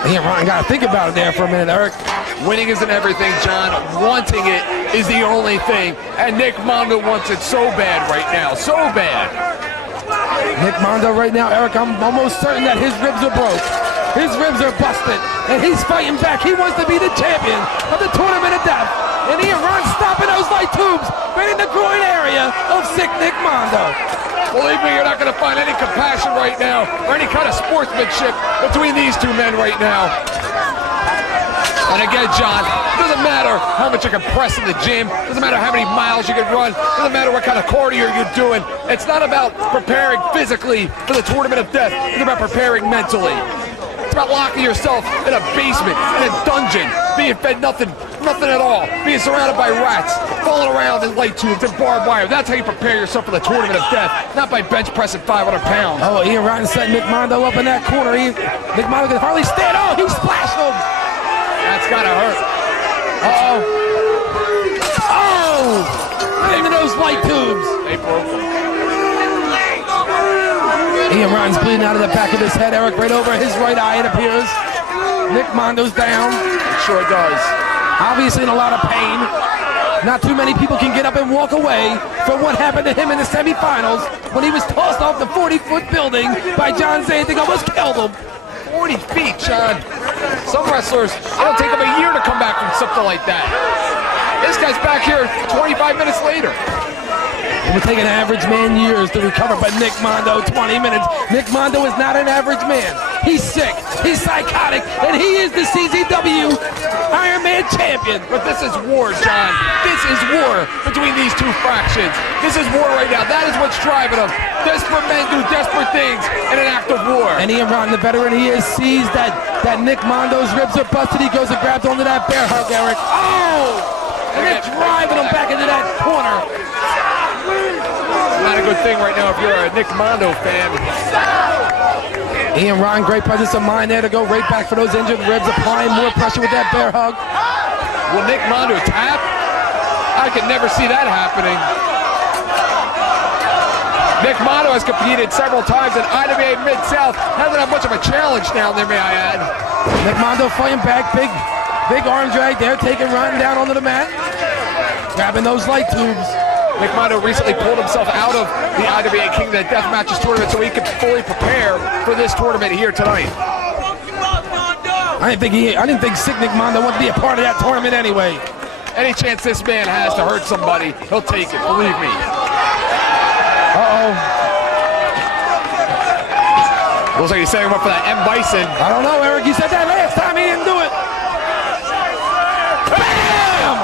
Ian Ryan got to think about it there for a minute, Eric. Winning isn't everything, John. Wanting it is the only thing. And Nick Mondo wants it so bad right now. So bad. Nick Mondo right now, Eric, I'm almost certain that his ribs are broke. His ribs are busted. And he's fighting back. He wants to be the champion of the tournament of death. And Ian Ryan stopping those light tubes right in the groin area of sick Nick Mondo. Believe me, you're not going to find any compassion right now or any kind of sportsmanship between these two men right now. And again, John, it doesn't matter how much you can press in the gym. It doesn't matter how many miles you can run. It doesn't matter what kind of cardio you're doing. It's not about preparing physically for the tournament of death. It's about preparing mentally. It's about locking yourself in a basement, in a dungeon, being fed nothing at all, being surrounded by rats, falling around in light tubes and barbed wire. That's how you prepare yourself for the tournament of death, not by bench pressing 500 pounds. Oh, Ian Ryan setting Nick Mondo up in that corner. Nick Mondo can hardly stand. Oh, he splashed him. That's gotta hurt. Uh-oh. Oh! Right into those light tubes. They broke him. Ian Ryan's bleeding out of the back of his head, Eric, right over his right eye, it appears. Nick Mondo's down. It sure does. Obviously in a lot of pain. Not too many people can get up and walk away from what happened to him in the semifinals when he was tossed off the 40-foot building by John Zantig, almost killed him. 40 feet, John. Some wrestlers, it'll take them a year to come back from something like that. This guy's back here 25 minutes later. It would take an average man years to recover, but Nick Mondo, 20 minutes. Nick Mondo is not an average man. He's sick, he's psychotic, and he is the CZW Iron Man champion. But this is war, John. This is war between these two fractions. This is war right now. That is what's driving them. Desperate men do desperate things in an act of war. And Ian Rotten, the veteran he is, sees that Nick Mondo's ribs are busted. He goes and grabs onto that bear hug, Eric. Oh! And they're driving him back into that corner. Not a good thing right now if you're a Nick Mondo fan. Ian Ryan, great presence of mind there to go right back for those injured ribs, applying more pressure with that bear hug. Will Nick Mondo tap? I could never see that happening. Nick Mondo has competed several times in IWA Mid-South. Hasn't had much of a challenge down there, may I add. Nick Mondo fighting back, big arm drag there, taking Rotten down onto the mat. Grabbing those light tubes. Nick Mondo recently pulled himself out of the IWA King of the Death Matches tournament so he could fully prepare for this tournament here tonight. I didn't think sick Nick Mondo wanted to be a part of that tournament anyway. Any chance this man has to hurt somebody, he'll take it, believe me. Uh-oh. Looks like he's setting him up for that M. Bison. I don't know, Eric. You said that last time. He didn't do it. Bam!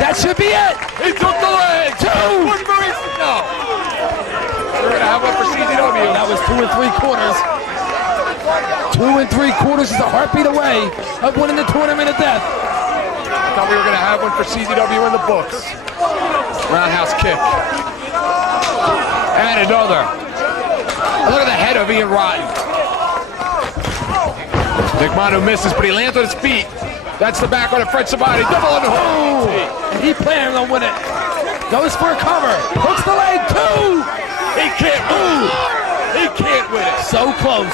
That should be it. He took the leg. Two. One for each. No. We're going to have one for CZW. That was 2 3/4. 2 3/4 is a heartbeat away of winning the tournament of death. I thought we were going to have one for CZW in the books. Roundhouse kick. And another. Look at the head of Ian Rotten. Nick Mondo misses, but he lands on his feet. That's the back on a French Sabati. Double on the hook. And he planned on winning. Goes for a cover. Hooks the leg. 2. He can't move. He can't win it. So close.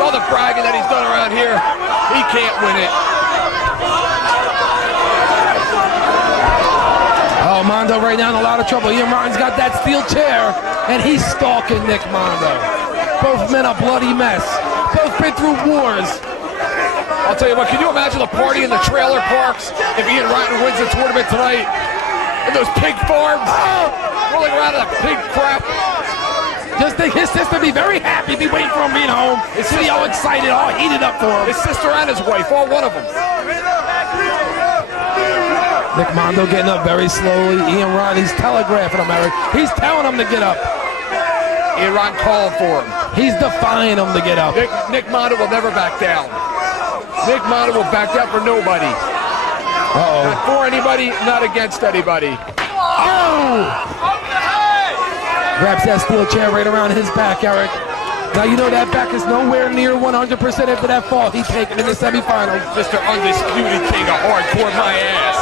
All the bragging that he's done around here, he can't win it. Oh, Mondo right now in a lot of trouble. Ian Rotten's got that steel chair, and he's stalking Nick Mondo. Both men a bloody mess. Both been through wars. I'll tell you what, can you imagine the party in the trailer parks if Ian Rotten wins the tournament tonight? And those pig farms, rolling around in that pig crap. Just think his sister be very happy, be waiting for him being home. His sister all excited, all heated up for him. His sister and his wife, all one of them. Nick Mondo getting up very slowly. Ian Rotten, he's telegraphing him, Eric. He's telling him to get up. Ian Rotten calling for him. He's defying him to get up. Nick Mondo will never back down. Nick Mondo will back down for nobody. Not for anybody, not against anybody. Oh! Grabs that steel chair right around his back, Eric. Now you know that back is nowhere near 100% after that fall he's taken in the semifinals. Mr. Undisputed King of Hardcore my ass.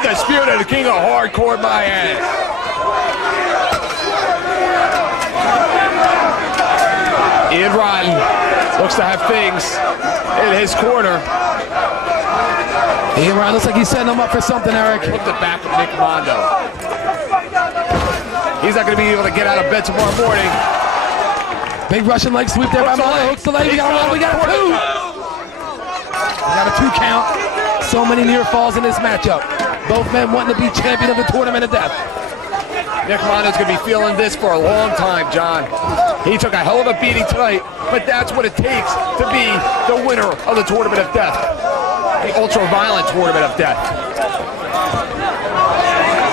Undisputed King of Hardcore my ass. Ian Rotten looks to have things in his corner. Ian Rotten looks like he's setting him up for something, Eric. Look at the back of Nick Mondo. He's not going to be able to get out of bed tomorrow morning. Big Russian leg sweep there by Mondo. Hooks the leg. We got a 2. We got a 2 count. So many near falls in this matchup. Both men wanting to be champion of the Tournament of Death. Nick Mondo's going to be feeling this for a long time, John. He took a hell of a beating tonight, but that's what it takes to be the winner of the Tournament of Death. The ultra-violent Tournament of Death.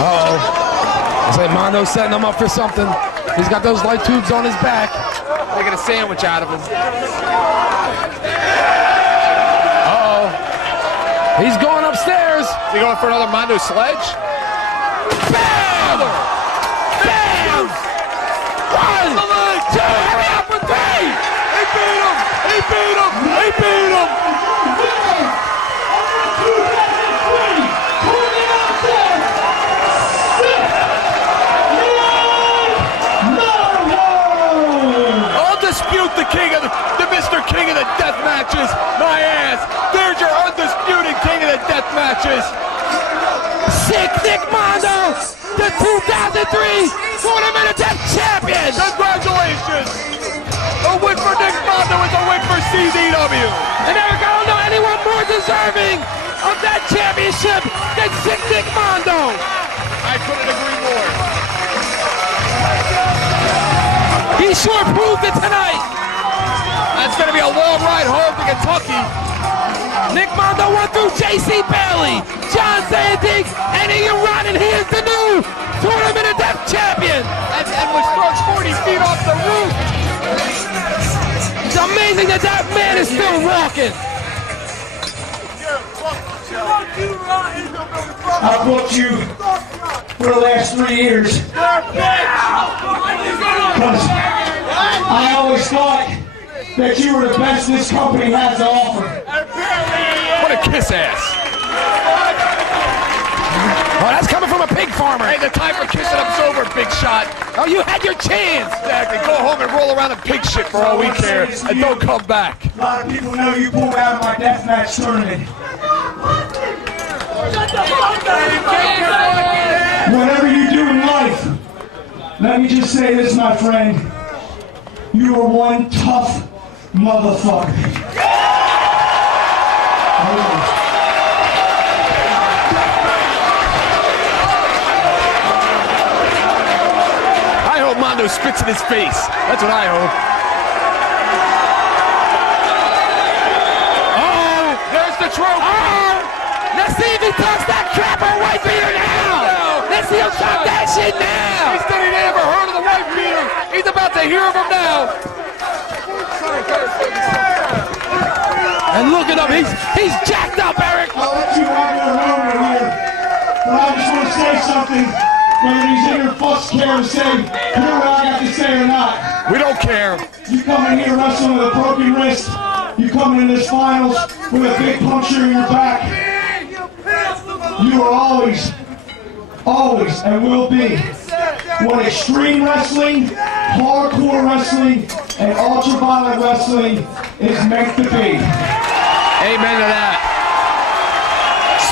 Uh-oh. Looks like Mondo's setting him up for something. He's got those light tubes on his back. Making a sandwich out of him. Uh-oh. He's going upstairs. Is he going for another Mondo sledge? Bam! Bam! 1, 2, hurry up for 3! He beat him! He beat him! He beat him! Dispute the king of the Mr. King of the Death Matches, my ass. There's your undisputed king of the Death Matches. Sick Nick Mondo, the 2003 Tournament of Death champion. Congratulations. A win for Nick Mondo is a win for CZW. And Eric, I don't know anyone more deserving of that championship than Sick Nick Mondo. I couldn't agree more. He sure proved it tonight. That's going to be a long ride home to Kentucky. Nick Mondo won through J.C. Bailey, John Zandig, and Ian Rotten. He is the new Tournament of Death champion. And was thrown 40 feet off the roof. It's amazing that that man is still walking. I've booked you for the last 3 years. Because I always thought that you were the best this company has to offer. What a kiss ass. Oh, that's coming from a pig farmer. Hey, the time for kissing up's over, big shot. Oh, you had your chance. Exactly. Go home and roll around in pig shit for all we care. And don't come back. A lot of people know you pulled out of my deathmatch tournament. Whatever you do in life, let me just say this, my friend. You are one tough motherfucker. I hope Mondo spits in his face. That's what I hope. Oh, there's the trophy. Oh, let's see if he tucks that crapper white beater now. Let's see him tuck that shit now. He said he never heard of the white beater. He's about to hear of him now. And look at him, he's jacked up, Eric. I'll let you have your moment here, but I just want to say something. Whether these inner fucks care to say, hear what I got to say or not. We don't care. You come in here wrestling with a broken wrist. You come in this finals with a big puncture in your back. You are always, and will be what extreme wrestling, hardcore wrestling, and ultraviolet wrestling is meant to be. Amen to that.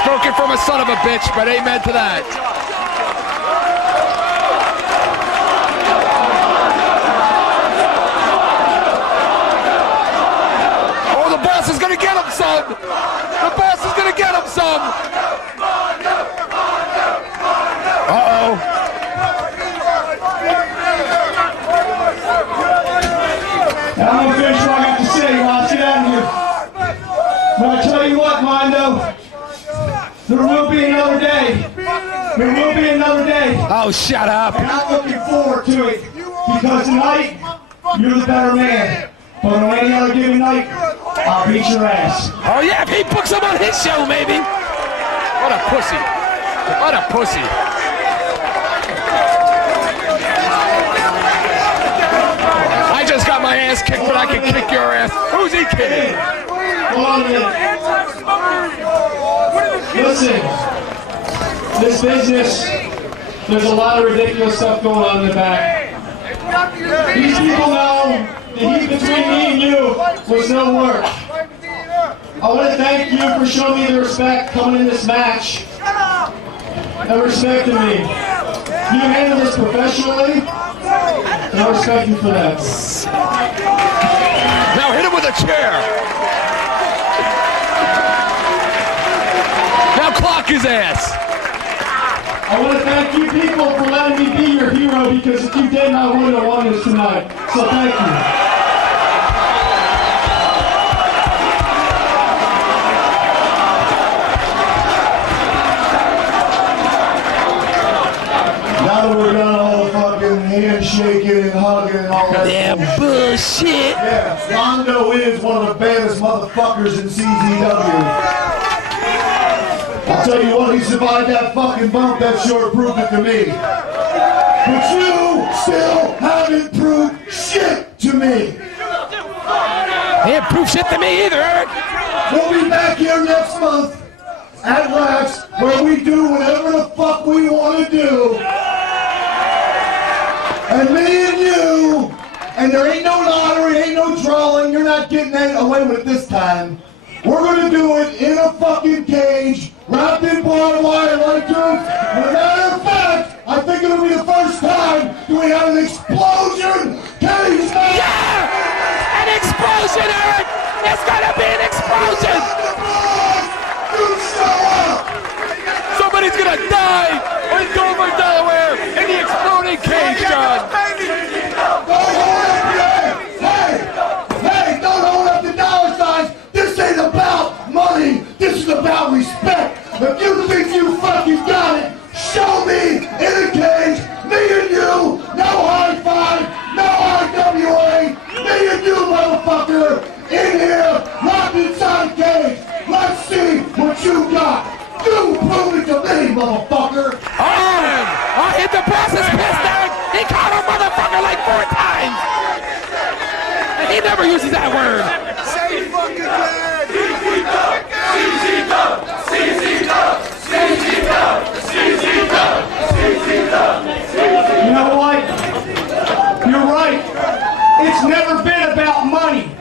Spoken from a son of a bitch, but amen to that. Oh, the boss is gonna get him. some. The boss is gonna get him some. Uh-oh. I'm gonna finish what I got to say while I sit down here. But I tell you what, Mondo, there will be another day. There will be another day. Oh, shut up. And I'm looking forward to it because tonight, you're the better man. But on any other given night, I'll beat your ass. Oh, yeah, if he books him on his show, maybe. What a pussy. What a pussy. I just got my ass kicked, but I can kick your ass. Who's he kidding? Hold on a minute. Listen, this business, there's a lot of ridiculous stuff going on in the back. These people know the heat between me and you was no work. I want to thank you for showing me the respect coming in this match and respecting me. You handled this professionally, and I respect you for that. Now hit him with a chair. Now clock his ass. I want to thank you people for letting me be your hero because if you didn't, I wouldn't have won this tonight. So thank you. Now that we're done all the fucking handshaking and hugging and all that bullshit. Yeah, Mondo is one of the baddest motherfuckers in CZW. I'll tell you what, he survived that fucking bump, that sure proved it to me. But you still haven't proved shit to me. He ain't proved shit to me either, Eric. We'll be back here next month at Rax, where we do whatever the fuck we want to do. And me and you, and there ain't no lottery, ain't no drawing, you're not getting away with it this time. We're gonna do it in a fucking cage, wrapped in barbed wire like this. As a matter of fact, I think it'll be the first time that we have an explosion cage match. Yeah! An explosion, Eric! It's gonna be an explosion! You show up! Somebody's gonna die in Dover, Delaware, in the exploding cage, John. Hey, don't hold up the dollar signs. This ain't about money. This is about respect. If you think you fucking got it, show me in a cage. Me and you, no high five, no IWA. Me and you, motherfucker, in here, locked inside a cage. Let's see what you got. You prove it to me, motherfucker. I hit the boss's pissed, Eric. He called a motherfucker like 4 times. And he never uses that word. Say fucking glad. You know what? You're right. It's never been about money.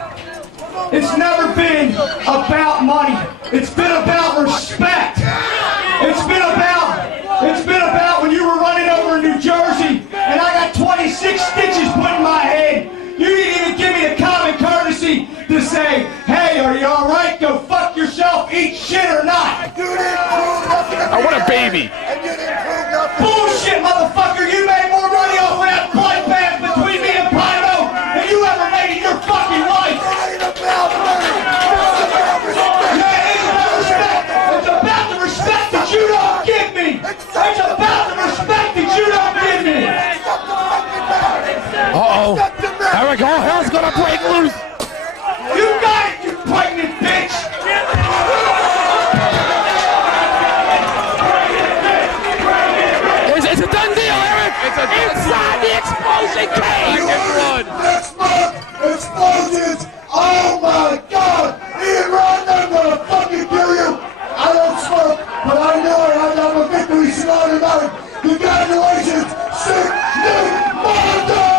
It's never been about money. It's been about respect. It's been about when you were running over in New Jersey and I got 26 stitches put in my head. You didn't even give me the common courtesy to say, hey, are you all right? Go fuck yourself, eat shit or not. You didn't prove nothing to I me. want a baby. And you didn't prove nothing. Bullshit, motherfucker! You made more money off of that bloodbath between me and Pino than you ever made in your fucking life! It ain't about money. It's about respect. Yeah, it's about respect! It's about the respect that you don't give me! It's about the respect that you don't give me! Uh-oh. Eric, all hell's gonna break loose. You got it, you pregnant bitch! It's a done deal, Eric. It's a done Inside the explosion cage. Next month, explosions. Oh my God. Ian Rodman, I'm gonna fucking kill you. I don't smoke, but I know I got a victory slaughter tonight. Congratulations, Sick Nick Mondo!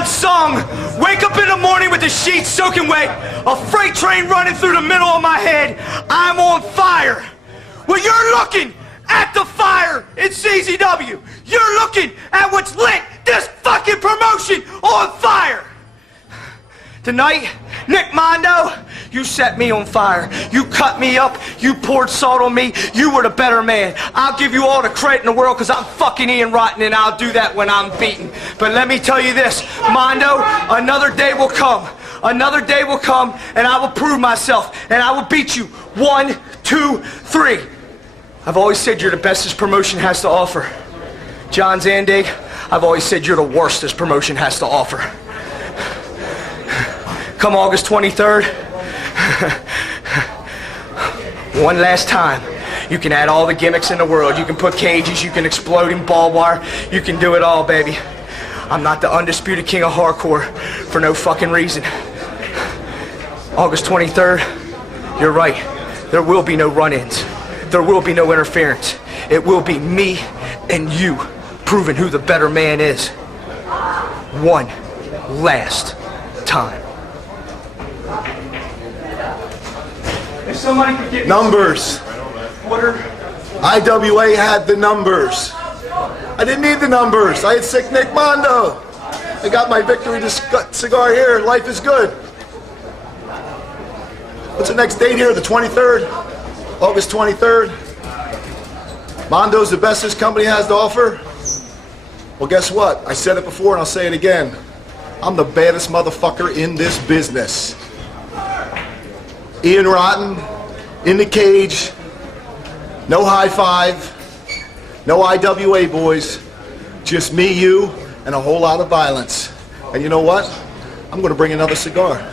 unsung. Wake up in the morning with the sheets soaking wet, a freight train running through the middle of my head. I'm on fire. Well, you're looking at the fire in CZW. You're looking at what's lit this fucking promotion on fire. Tonight, Nick Mondo, you set me on fire. You cut me up. You poured salt on me. You were the better man. I'll give you all the credit in the world because I'm fucking Ian Rotten, and I'll do that when I'm beaten. But let me tell you this, Mondo, another day will come. Another day will come, and I will prove myself, and I will beat you. 1, 2, 3. I've always said you're the best this promotion has to offer. John Zandig, I've always said you're the worst this promotion has to offer. Come August 23rd, one last time, you can add all the gimmicks in the world. You can put cages, you can explode in barbed wire, you can do it all, baby. I'm not the undisputed king of hardcore for no fucking reason. August 23rd, you're right. There will be no run-ins. There will be no interference. It will be me and you proving who the better man is. One last time. If somebody could get numbers. IWA had the numbers. I didn't need the numbers. I had sick Nick Mondo. I got my victory cigar here. Life is good. What's the next date here? The 23rd? August 23rd? Mondo's the best this company has to offer? Well, guess what? I said it before and I'll say it again. I'm the baddest motherfucker in this business. Ian Rotten, in the cage, no high five, no IWA boys, just me, you, and a whole lot of violence. And you know what? I'm gonna bring another cigar.